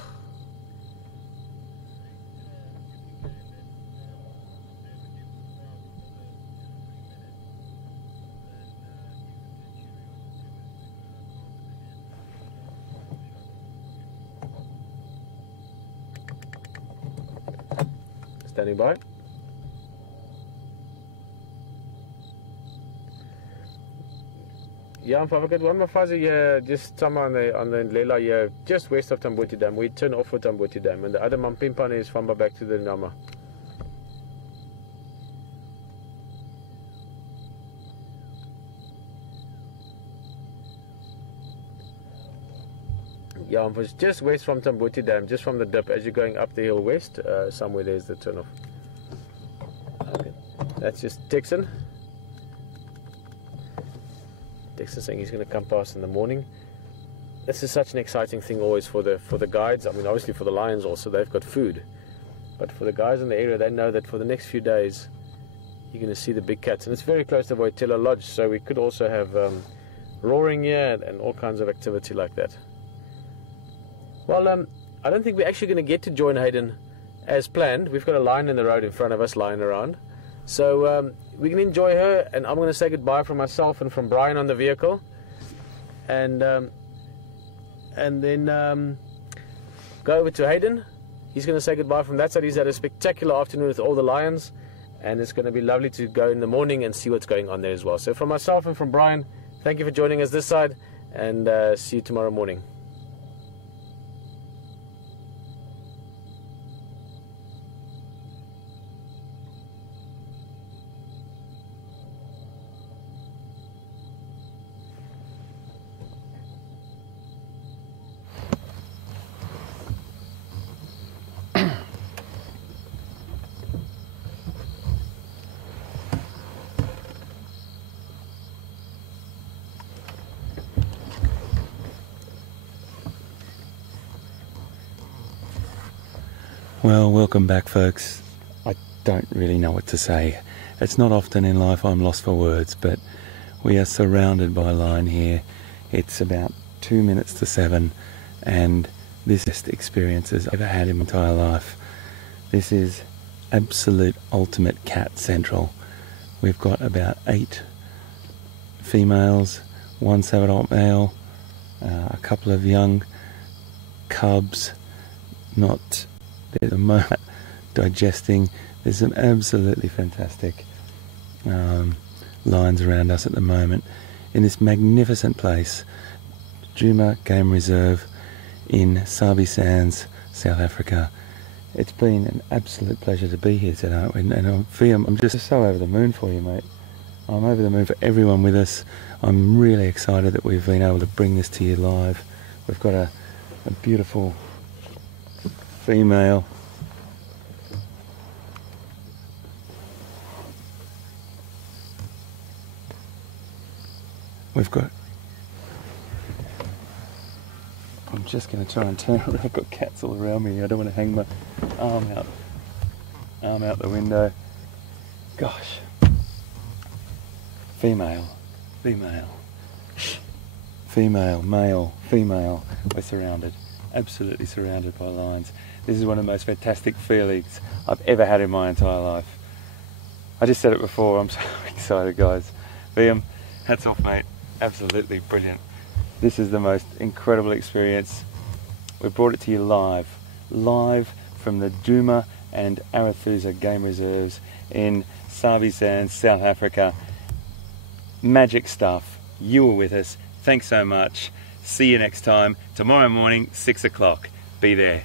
Standing by. Yeah, I've got one more fuzzy here, just somewhere on the Lela here, just west of Tambuti Dam. We turn off for Tambuti Dam, and the other Mampimpane is Famba back to the Nama. Yeah, I'm just west from Tambuti Dam, just from the dip as you're going up the hill west. Somewhere there's the turn off. Okay. That's just Texan. Texan saying he's going to come past in the morning. This is such an exciting thing always for the guides. I mean, obviously for the lions also, they've got food. But for the guys in the area, they know that for the next few days, you're going to see the big cats. And it's very close to Voitila Lodge, so we could also have roaring here and all kinds of activity like that. Well, I don't think we're actually going to get to join Hayden as planned. We've got a lion in the road in front of us lying around. So we can enjoy her, and I'm going to say goodbye from myself and from Brian on the vehicle. And then go over to Hayden. He's going to say goodbye from that side. He's had a spectacular afternoon with all the lions, and it's going to be lovely to go in the morning and see what's going on there as well. So from myself and from Brian, thank you for joining us this side, and see you tomorrow morning. Well, welcome back, folks. I don't really know what to say. It's not often in life I'm lost for words, but we are surrounded by line here. It's about 2 minutes to 7, and this is the best experiences I've ever had in my entire life. This is absolute ultimate cat central. We've got about 8 females, 1 adult male, a couple of young cubs, not at the moment digesting. There's some absolutely fantastic lions around us at the moment in this magnificent place, Nkuhuma Game Reserve in Sabi Sands, South Africa. It's been an absolute pleasure to be here today, and I'm just so over the moon for you, mate. I'm over the moon for everyone with us. I'm really excited that we've been able to bring this to you live. We've got a beautiful female. We've got... I'm just going to try and turn around. I've got cats all around me. I don't want to hang my arm out the window. Gosh. Female, male, female. We're surrounded. Absolutely surrounded by lions. This is one of the most fantastic feelings I've ever had in my entire life. I just said it before, I'm so excited, guys. Liam, hats off, mate. Absolutely brilliant. This is the most incredible experience. We brought it to you live from the Nkuhuma and Arathusa Game Reserves in Sabi Sands, South Africa. Magic stuff. You were with us. Thanks so much. See you next time. Tomorrow morning, 6 o'clock. Be there.